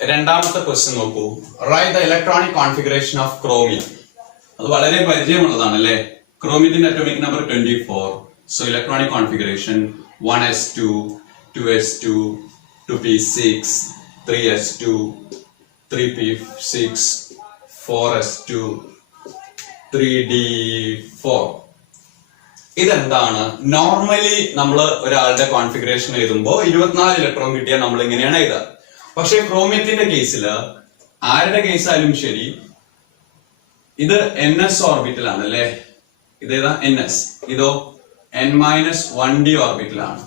രണ്ടാമത്തെ ക്വസ്റ്റ്യൻ നോക്കൂ. Write the electronic configuration of chromium. അത് വളരെ പരിചയമുള്ളതാണ് അല്ലെ. ക്രോമിയത്തിന്റെ atomic number 24. So electronic configuration 1s2, 2s2, 2p6, 3s2, 3p6, 4s2, 3d4. ഇതെന്താണ്? നോർമലി നമ്മൾ ഒരാളുടെ കോൺഫിഗറേഷൻ എഴുതുമ്പോൾ 24 ഇലക്ട്രോൺ കിട്ടിയാൽ നമ്മൾ ഇങ്ങനെയാണ് എഴുതുക. പക്ഷെ ക്രോമിയത്തിന്റെ കേസിൽ ആരുടെ കേസായാലും ശരി, ഇത് NS ഓർബിറ്റലാണ് അല്ലെ. ഇതേതാ? NS. ഇതോ N-1d ഓർബിറ്റലാണ്.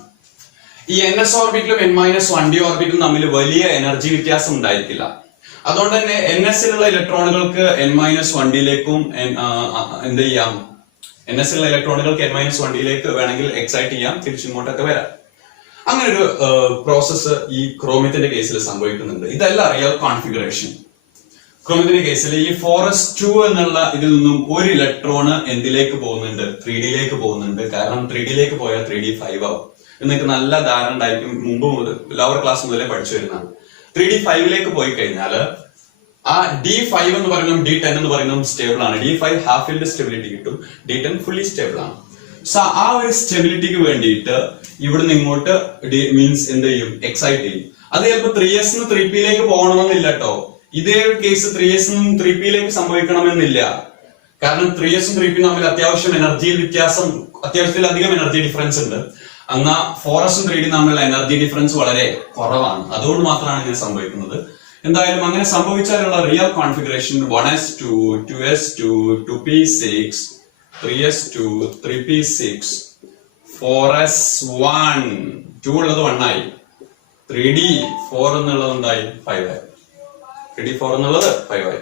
ഈ NS ഓർബിറ്റലും N-1d ഓർബിറ്റലും തമ്മിൽ വലിയ എനർജി വ്യത്യാസം ഉണ്ടായിരിക്കില്ല. അതുകൊണ്ട് തന്നെ NS-ലുള്ള ഇലക്ട്രോണുകൾക്ക് N-1d-ലേക്കും എന്ത് ചെയ്യാം, NS-ലുള്ള ഇലക്ട്രോണുകൾക്ക് N-1d-ലേക്ക് വേണമെങ്കിൽ എക്സൈറ്റ് ചെയ്യാം, തിരിച്ചിങ്ങോട്ടൊക്കെ വരാം. അങ്ങനെ ഒരു പ്രോസസ്സ് ഈ ക്രോമിയത്തിന്റെ കേസിൽ സംഭവിക്കുന്നുണ്ട്. ഇതല്ല റിയൽ കോൺഫിഗറേഷൻ. ക്രോമിയത്തിന്റെ കേസിൽ ഈ 4s2 എന്നുള്ള ഇതിൽ നിന്നും ഒരു ഇലക്ട്രോണ് എന്തിലേക്ക് പോകുന്നുണ്ട്? 3d-ലേക്ക് പോകുന്നുണ്ട്. കാരണം 3d-ലേക്ക് പോയാൽ 3d5 ആവും. നിങ്ങൾക്ക് നല്ല ധാരണ ഉണ്ടായിരിക്കും, മുമ്പ് മുതൽ ലോവർ ക്ലാസ് മുതലേ പഠിച്ചു വരുന്നതാണ്. 3d5-ലേക്ക് പോയി കഴിഞ്ഞാൽ ആ D5 എന്ന് പറയുന്നതും D10 എന്ന് പറയുന്നതും സ്റ്റേബിൾ ആണ്. D5 ഹാഫ് ഫീൽഡ് സ്റ്റെബിലിറ്റി കിട്ടും, D10 ഫുള്ളി സ്റ്റേബിൾ ആണ്. സോ ആ ഒരു സ്റ്റെബിലിറ്റിക്ക് വേണ്ടിയിട്ട് ഇവിടുന്ന് ഇങ്ങോട്ട് മീൻസ് എന്ത് ചെയ്യും? എക്സൈറ്റ് ചെയ്യും. അത് ചിലപ്പോൾ 3s 3p-ലേക്ക് പോകണമെന്നില്ല കേട്ടോ. ഇതേ കേസ് 3s 3p-ലേക്ക് സംഭവിക്കണമെന്നില്ല. കാരണം 3s 3p തമ്മിൽ അത്യാവശ്യം എനർജിയിൽ വ്യത്യാസം, അത്യാവശ്യത്തിലധികം എനർജി ഡിഫറൻസ് ഉണ്ട്. എന്നാൽ 4s 3d തമ്മിലുള്ള എനർജി ഡിഫറൻസ് വളരെ കുറവാണ്. അതുകൊണ്ട് മാത്രമാണ് ഇങ്ങനെ സംഭവിക്കുന്നത്. എന്തായാലും അങ്ങനെ സംഭവിച്ചാലുള്ള real configuration 1s2, 2s2, 2p6, 3s2, 3p6, 4s1, 2 ഉള്ളത് 1 ആയി, 3d4 എന്നുള്ളത് എന്തായി? 5 ആയി. 3d4 എന്നുള്ളത് 5 ആയി.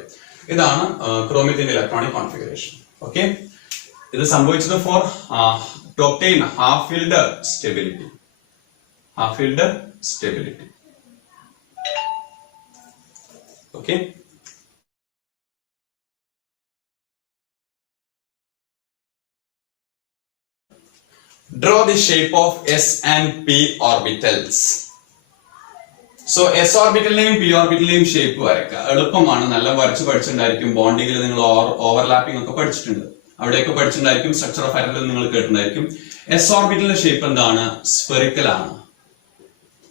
ഇതാണ് ക്രോമിയത്തിന്റെ ഇലക്ട്രോണിക് കോൺഫിഗറേഷൻ. ഓക്കെ. ഇത് സംഭവിച്ചത് for to obtain half filled stability. Half filled stability. Okay. Draw the shape of S and P orbitals. So S ഓർബിറ്റലിനെയും പി ഓർബിറ്റലിനെയും ഷേപ്പ് വരയ്ക്കുക എളുപ്പമാണ്. നല്ല വരച്ച് പഠിച്ചിട്ടുണ്ടായിരിക്കും. ബോണ്ടിങ്ങിൽ നിങ്ങൾ ഓവർലാപ്പിംഗ് ഒക്കെ പഠിച്ചിട്ടുണ്ട്. അവിടെയൊക്കെ പഠിച്ചിട്ടുണ്ടായിരിക്കും. സ്ട്രക്ചർ ഓഫ് ആറ്റത്തിൽ നിങ്ങൾ കേട്ടിട്ടുണ്ടായിരിക്കും. എസ് ഓർബിറ്റലിന്റെ ഷേപ്പ് എന്താണ്? സ്ഫെറിക്കൽ ആണ്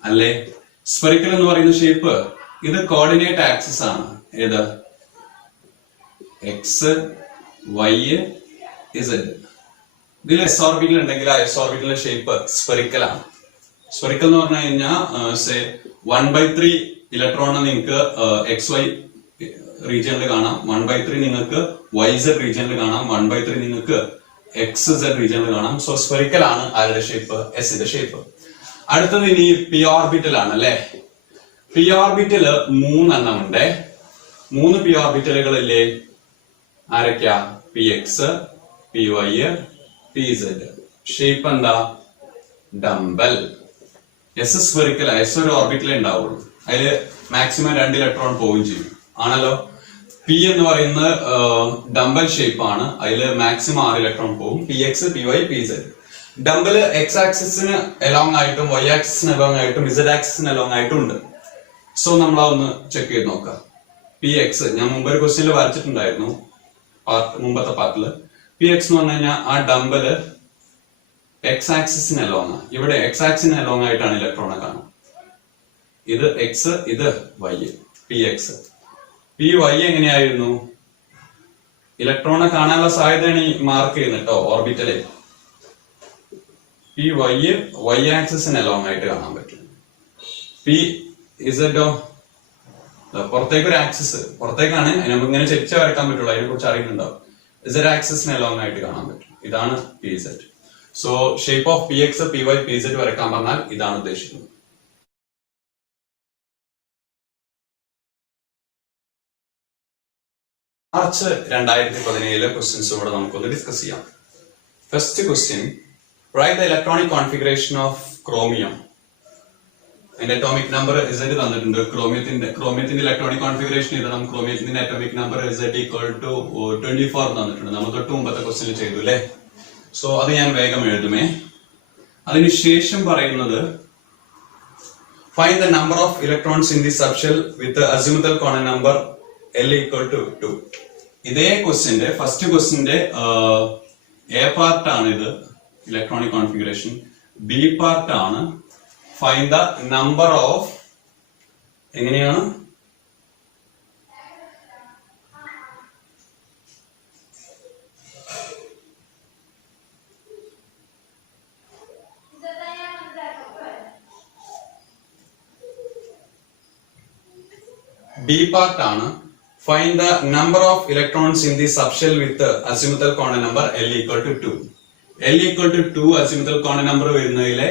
അല്ലേ? സ്ഫെറിക്കൽ എന്ന് പറയുന്ന ഷേപ്പ് ഇത് കോർഡിനേറ്റ് ആക്സിസ് ആണ്. ഏത്? X, y, z. ഇതിൽ എസ് ഓർബിറ്റൽ ഉണ്ടെങ്കിൽ ആ എസ് ഓർബിറ്റലിന്റെ ഷേപ്പ് സ്ഫെറിക്കൽ ആണ്. സ്ഫെറിക്കൽ എന്ന് പറഞ്ഞു കഴിഞ്ഞാൽ 1/3 ഇലക്ട്രോണിനെ നിങ്ങൾക്ക് XY റീജിയനിൽ കാണാം, 1/3 നിങ്ങൾക്ക് YZ റീജിയനിൽ കാണാം, 1/3 നിങ്ങൾക്ക് XZ റീജിയനിൽ കാണാം. സോ സ്ഫെറിക്കൽ ആണ് ആരുടെ ഷേപ്പ്? എസിന്റെ ഷേപ്പ്. അടുത്തത് ഇനി പി ഓർബിറ്റൽ ആണ് അല്ലെ? പി ഓർബിറ്റല് 3 എണ്ണം ഉണ്ട്. 3 പി ഓർബിറ്റലുകളില്ലേ? ആരൊക്കെയാ? PX, PY, PZ. ഷേപ്പ് എന്താ? ഡംബൽ. S spherical. എസ് ഒരു ഓർബിറ്റലേ ഉണ്ടാവുള്ളൂ. അതില് മാക്സിമം 2 ഇലക്ട്രോൺ പോവുകയും ചെയ്യും ആണല്ലോ. പി എന്ന് പറയുന്നത് ഡംബൽ ഷേപ്പ് ആണ്. അതില് മാക്സിമം 6 ഇലക്ട്രോൺ പോകും. PX, PY, PZ. Dumbbell X ആക്സിസിന് അലോങ് ആയിട്ടും വൈ ആക്സിസിന് അലോങ് ആയിട്ടും ഇസഡ് ആക്സിസിന് അലോങ് ആയിട്ടും ഉണ്ട്. സോ നമ്മൾ അതൊന്ന് ചെക്ക് ചെയ്ത് നോക്കാം. PX ഞാൻ മുമ്പ് ഒരു ക്വസ്റ്റ്യനിൽ വരച്ചിട്ടുണ്ടായിരുന്നു, മുമ്പത്തെ പാർട്ടില്. PX എന്ന് പറഞ്ഞു കഴിഞ്ഞാൽ ആ ഡംബല് എക്സ് ആക്സിസിന് അലോങ്. ഇവിടെ എക്സ് ആക്സിന് അലോങ് ആയിട്ടാണ് ഇലക്ട്രോണെ കാണുന്നത്. ഇത് എക്സ്, ഇത് വൈ. PX. PY എങ്ങനെയായിരുന്നു? ഇലക്ട്രോണെ കാണാനുള്ള സാധ്യതയാണ് ഈ മാർക്ക് ചെയ്യുന്നത് കേട്ടോ ഓർബിറ്റല്. PY വൈ ആക്സിസിന് അലോങ് ആയിട്ട് കാണാൻ പറ്റും. PZ പുറത്തേക്ക് ഒരു ആക്സിസ്, പുറത്തേക്കാണ്. നമുക്ക് ഇങ്ങനെ ചെരിച്ച് വരക്കാൻ പറ്റുള്ളൂ. അതിനെ കുറിച്ച് അറിയുന്നുണ്ടാവും. Z ആക്സിസിന് അലോങ് ആയിട്ട് കാണാൻ പറ്റും. ഇതാണ് PZ. So shape of PX, PY, PZ വരക്കാൻ പറഞ്ഞാൽ ഇതാണ് ഉദ്ദേശിക്കുന്നത്. മാർച്ച് 2017 ക്വസ്റ്റ്യൻസ് കൂടെ നമുക്കൊന്ന് ഡിസ്കസ് ചെയ്യാം. First question, write the electronic configuration of chromium. അതിന്റെ അറ്റോമിക് നമ്പർ Z തന്നിട്ടുണ്ട്. ക്രോമിയത്തിന്റെ ഇലക്ട്രോണിക് കോൺഫിഗറേഷൻ എഴുതണം. ക്രോമിയത്തിന്റെ atomic number Z equal to 24 തന്നിട്ടുണ്ട്. നമ്മൾ തൊട്ട് മുമ്പത്തെ ക്വസ്റ്റ്യൻ ചെയ്തു അല്ലേ? സോ അത് ഞാൻ വേഗം എഴുതുമേ. അതിനുശേഷം പറയുന്നത് find the number of electrons in the subshell with azimuthal quantum number L equal to 2. ഇതേ ക്വസ്റ്റ്യന്റെ ഫസ്റ്റ് ക്വസ്റ്റ്യന്റെ എ പാർട്ട് ആണ് ഇത്, ഇലക്ട്രോണിക് കോൺഫിഗറേഷൻ. ബി പാർട്ട് ആണ് ഫൈൻഡ് ദ നമ്പർ ഓഫ്, എങ്ങനെയാണ്? ബി പാർട്ട് ആണ് find the number of electrons in the subshell with azimuthal quantum number L equal to 2. L equal to 2 azimuthal quantum number വരുന്നതിലെ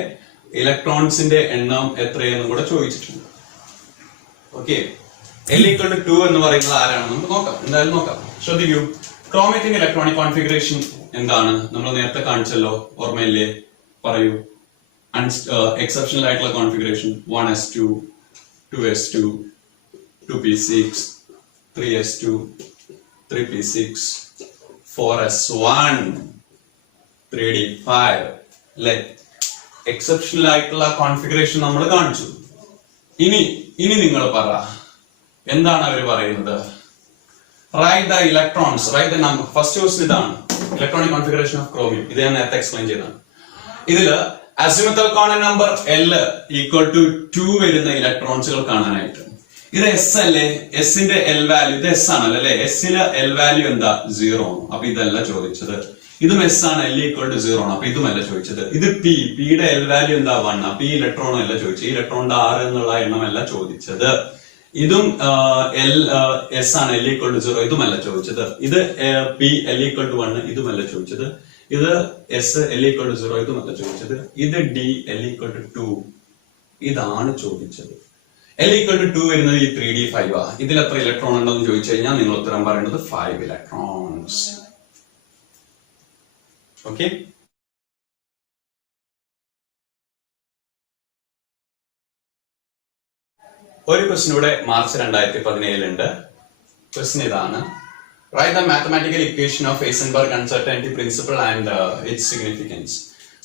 ഇലക്ട്രോൺസിന്റെ എണ്ണം എത്രയെന്നും കൂടെ ചോദിച്ചിട്ടുണ്ട്. ഓക്കെ, L equal to 2 എന്ന് പറയുന്നത് ആരാണെന്ന് നമുക്ക് നോക്കാം. എന്തായാലും നോക്കാം. ശ്രദ്ധിക്കൂ, ക്രോമിയത്തിന്റെ ഇലക്ട്രോണിക് കോൺഫിഗറേഷൻ എന്താണ്? നമ്മൾ നേരത്തെ കാണിച്ചല്ലോ, ഓർമ്മയില്ലേ? പറയൂ. എക്സെപ്ഷണൽ ആയിട്ടുള്ള configuration 1s2, 2s2, 2p6, 3s2, 3p6, 4s1, 3d5 അല്ലെ? എക്സെപ്ഷണൽ ആയിട്ടുള്ള കോൺഫിഗറേഷൻ നമ്മൾ കാണിച്ചു. ഇനി നിങ്ങൾ പറ, എന്താണ് അവർ പറയുന്നത്? Write the electrons, write the number. First question ഇതാണ്, ഇലക്ട്രോണിക് കോൺഫിഗറേഷൻ ഓഫ് ക്രോമിയം. ഇത് ഞാൻ നേരത്തെ എക്സ്പ്ലെയിൻ ചെയ്തതാണ്. ഇതില് azimuthal quantum number L equal to 2 വരുന്ന ഇലക്ട്രോൺസുകൾ കാണാനായിട്ട്. ഇത് എസ് അല്ലേ? എസിന്റെ എൽ വാല്യൂ ഇത് എസ് ആണല്ലോ അല്ലെ? എസിന് എൽ വാല്യൂ എന്താ? 0 ആണ്. അപ്പൊ ഇതല്ല ചോദിച്ചത്. ഇതും എസ് ആണ്, L equal to 0 ആണ്. അപ്പൊ ഇതുമല്ല ചോദിച്ചത്. ഇത് പിയുടെ എൽ വാല്യൂ എന്താ? 1. അപ്പൊ ഈ ഇലക്ട്രോണും അല്ല ചോദിച്ചത്. ഈ ഇലക്ട്രോണിന്റെ 6 എന്നുള്ള എണ്ണമല്ല ചോദിച്ചത്. ഇതും എസ് ആണ്, L equal to 0. ഇതുമല്ല ചോദിച്ചത്. ഇത് പി L equal to 1. ഇതുമല്ല ചോദിച്ചത്. ഇത് എസ് L equal to 0. ഇതുമല്ല ചോദിച്ചത്. ഇത് ഡി L equal to 2. ഇതാണ് ചോദിച്ചത്. L equal to 2 വരുന്നത് ഈ 3d5 ആ. ഇതിൽ എത്ര ഇലക്ട്രോൺ ഉണ്ടെന്ന് ചോദിച്ചു കഴിഞ്ഞാൽ നിങ്ങൾ ഉത്തരം പറയേണ്ടത് 5 ഇലക്ട്രോൺസ്. ഓക്കെ, ഒരു ക്വസ്റ്റ്യൻ ഇവിടെ മാർച്ച് 2017 ഉണ്ട്. ക്വസ്റ്റ്യൻ ഇതാണ്, write the mathematical equation of Heisenberg uncertainty principle and its significance.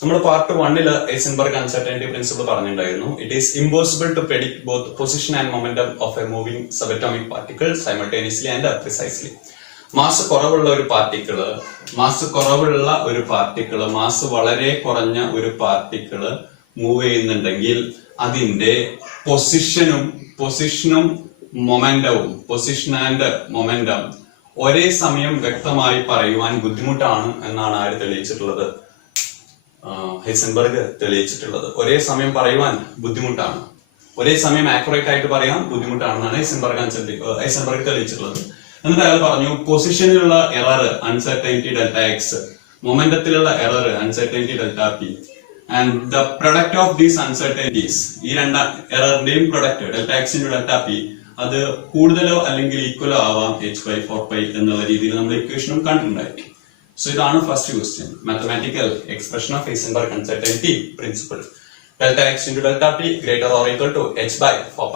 നമ്മൾ പാർട്ട് 1 ഹൈസൻബർഗ് അൺസർട്ടനിറ്റി പ്രിൻസിപ്പിൾ പറഞ്ഞിട്ടുണ്ടായിരുന്നു. It is impossible to predict both position and momentum of a moving subatomic particle simultaneously and precisely. Mass കുറവുള്ള ഒരു പാർട്ടിക്കിള് മാസ് വളരെ കുറഞ്ഞ ഒരു പാർട്ടിക്കിള് മൂവ് ചെയ്യുന്നുണ്ടെങ്കിൽ അതിന്റെ പൊസിഷനും മൊമെന്റവും പൊസിഷൻ ആൻഡ് മൊമെന്റം ഒരേ സമയം വ്യക്തമായി പറയുവാൻ ബുദ്ധിമുട്ടാണ് എന്നാണ് ആര് തെളിയിച്ചിട്ടുള്ളത്? ഹൈസൻബർഗ് തെളിയിച്ചിട്ടുള്ളത്. ഒരേ സമയം പറയുവാൻ ബുദ്ധിമുട്ടാണ്, ഒരേ സമയം ആക്യുറേറ്റ് ആയിട്ട് പറയാൻ ബുദ്ധിമുട്ടാണെന്നാണ് ഹൈസൻബർഗ് തെളിയിച്ചിട്ടുള്ളത്. എന്നിട്ട് അയാൾ പറഞ്ഞു പൊസിഷനിലുള്ള എറർ അൺസർട്ടനിറ്റി ഡെൽറ്റ എക്സ്, മൊമെന്റത്തിലുള്ള error uncertainty delta P, and the product of these uncertainties, ഈ രണ്ട് എററിന്റെയും product delta X into delta P, അത് കൂടുതലോ അല്ലെങ്കിൽ ഈക്വലോ ആവാം h/4π എന്നുള്ള രീതിയിൽ നമ്മൾ ഇക്വേഷനും കണ്ടിട്ടുണ്ടായിരിക്കും. സോ ഇതാണ് first question, mathematical expression of Heisenberg uncertainty principle. Delta X into delta p greater or equal to h/4π.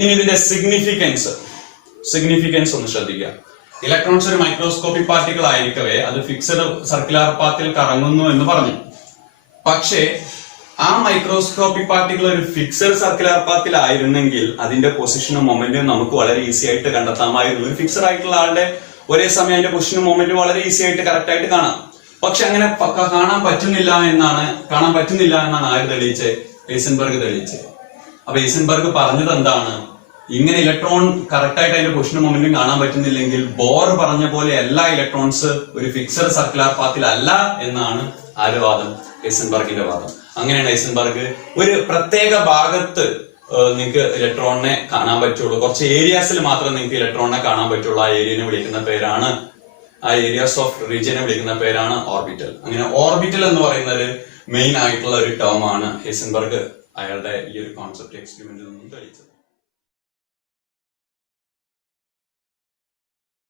ഇനി ഇതിന്റെ സിഗ്നിഫിക്കൻസ് ഒന്ന് ശ്രദ്ധിക്കുക. ഇലക്ട്രോൺസ് ഒരു മൈക്രോസ്കോപ്പിക് പാർട്ടിക്കിൾ ആയിരിക്കവേ അത് ഫിക്സഡ് സർക്കുലർ പാത്തിൽ കറങ്ങുന്നു എന്ന് പറഞ്ഞു. പക്ഷേ ആ മൈക്രോസ്കോപ്പിക് പാർട്ടിക്കിൾ ഒരു ഫിക്സഡ് സർക്കുലർ പാത്തിൽ ആയിരുന്നെങ്കിൽ അതിന്റെ പൊസിഷനും മൊമെന്റും നമുക്ക് വളരെ ഈസി ആയിട്ട് കണ്ടെത്താമായിരുന്നു. ഒരു ഫിക്സഡ് ആയിട്ടുള്ള ആളുടെ ഒരേ സമയം അതിന്റെ പൊസിഷനും മൊമെന്റും വളരെ ഈസി ആയിട്ട് കറക്റ്റ് ആയിട്ട് കാണാം. പക്ഷെ അങ്ങനെ കാണാൻ പറ്റുന്നില്ല എന്നാണ് ആര് തെളിയിച്ചത്? ഹൈസൻബർഗ് തെളിയിച്ചത്. അപ്പൊ ഹൈസൻബർഗ് പറഞ്ഞത് എന്താണ്? ഇങ്ങനെ ഇലക്ട്രോൺ കറക്റ്റ് ആയിട്ട് അതിന്റെ പൊസിഷനും മൊമെന്റും കാണാൻ പറ്റുന്നില്ലെങ്കിൽ ബോർ പറഞ്ഞ പോലെ എല്ലാ ഇലക്ട്രോൺസ് ഒരു ഫിക്സഡ് സർക്കുലർ പാത്തിൽ അല്ല എന്നാണ് ആര് വാദം? ഹൈസൻബർഗിന്റെ വാദം. അങ്ങനെയാണ് ഹൈസൻബർഗ് ഒരു പ്രത്യേക ഭാഗത്ത് നിങ്ങൾക്ക് ഇലക്ട്രോണിനെ കാണാൻ പറ്റുള്ളൂ, കുറച്ച് ഏരിയാസിൽ മാത്രം നിങ്ങൾക്ക് ഇലക്ട്രോണിനെ കാണാൻ പറ്റുള്ളൂ. ആ ഏരിയനെ വിളിക്കുന്ന പേരാണ്, ആ ഏരിയാസ് ഓഫ് റീജിയനെ വിളിക്കുന്ന പേരാണ് ഓർബിറ്റൽ. അങ്ങനെ ഓർബിറ്റൽ എന്ന് പറയുന്നത് മെയിൻ ആയിട്ടുള്ള ഒരു ടേം ആണ് ഹൈസൻബർഗ് അയാളുടെ ഈ ഒരു കോൺസെപ്റ്റ് എക്സ്പെരിമെന്റിൽ നിന്നും തെളിയിച്ചത്.